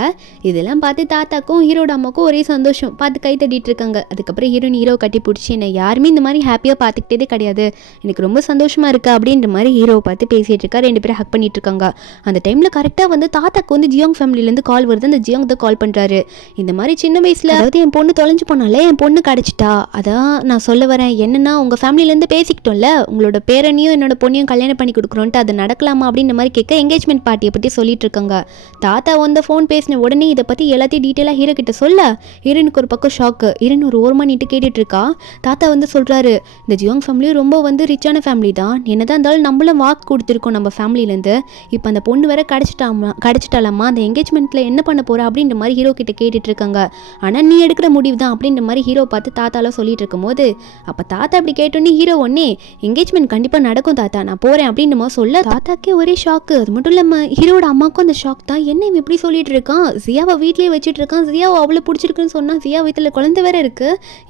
இதெல்லாம் பார்த்து தாத்தாக்கும் ஹீரோட அம்மாக்கும் ஒரே சந்தோஷம், பார்த்து கை தட்டிட்டு இருக்காங்க. அதுக்கப்புறம் ஹீரோன் ஹீரோ கட்டி பிடிச்சி என்னை யாருமே இந்த மாதிரி ஹாப்பியாக பார்த்துக்கிட்டே கிடையாது, எனக்கு ரொம்ப சந்தோஷமா இருக்கு அப்படின்ற மாதிரி ஹீரோவை பார்த்து பேசிட்டு இருக்கா. 2 பேரும் ஹக் பண்ணிட்டு இருக்காங்க. அந்த டைம்ல கரெக்டாக வந்து தாத்தாக்கு வந்து ஜியோங் ஃபேமிலியிலேருந்து கால் வருது. அந்த ஜியோங் தான் கால் பண்ணுறாரு. இந்த மாதிரி சின்ன வயசில் அதாவது என் பொண்ணு தொலைஞ்சு போனாலே என் பொண்ணு கிடச்சிட்டா, அதான் நான் சொல்ல வரேன், என்னன்னா உங்கள் ஃபேமிலியிலேருந்து பேசிக்கிட்டோம்ல, உங்களோட பேரனையும் என்னோட பொண்ணையும் கல்யாணம் பண்ணி கொடுக்குறோன்ட்டு அது நடக்கலாமா அப்படின்ற மாதிரி கேட்க என்கேஜ்மெண்ட் பார்ட்டியை பற்றி சொல்லிட்டு இருக்காங்க. தாத்தா வந்து ஃபோன் பேசின உடனே இதை பற்றி எல்லாத்தையும் டீட்டெயிலாக ஹீரோ கிட்ட சொல்ல ஹீரோனுக்கு ஒரு பக்கம் ஷாக்கு. ஹீரோன் ஒரு ஓரமாக நின்று கேட்டுட்டு இருக்கா. தாத்தா வந்து சொல்கிறாரு இந்த ஜியோங் ஃபேமிலியும் ரொம்ப வந்து ரிச்சான ஃபேமிலி தான், என்னதான் இருந்தாலும் நம்மளும் வாக்கு கொடுத்துருக்கோம் நம்ம ஃபேமிலியிலேருந்து, இப்போ அந்த பொண்ணு வேற கிடச்சிட்டாலாமா, அந்த என்கேஜ்மெண்ட்டில் என்ன பண்ண போகிறா அப்படின்ற மாதிரி ஹீரோ கிட்ட கேட்டுட்டு இருக்காங்க. ஆனால் நீ எடுக்கிற முடிவு தான் அப்படின்ற மாதிரி ஹீரோ பார்த்து தாத்தாலாம் சொல்லிட்டு இருக்கும்போது அப்போ தாத்தா அப்படி கேட்டோன்னே ஹீரோ ஒன்னே என்கேஜ்மெண்ட் கண்டிப்பாக நடக்கும் தாத்தா நான் போகிறேன் அப்படின்ற மாதிரி சொல்ல தாத்தாக்கே ஒரே ஷாக்கு. அது மட்டும் இல்லாமல் ஹீரோட அம்மாவுக்கும் அந்த ஷாக் தான். என்ன இவன் எப்படி சொல்லிட்டு இருக்கான், ஜியாவை வீட்லேயே வச்சுட்டு இருக்கான், ஜியாவை அவ்வளோ பிடிச்சிருக்குன்னு சொன்னால் ஜியா வீட்டில் குழந்தை வேற இருக்கு,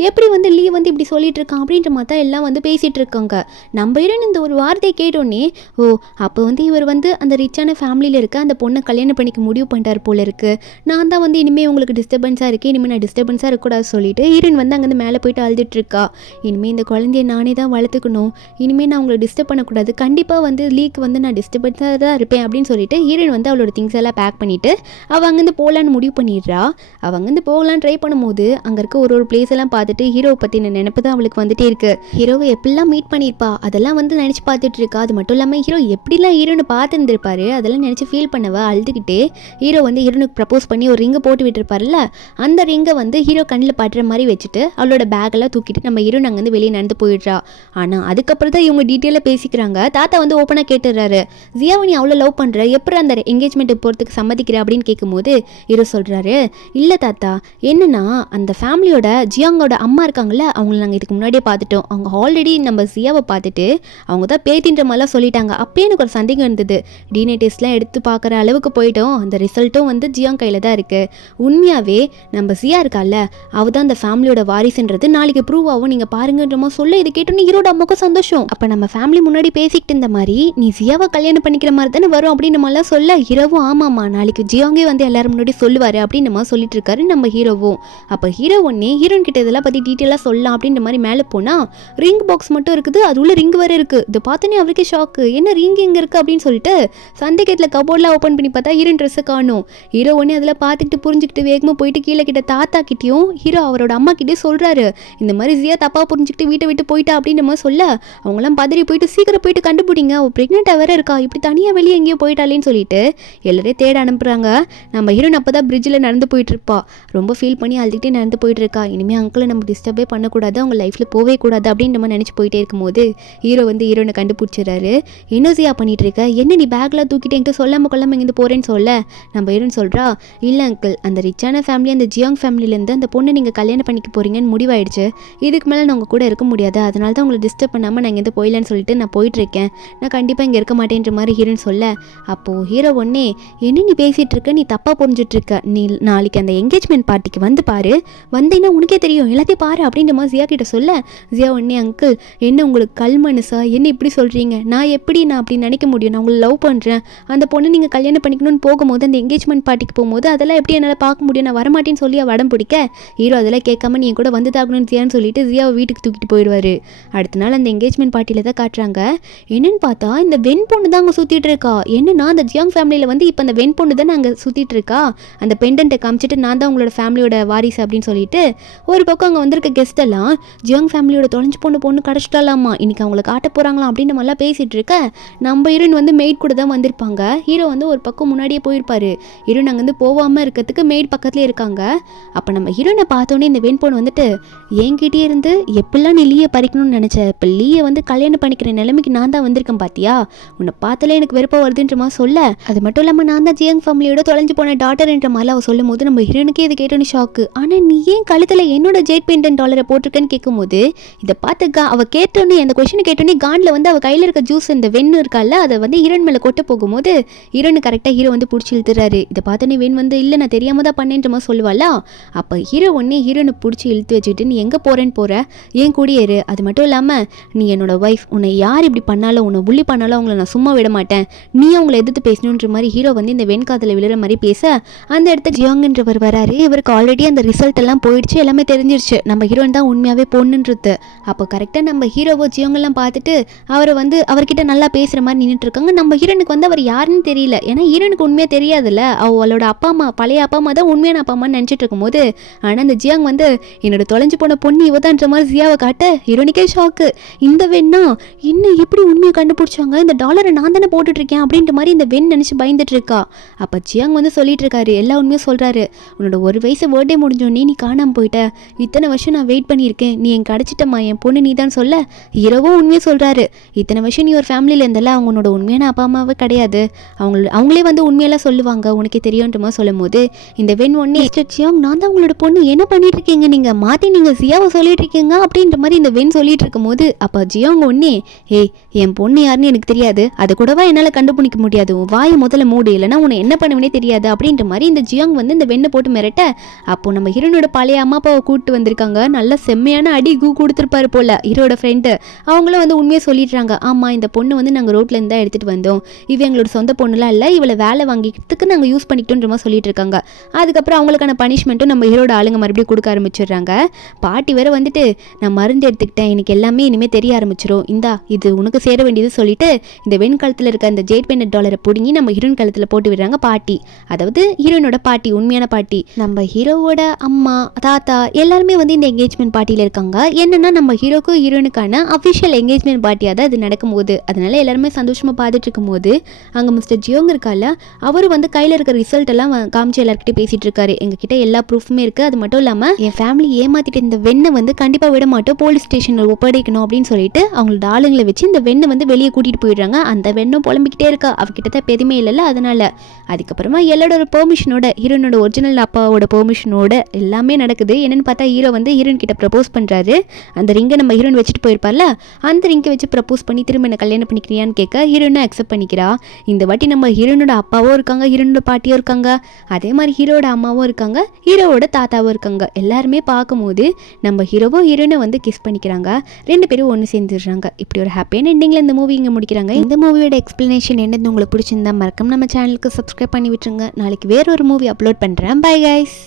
எப்படி வந்து லீவ் வந்து இப்படி சொல்லிட்டு சொல்லிட்டு இருக்கான் அப்படின்ற மாதிரி தான் எல்லாம் வந்து பேசிட்டு இருக்காங்க. நம்ம ஹீரோயின் இந்த ஒரு வார்த்தையை கேட்டோன்னே, ஓ அப்போ வந்து இவர் வந்து அந்த ரிச்சான ஃபேமிலியில் இருக்க அந்த பொண்ணை கல்யாணம் பண்ணிக்க முடிவு பண்ணிட்டார் போல இருக்கு. நான் தான் வந்து இனிமேல் உங்களுக்கு டிஸ்டர்பன்ஸாக இருக்கேன், இனிமேல் நான் டிஸ்டர்பன்ஸாக இருக்கக்கூடாது சொல்லிட்டு ஹீரோயின் வந்து அங்கேருந்து மேலே போயிட்டு அழுதுட்டு இருக்கா. இனிமேல் இந்த குழந்தைய நானே தான் வளர்த்துக்கணும், இனிமேல் நான் உங்களை டிஸ்டர்ப் பண்ணக்கூடாது, கண்டிப்பாக வந்து லீக் வந்து நான் டிஸ்டர்பன்ஸாக தான் இருப்பேன் அப்படின்னு சொல்லிட்டு ஹீரோயின் வந்து அவளோட திங்ஸ் எல்லாம் பேக் பண்ணிவிட்டு அவள் அங்கேருந்து போகலான்னு முடிவு பண்ணிடுறா. அவள் அங்கேருந்து போகலான்னு ட்ரை பண்ணும்போது அங்கே இருக்க ஒரு பிளேஸ் எல்லாம் பார்த்துட்டு ஹீரோவை பற்றின நினைப்பு தான் அவளுக்கு வந்துட்டே இருக்கு. ஹீரோவை எப்படிலாம் மீட் பண்ணியிருப்பா அதெல்லாம் வந்து நினச்சி பார்த்துட்டு இருக்கா. அது மட்டும் இல்லாமல் ஹீரோ எப்படிலாம் ஹீரோனை பார்த்துருந்துருப்பாரு அதெல்லாம் நினச்சி ஃபீல் பண்ணவ அழுதுகிட்டே ஹீரோ வந்து ஹீரோனுக்கு ப்ரப்போஸ் பண்ணி ஒரு ரிங்கை போட்டு விட்டுருப்பார்ல, அந்த ரிங்கை வந்து ஹீரோ கண்ணில் படுற மாதிரி வச்சுட்டு அவளோட பேக்கெல்லாம் தூக்கிட்டு நம்ம ஹீரோன் அங்கேருந்து வெளியே நடந்து போயிடுறா. ஆனால் அதுக்கப்புறம் தான் இவங்க டீட்டெயிலாக பேசிக்கிறாங்க. தாத்தா வந்து ஓப்பனாக கேட்டுடுறாரு, ஜியாவை நீ அவ்வளோ லவ் பண்ணுற, எப்படி அந்த என்கேஜ்மெண்ட்டுக்கு போகிறதுக்கு சம்மதிக்கிற அப்படின்னு கேட்கும்போது ஹீரோ சொல்கிறாரு, இல்லை தாத்தா, என்னன்னா அந்த ஃபேமிலியோட ஜியாங்கோட அம்மா இருக்காங்கல்ல, அவங்கள நாங்கள் இதுக்கு முன்னாடியே பார்த்துட்டோம், அவங்க ஆல்ரெடி நம்ம ஜியாவை பார்த்துட்டு அவங்க தான் பேத்தின்ற மாதிரிலாம் சொல்லிட்டாங்க. அப்பயே எனக்கு ஒரு சந்தேகம் இருந்தது, டிஎன்ஏ டெஸ்ட்லாம் எடுத்து பார்க்குற அளவுக்கு போயிட்டோம், அந்த ரிசல்ட்டும் வந்து ஜியாங் கையில் தான் இருக்குது, உண்மையாகவே நம்ம ஜியா இருக்கால அவள் தான் அந்த ஃபேமிலியோட வாரிசுன்றது நாளைக்கு ப்ரூவ் ஆகும், நீங்கள் பாருங்கன்ற மாதிரி சொல்ல இது கேட்டோன்னு ஹீரோட அம்மாக்கும் சந்தோஷம். அப்போ நம்ம ஃபேமிலி முன்னாடி பேசிக்கிட்டு இந்த மாதிரி நீ ஜியாவை கல்யாணம் பண்ணிக்கிற மாதிரி தானே வரும் அப்படின்னு மாதிரிலாம் சொல்ல ஹீரோவும் ஆமாம்மா நாளைக்கு ஜியாங்கே வந்து எல்லாரும் முன்னாடி சொல்லுவார் அப்படின்னு மாதிரி சொல்லிட்டு இருக்காரு நம்ம ஹீரோவும். அப்போ ஹீரோ ஒன்னே ஹீரோன் கிட்ட இதெல்லாம் பற்றி டீட்டெயிலாக சொல்லலாம் அப்படின்ற மாதிரி மேலே போனால் ரிங் பாக்ஸ் மட்டும் இருக்குது, அது உள்ள ரிங் வேறு இருக்குது. இதை பார்த்தோன்னே அவருக்கே ஷாக்கு, என்ன ரிங் எங்கே இருக்குது அப்படின்னு சொல்லிட்டு சந்தேகத்தில் கபோர்ட்லாம் ஓப்பன் பண்ணி பார்த்தா ஹீரோயின் ட்ரெஸ்ஸை காணும். ஹீரோ ஒன்னே அதில் பார்த்துக்கிட்டு புரிஞ்சுக்கிட்டு வேகமாக போயிட்டு கீழே கிட்ட தாத்தா கிட்டேயும் ஹீரோ அவரோட அம்மா கிட்டே சொல்கிறாரு, இந்த மாதிரி ஜியா தப்பாக புரிஞ்சுக்கிட்டு வீட்டை விட்டு போயிட்டா அப்படின்ற மாதிரி சொல்ல அவங்களாம் பதறி போயிட்டு சீக்கிரம் போயிட்டு கண்டுபிடிங்க, அவள் ப்ரெக்னெண்ட்டாக வேற இருக்கா, இப்படி தனியாக வெளியே எங்கேயோ போயிட்டாலேன்னு சொல்லிட்டு எல்லாரையும் தேட அனுப்புகிறாங்க. நம்ம ஹீரோன் அப்போ தான் பிரிட்ஜில் நடந்து போயிட்டு இருப்பா, ரொம்ப ஃபீல் பண்ணி அழுதுகிட்டே நடந்து போயிட்டு இருக்கா. இனிமேல் அங்கிளை நம்ம டிஸ்டர்பே பண்ணக்கூடாது, அவங்க லைஃப்பில் போவே கூடாது அப்படின்ற மாதிரி நினச்சி போயிட்டே இருக்கும்போது ஹீரோ வந்து ஹீரோனை கண்டுபிடிச்சிடறாரு. என்ன ஜியா பண்ணிட்டு இருக்க, என்ன நீ பேக்லாம் தூக்கிட்டு என்கிட்ட சொல்லாமல் கொள்ளாமல் இங்கேருந்து போகிறேன்னு சொல்ல நம்ம ஹீரோன்னு சொல்கிறா, இல்லை அங்கிள், அந்த ரிச்சான ஃபேமிலி அந்த ஜியாங் ஃபேமிலியிலேருந்து அந்த பொண்ணை நீங்கள் கல்யாணம் பண்ணிக்க போகிறீங்கன்னு முடிவாயிடுச்சு, இதுக்கு மேலே நான் உங்கள் கூட இருக்க முடியாது, அதனால தான் உங்களை டிஸ்டர்ப் பண்ணாமல் நான் இங்கேருந்து போயிடலான்னு சொல்லிட்டு நான் போயிட்டுருக்கேன், நான் கண்டிப்பாக இங்கே இருக்க மாட்டேன்ற மாதிரி ஹீரோன்னு சொல்ல அப்போது ஹீரோ ஒன்னே என்ன நீ பேசிகிட்டு இருக்க, நீ தப்பாக புரிஞ்சிட்ருக்க, நீ நாளைக்கு அந்த என்கேஜ்மெண்ட் பார்ட்டிக்கு வந்து பாரு, வந்தீங்கன்னா உனக்கே தெரியும் எல்லாத்தையும் பாரு அப்படின்ற மாதிரி ஜியா கிட்ட சொல்ல ஜியா ஒன்னே அங்கிள் என்ன உங்களுக்கு கல் மனசா, என்ன இப்படி சொல்கிறீங்க, நான் அப்படி நினைக்க முடியும், நான் உங்களை லவ் பண்ணுறேன், அந்த பொண்ணு நீங்கள் கல்யாணம் பண்ணிக்கணும்னு போகும்போது அந்த என்கேஜ்மெண்ட் பார்ட்டிக்கு போகும்போது அதெல்லாம் எப்படி என்னால் பார்க்க முடியும், நான் வரமாட்டேன்னு சொல்லி வடம் பிடிக்க ஹீரோ அதெல்லாம் கேட்காம நீ கூட வந்து தாக்கணும்னு ஜியான்னு சொல்லிட்டு ஜியாவை வீட்டுக்கு தூக்கிட்டு போயிடுவார். அடுத்த நாள் அந்த என்கேஜ்மெண்ட் பார்ட்டியில் தான் காட்டுறாங்க. என்னன்னு பார்த்தா இந்த வெண் பொண்ணு தான் அங்கே சுற்றிட்டு இருக்கா. என்னன்னா அந்த ஜியாங் ஃபேமிலியில் வந்து இப்போ அந்த வெண் பொண்ணு தானே அங்கே சுற்றிட்டு இருக்கா, அந்த பெண்டன்ட்டை காமிச்சிட்டு நான் தான் உங்களோட ஃபேமிலியோட வாரிசு அப்படின்னு சொல்லிட்டு ஒரு பக்கம் அங்கே வந்திருக்க கெஸ்ட் எல்லாம் ஜியாங் ஃபேமிலியோட தொலைஞ்சு பொண்ணு கடைச்சிட்டாலாமா, இன்னைக்கு அவங்களை காட்ட போகிறாங்களாம் அப்படின்னு மாதிரிலாம் பேசிகிட்டு இருக்க நம்ம ஹீரோயின் வந்து மெய்ட் கூட தான் வந்திருப்பாங்க. ஹீரோ வந்து ஒரு பக்கம் முன்னாடியே போயிருப்பாரு, ஹீரோயின் அங்கேருந்து போகாமல் இருக்கிறதுக்கு மெய்ட் பக்கத்துலேயே இருக்காங்க. அப்போ நம்ம ஹீரோனை பார்த்தோன்னே இந்த வெண் பொண்ணு வந்துட்டு என்கிட்டே இருந்து எப்படிலாம் நீ லீயை பறிக்கணும்னு நினச்ச, இப்போ லீயை வந்து கல்யாணம் பண்ணிக்கிற நிலைமைக்கு நான் தான் வந்திருக்கேன் பார்த்தியா, உன்னை பார்த்தாலே எனக்கு வெறுப்பாக வருதுன்ற மாதிரி சொல்ல அது மட்டும் இல்லாமல் நான் தான் ஜியாங் ஃபேமிலியோட தொலைஞ்சு போன டாட்டர்ன்ற மாதிரிலாம் அவள் சொல்லும் போது நம்ம ஹீரோனுக்கே இது கேட்டோன்னு ஷாக்கு. ஆனால் நீ ஏன் கழுத்தில் என்னோட ஜெட் பெயிண்டன் டாலரை போட்டிருக்கேன்னு கேட்கும்போது இதை பார்த்து அவள் கேட்டோன்னே அந்த கொஸ்டினை கேட்டோன்னே காண்டில் வந்து அவள் கையில் இருக்க ஜூஸ் இந்த வெண்ணு இருக்கால அதை வந்து ஹீரோன் மேலே கொட்ட போகும்போது ஹீரோனு கரெக்டாக ஹீரோ வந்து பிடிச்சி இழுத்துறாரு. இதை பார்த்தோன்னே வெண் வந்து இல்லை நான் தெரியாமல் தான் பண்ணேன்ற மாதிரி சொல்லுவாளா. அப்போ ஹீரோ ஒன்னே ஹீரோனை பிடிச்சி இழுத்து வச்சுட்டு நீ எங்கே போகிறேன்னு போகிற, ஏன் கூடியேறு, அது மட்டும் இல்லாமல் நீ என்னோட ஒய்ஃப், உன்னை யார் இப்படி பண்ணாலும் உன்னை புள்ளி பண்ணாலும் அவங்கள நான் சும்மா விட மாட்டேன், நீ அவங்கள எதிர்த்து பேசணுன்ற மாதிரி ஹீரோ வந்து இந்த வெண்காதில் விழுற மாதிரி பேச அந்த இடத்துக்கு ஜியாங்ன்றவர் வராரு. இவருக்கு ஆல்ரெடி அந்த ரிசல்ட் எல்லாம் போயிடுச்சு, எல்லாமே தெரிஞ்சிருச்சு, நம்ம ஹீரோன் தான் உண்மையாகவே பொண்ணுன்றது. அப்போ கரெக்டாக நம்ம ஹீரோவோ ஜியோங்கெல்லாம் பார்த்துட்டு அவரை வந்து அவர்கிட்ட நல்லா பேசுகிற மாதிரி நின்றுட்டு இருக்காங்க. நம்ம ஹீரோனுக்கு வந்து அவர் யாருன்னு தெரியல, ஏன்னா ஹீரோனுக்கு உண்மையாக தெரியாதுல்ல, அவளோட அப்பா அம்மா பழைய அப்பா அம்மா தான் உண்மையான அப்பா அம்மான்னு நினச்சிட்டு இருக்கும்போது ஆனால் அந்த ஜியாங் வந்து என்னோட தொலைஞ்சு போன பொண்ணு இவதான்ற மாதிரி ஜியாவை காட்ட ஹீரோனிக்கே ஷாக்கு. இந்த வெண்ணா இன்னும் எப்படி உண்மையை கண்டுபிடிச்சாங்க, இந்த டாலரை நான் தானே போட்டுட்ருக்கேன் அப்படின்ற மாதிரி இந்த வெண் நினச்சி பயந்துட்டு இருக்கா. அப்போ ஜியாங் வந்து சொல்லிட்டு இருக்காரு, எல்லா உண்மையும் சொல்கிறாரு, உன்னோட ஒரு வயசு பர்த்டே முடிஞ்சோடனே நீ காணாமல் போயிட்ட, இத்தனை வருஷம் நான் வெயிட் பண்ணியிருக்கேன், நீ என் கிடச்சிட்டம்மா, என் பொண்ணு நீ தான் சொல்ல ஹீரோவும் உண்மையை சொல்கிறாரு, இத்தனை வருஷம் நீ ஒரு ஃபேமிலியில் இருந்தால அவங்களோட உண்மையான அப்பா அம்மாவே கிடையாது, அவங்களே வந்து உண்மையெல்லாம் சொல்லுவாங்க உனக்கே தெரியும்ன்றமா சொல்லும் போது இந்த வெண் ஒன்னே ஜியாங் நான் தான் உங்களோட பொண்ணு, என்ன பண்ணிட்டு இருக்கீங்க நீங்கள் மாற்றி நீங்கள் ஜியாவை சொல்லிட்டு இருக்கீங்க அப்படின்ற மாதிரி இந்த வெண் சொல்லிட்டு இருக்கும் போது அப்போ ஜியாங் ஒன்னே ஏய் என் பொண்ணு யாருன்னு எனக்கு தெரியாது, அது கூடவா என்னால் கண்டுபிடிக்க முடியாது, வாயை முதல்ல மூடு இல்லைன்னா உன்னை என்ன பண்ணுவனே தெரியாது அப்படின்ற மாதிரி இந்த ஜியாங் வந்து இந்த வெண்ணை போட்டு மிரட்ட அப்போ நம்ம ஹீரோனோட பழைய அம்மா அப்பாவை கூப்பிட்டு வந்திருக்காங்க, நல்ல செம்மையான அடி கொடுத்துருப்பாரு போல ஹீரோட ஃப்ரெண்டு. அவங்களும் வந்து உண்மையை சொல்லிடுறாங்க. ஆமாம், இந்த பொண்ணு வந்து நாங்கள் ரோட்லேருந்து தான் எடுத்துகிட்டு வந்தோம், இது எங்களோட சொந்த பொண்ணுலாம் இல்லை, இவளை வேலை வாங்கிக்கிறதுக்கு நாங்கள் யூஸ் பண்ணிக்கிட்டோன்ற மாதிரி சொல்லிட்டு இருக்காங்க. அதுக்கப்புறம் அவங்களுக்கான பனிஷ்மெண்ட்டும் நம்ம ஹீரோட ஆளுங்க மறுபடியும் கொடுக்க ஆரம்பிச்சிடுறாங்க. பாட்டி வேற வந்துட்டு நான் மருந்து எடுத்துக்கிட்டேன், எனக்கு எல்லாமே இனிமேல் தெரிய ஆரம்பிச்சிடும், இந்தா இது உனக்கு சேர வேண்டியது சொல்லிட்டு இந்த வெண்காலத்தில் இருக்க அந்த ஜெயிட் பென்னட் டாலரை பிடுங்கி நம்ம ஹீரோயின் கழுத்தில் போட்டு விடுறாங்க பாட்டி. அதாவது ஹீரோயினோட பாட்டி, உண்மையான பாட்டி. நம்ம ஹீரோவோட அம்மா தாத்தா எல்லாருமே வந்து இந்த என்கேஜ்மெண்ட் பார்ட்டியில் இருக்காங்க. என்னன்னா நம்ம ஹீரோக்கும் ஹீரோயினுக்கான அஃபிஷியல் என்கேஜ்மெண்ட் பார்ட்டியாக தான் இது நடக்கும்போது, அதனால எல்லாருமே சந்தோஷமாக பார்த்துட்டு இருக்கும்போது அங்கே மிஸ்டர் ஜியோங் இருக்கால, அவர் வந்து கையில் இருக்கிற ரிசல்ட் எல்லாம் காமிச்சு எல்லாருக்கிட்டே பேசிட்டு இருக்காரு. எங்ககிட்ட எல்லா ப்ரூஃபுமே இருக்குது, அது மட்டும் இல்லாமல் என் ஃபேமிலி ஏமாத்திட்டு இந்த வெண்ணை வந்து கண்டிப்பாக விட மாட்டோம், போலீஸ் ஸ்டேஷனில் ஒப்படைக்கணும் அப்படின்னு சொல்லிட்டு அவங்களோட ஆளுங்களை வச்சு இந்த வெண்ணை வந்து வெளியே கூட்டிகிட்டு போயிடுறாங்க. அந்த வெண்ணும் புலம்பிக்கிட்டே இருக்கா, அவகிட்ட தான் பெருமை இல்லைல்ல, அதனால. அதுக்கப்புறமா எல்லாரோட பெர்மிஷனோட, ஹீரோனோட ஒரிஜினல் அப்பாவோட பெர்மிஷனோட எல்லாமே நடக்குது. என்னன்னு பார்த்தா ஹீரோ வந்து ஹீரோயின் கிட்ட ப்ரப்போஸ் பண்ணுறாரு. அந்த ரிங்கை நம்ம ஹீரோயின் வச்சுட்டு போயிருப்பார்ல, அந்த ரிங்கை வச்சு ப்ரப்போஸ் பண்ணி திரும்ப என்ன கல்யாணம் பண்ணிக்கிறியான்னு கேட்க ஹீரோயினும் அக்செப்ட் பண்ணிக்கிறா. இந்த வாட்டி நம்ம ஹீரோனோட அப்பாவும் இருக்காங்க, ஹீரோனோட பாட்டியும் இருக்காங்க, அதே மாதிரி ஹீரோட அம்மாவும் இருக்காங்க, ஹீரோவோட தாத்தாவும் இருக்காங்க. எல்லாருமே பார்க்கும்போது நம்ம ஹீரோவும் ஹீரோயினை வந்து கிஸ் பண்ணிக்கிறாங்க. ரெண்டு பேரும் ஒன்று சேர்ந்துடுறாங்க. இப்படி ஒரு ஹாப்பியான எண்டிங்கில் இந்த மூவி இங்கே முடிக்கிறாங்க. இந்த மூவியோட எக்ஸ்பிளனேஷன் என்னது உங்களுக்கு பிடிச்சிருந்தா மறக்காம நம்ம சேனலுக்கு சப்ஸ்கிரைப் பண்ணி விட்டுருங்க. நாளைக்கு வேற ஒரு மூவி அப்லோட் பண்ணுறேன். Bye guys.